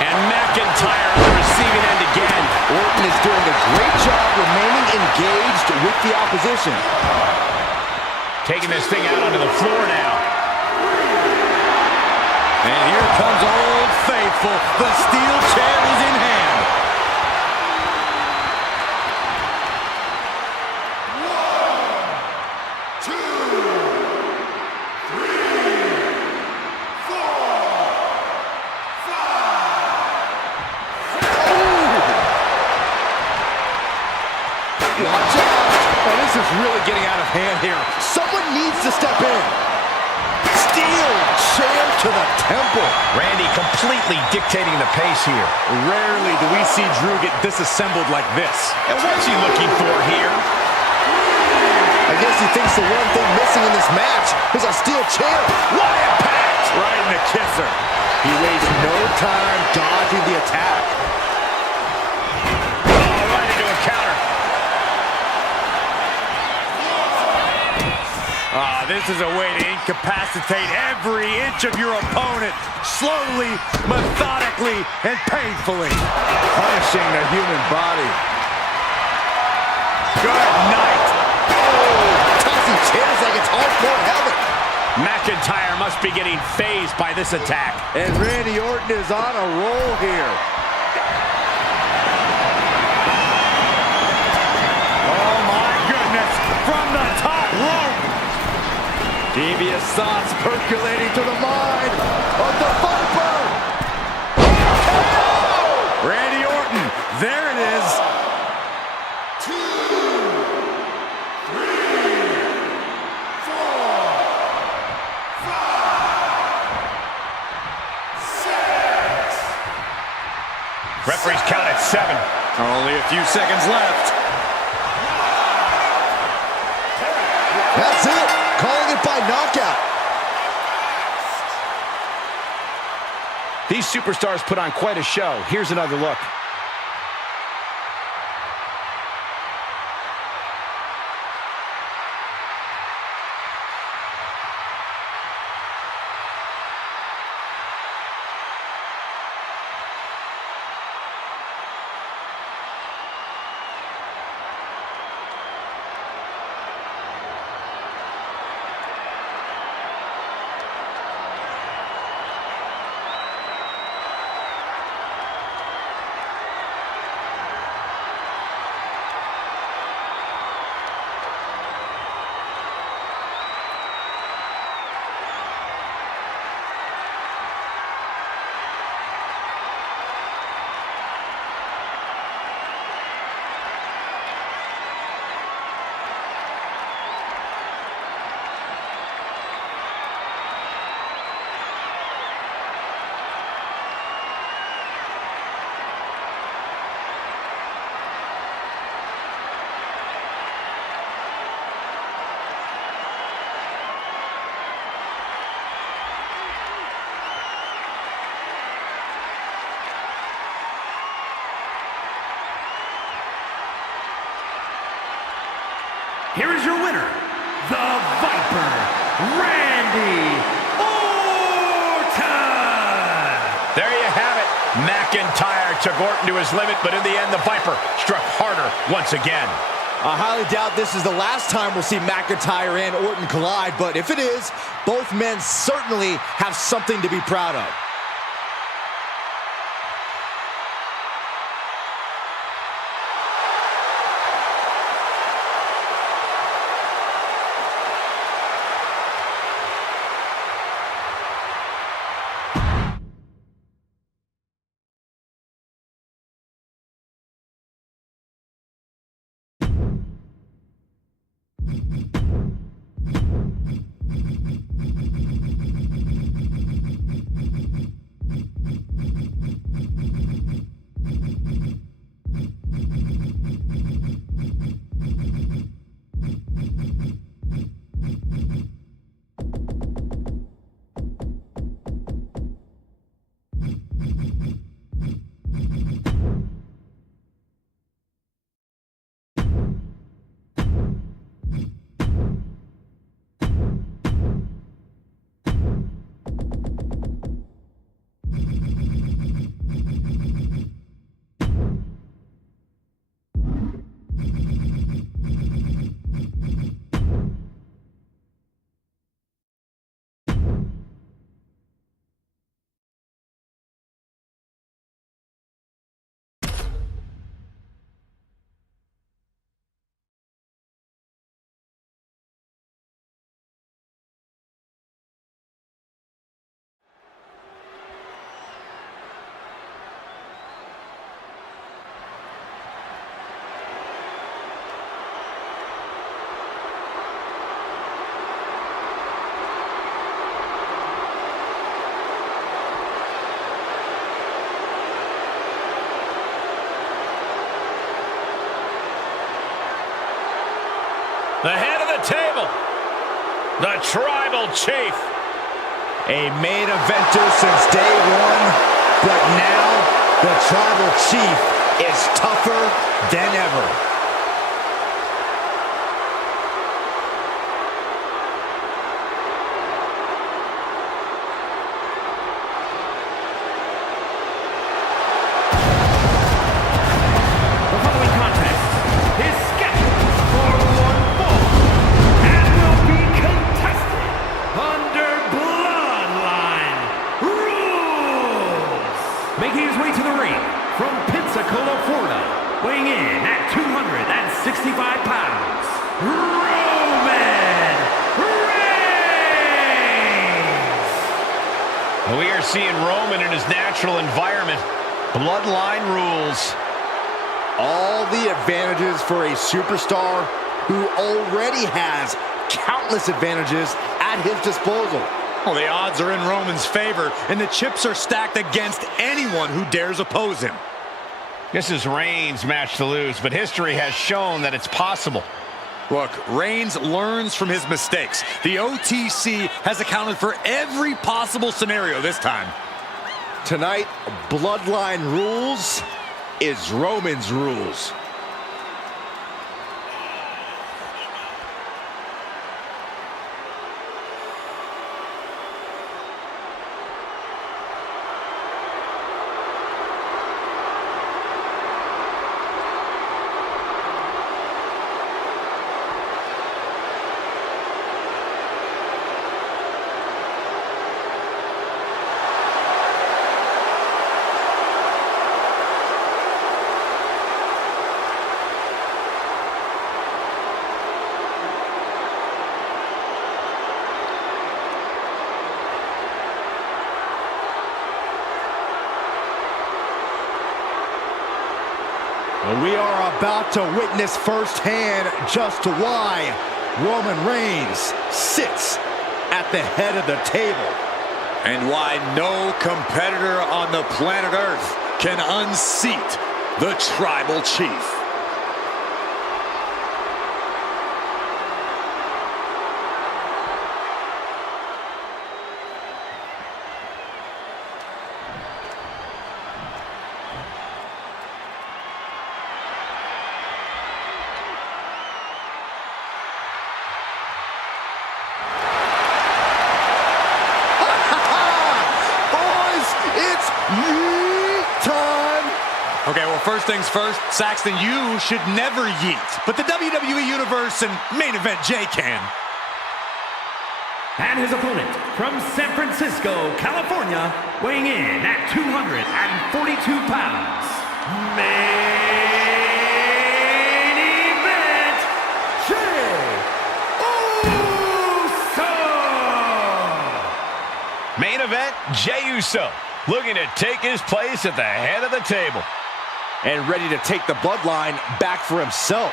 And McIntyre on the receiving end again. Orton is doing a great job remaining engaged with the opposition. Taking this thing out onto the floor now. And here comes Old Faithful. The steel chair is in hand. 1, 2, 3, 4, 5. Watch out. Oh, this is really getting out of hand here. Someone needs to step in. Steel chair to the temple. Randy completely dictating the pace here. Rarely do we see Drew get disassembled like this. And what's he looking for here? I guess he thinks the one thing missing in this match is a steel chair. What impact! Right in the kisser. He wastes no time dodging the attack. Oh, right into a counter. This is a way to incapacitate every inch of your opponent. Slowly, methodically, and painfully. Punishing the human body. Good night. Oh, tossing chairs like it's hardcore heaven. McIntyre must be getting phased by this attack. And Randy Orton is on a roll here. Oh my goodness, from the top rope. Devious thoughts percolating to the mind of the Viper. Randy Orton, there it is. 2, 3, 4, 5, 6. Referee's count at 7. Only a few seconds left. That's it. Calling it by knockout. These superstars put on quite a show. Here's another look. Here is your winner, the Viper, Randy Orton! There you have it. McIntyre took Orton to his limit, but in the end, the Viper struck harder once again. I highly doubt this is the last time we'll see McIntyre and Orton collide, but if it is, both men certainly have something to be proud of. The head of the table, the Tribal Chief. A main eventer since day one, but now the Tribal Chief is tougher than ever. Making his way to the ring from Pensacola, Florida, weighing in at 265 pounds, Roman Reigns! We are seeing Roman in his natural environment. Bloodline rules. All the advantages for a superstar who already has countless advantages at his disposal. Well, the odds are in Roman's favor, and the chips are stacked against anyone who dares oppose him. This is Reigns' match to lose, but history has shown that it's possible. Look, Reigns learns from his mistakes. The OTC has accounted for every possible scenario this time. Tonight, Bloodline rules is Roman's rules. We are about to witness firsthand just why Roman Reigns sits at the head of the table. And why no competitor on the planet Earth can unseat the Tribal Chief. Okay, well, first things first, Saxton, you should never yeet. But the WWE Universe and main event Jay can. And his opponent from San Francisco, California, weighing in at 242 pounds, main event, Jay Uso! Main event, Jey Uso, looking to take his place at the head of the table. And ready to take the Bloodline back for himself.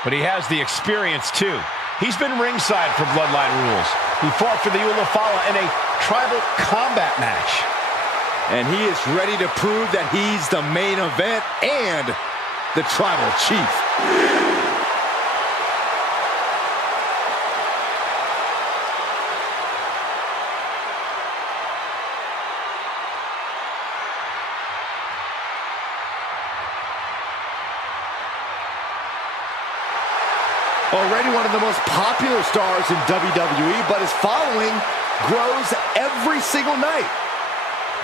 But he has the experience, too. He's been ringside for Bloodline rules. He fought for the Ulafala in a tribal combat match. And he is ready to prove that he's the main event and the Tribal Chief. Already one of the most popular stars in WWE, but his following grows every single night.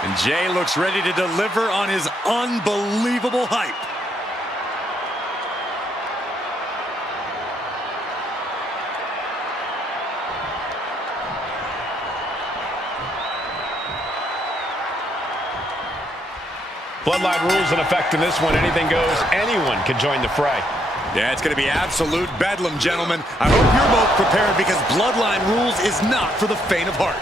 And Jay looks ready to deliver on his unbelievable hype. Bloodline rules in effect in this one. Anything goes. Anyone can join the fray. Yeah, it's going to be absolute bedlam, gentlemen. I hope you're both prepared because Bloodline rules is not for the faint of heart.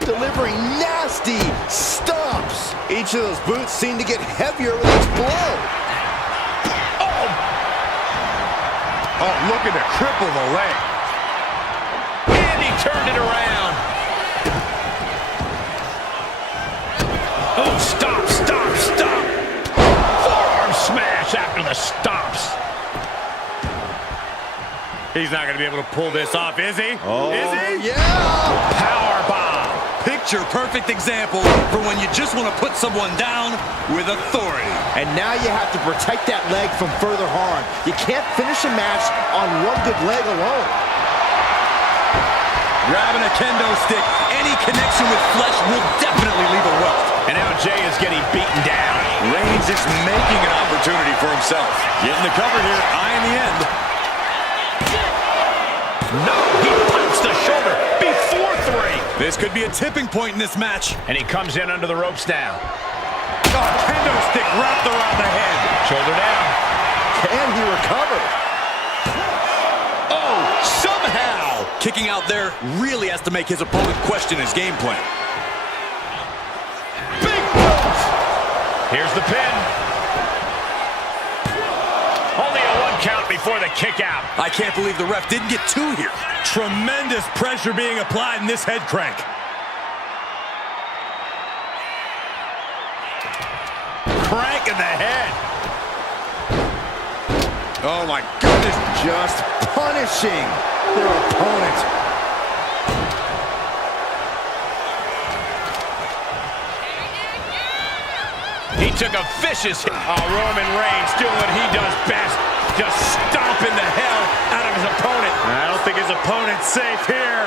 Delivering nasty stomps. Each of those boots seem to get heavier with each blow. Oh, looking to cripple the leg. And he turned it around. Oh, stop, stop, stop. Forearm smash after the stomps. He's not going to be able to pull this off, is he? Oh, is he? Yeah! Power bomb. Picture perfect example for when you just want to put someone down with authority. And now you have to protect that leg from further harm. You can't finish a match on one good leg alone. Grabbing a kendo stick, any connection with flesh will definitely leave a welt. And now Jay is getting beaten down. Reigns is making an opportunity for himself. Getting the cover here, eyeing the end. No, he pumps the shoulder before 3. This could be a tipping point in this match. And he comes in under the ropes now. Oh, kendo stick wrapped around the head. Shoulder down. Can he recover? Oh, somehow! Kicking out there really has to make his opponent question his game plan. Big boot! Here's the pin. Only a 1 count before the kick out. I can't believe the ref didn't get 2 here. Tremendous pressure being applied in this head crank. Crank in the head. Oh my goodness. Just punishing their opponent. took a vicious hit. Roman Reigns doing what he does best. Just stomping the hell out of his opponent. I don't think his opponent's safe here.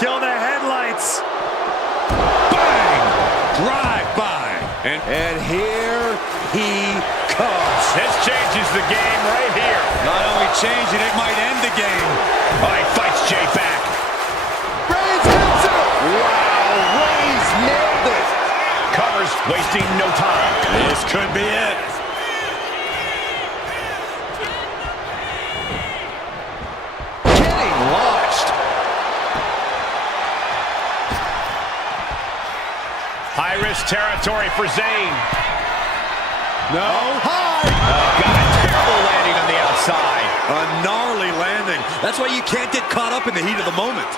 Kill the headlights. Bang! Drive by. And here he comes. This changes the game right here. Not only changing, it might end the game. Oh, he fights Jay back. Reigns hits it. Wow, Reigns nailed it. Covers, wasting no time. This could be it. Getting launched. High-risk territory for Zayn. No. High. Got a terrible landing on the outside. A gnarly landing. That's why you can't get caught up in the heat of the moment.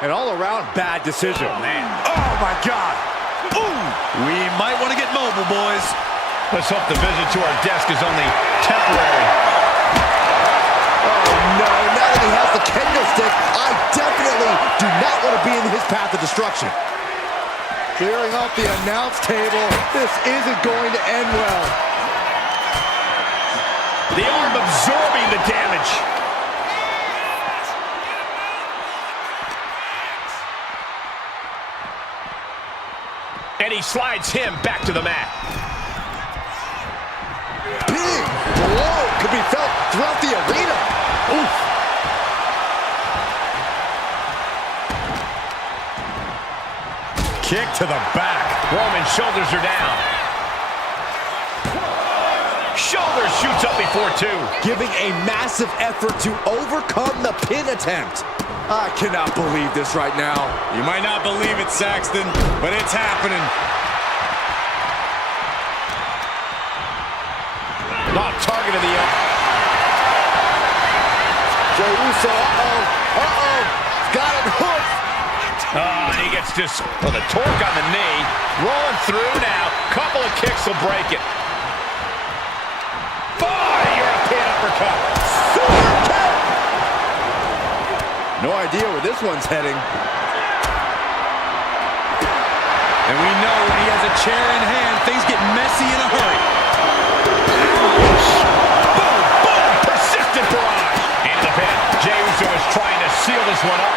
An all-around bad decision. Man. Oh, my God. Ooh. We might want to get mobile, boys. Let's hope the visit to our desk is only temporary. Oh, no. Now that he has the kendo stick, I definitely do not want to be in his path of destruction. Clearing off the announce table. This isn't going to end well. The arm absorbing the damage. And he slides him back to the mat. Big blow could be felt throughout the arena. Oof. Kick to the back. Roman's shoulders are down. Shoulders shoots up before two. Giving a massive effort to overcome the pin attempt. I cannot believe this right now. You might not believe it, Saxton, but it's happening. Not target of the Jey Uso, got it hooked. and he gets this with a torque on the knee. Rolling through now. Couple of kicks will break it. European uppercut. Super kick. No idea where this one's heading. And we know when he has a chair in hand, things get messy in a hurry. Boom, boom, persistent barrage. Into the pin. Jey Uso is trying to seal this one up.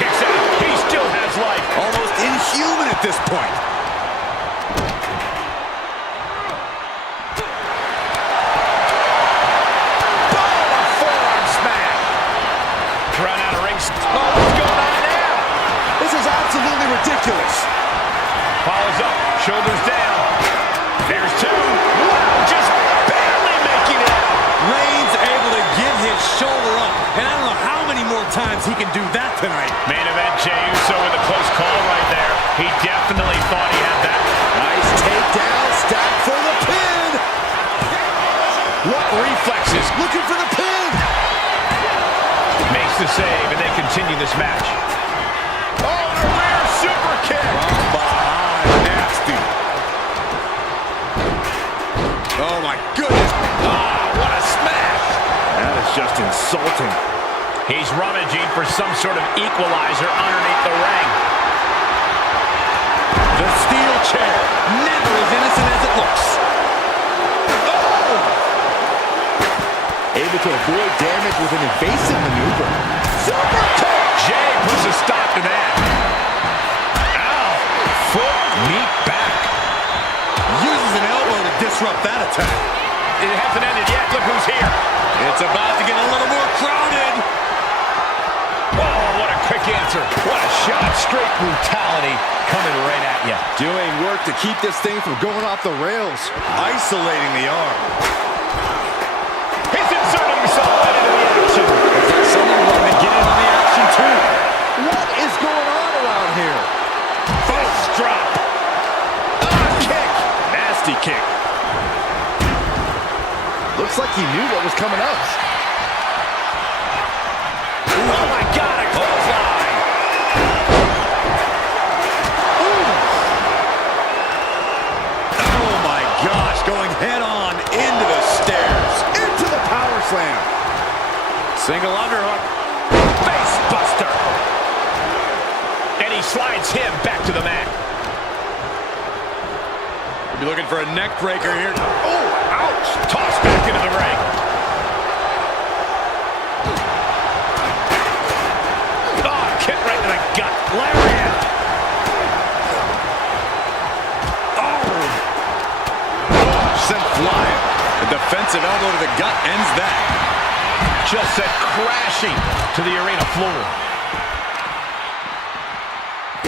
Kicks out. He still has life. Almost inhuman at this point. Ridiculous. Follows up, shoulders down. There's two. Wow, just barely making it out. Reigns able to get his shoulder up, and I don't know how many more times he can do that tonight. Main event, Jey Uso with a close call right there. He definitely thought he had that. Nice takedown, stack for the pin. What reflexes? Looking for the pin. Makes the save, and they continue this match. Super kick! From behind, nasty. Oh my goodness! What a smash! That is just insulting. He's rummaging for some sort of equalizer underneath the ring. The steel chair, never as innocent as it looks. Oh! Able to avoid damage with an evasive maneuver. Super kick! Jey puts a stop to that. Foot, knee back. Uses an elbow to disrupt that attack. It hasn't ended yet. Look who's here. It's about to get a little more crowded. Oh, what a quick answer. What a shot. Straight brutality coming right at you. Doing work to keep this thing from going off the rails. Isolating the arm. He's inserting himself right into the action. Looks like someone wanted to get in on the action too. What is going on around here? First drop. Kick. Nasty kick. Looks like he knew what was coming up. Oh my God, a clothesline. Oh my gosh, going head on into the stairs. Into the power slam. Single underhook. Face buster. And he slides him back to the mat. Be looking for a neck breaker here. Oh, ouch! Tossed back into the ring. Oh, kick right to the gut. Lariat. Sent flying. A defensive elbow to the gut ends that. Just sent crashing to the arena floor.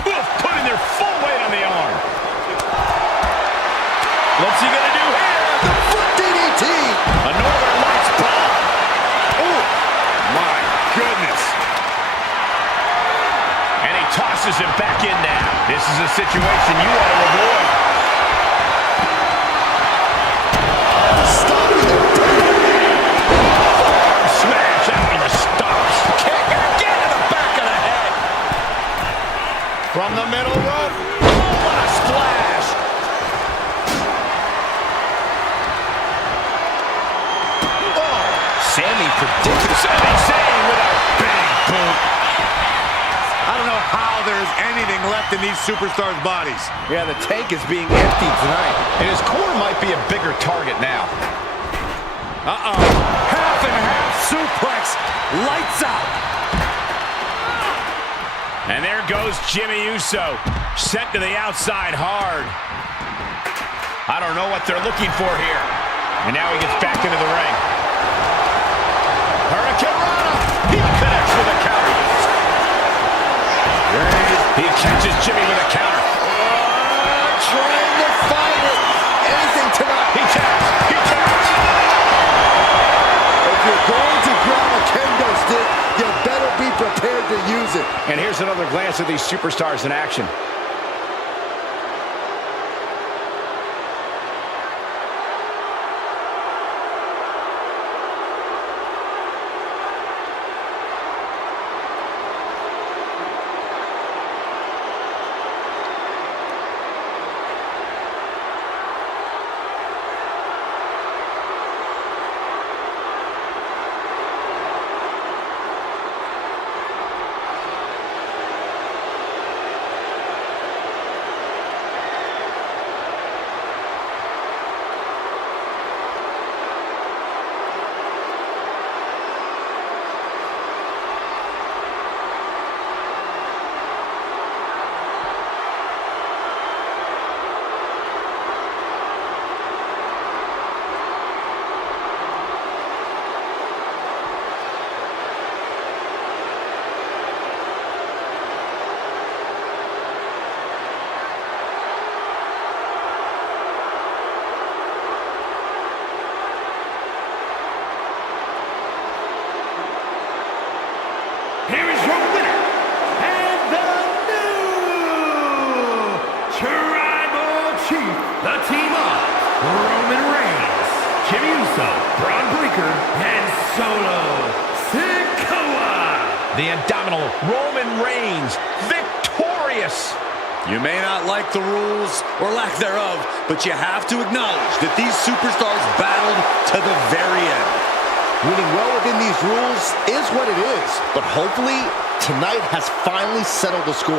Oof, putting their full weight on the arm. What's he gonna do here? The foot DDT. A Northern Lights bomb. Oh, my goodness. And he tosses him back in now. This is a situation you want to avoid. Smash after the stops. Kick again to the back of the head. From the middle rope. Oh, what a splash. Oh, Sammy predicted. Sami Zayn with a big boot. I don't know how there's anything left in these superstars' bodies. Yeah, the tank is being emptied tonight. And his core might be a bigger target now. Uh-oh. Half and half suplex. Lights out. And there goes Jimmy Uso. Sent to the outside hard. I don't know what they're looking for here. And now he gets back into the ring. Hurricane Rana. He connects with a counter. He catches Jimmy with a counter. Trying to find it. Anything tonight. He taps. He taps. If you're going to grab a kendo stick, you better be prepared to use it. And here's another glance at these superstars in action. Here is your winner, and the new Tribal Chief, the team of Roman Reigns, Jimmy Uso, Braun Breaker, and Solo Sikoa. The indomitable Roman Reigns, victorious. You may not like the rules or lack thereof, but you have to acknowledge that these superstars battled to the very end. Winning well within these rules is what it is, but hopefully tonight has finally settled the score.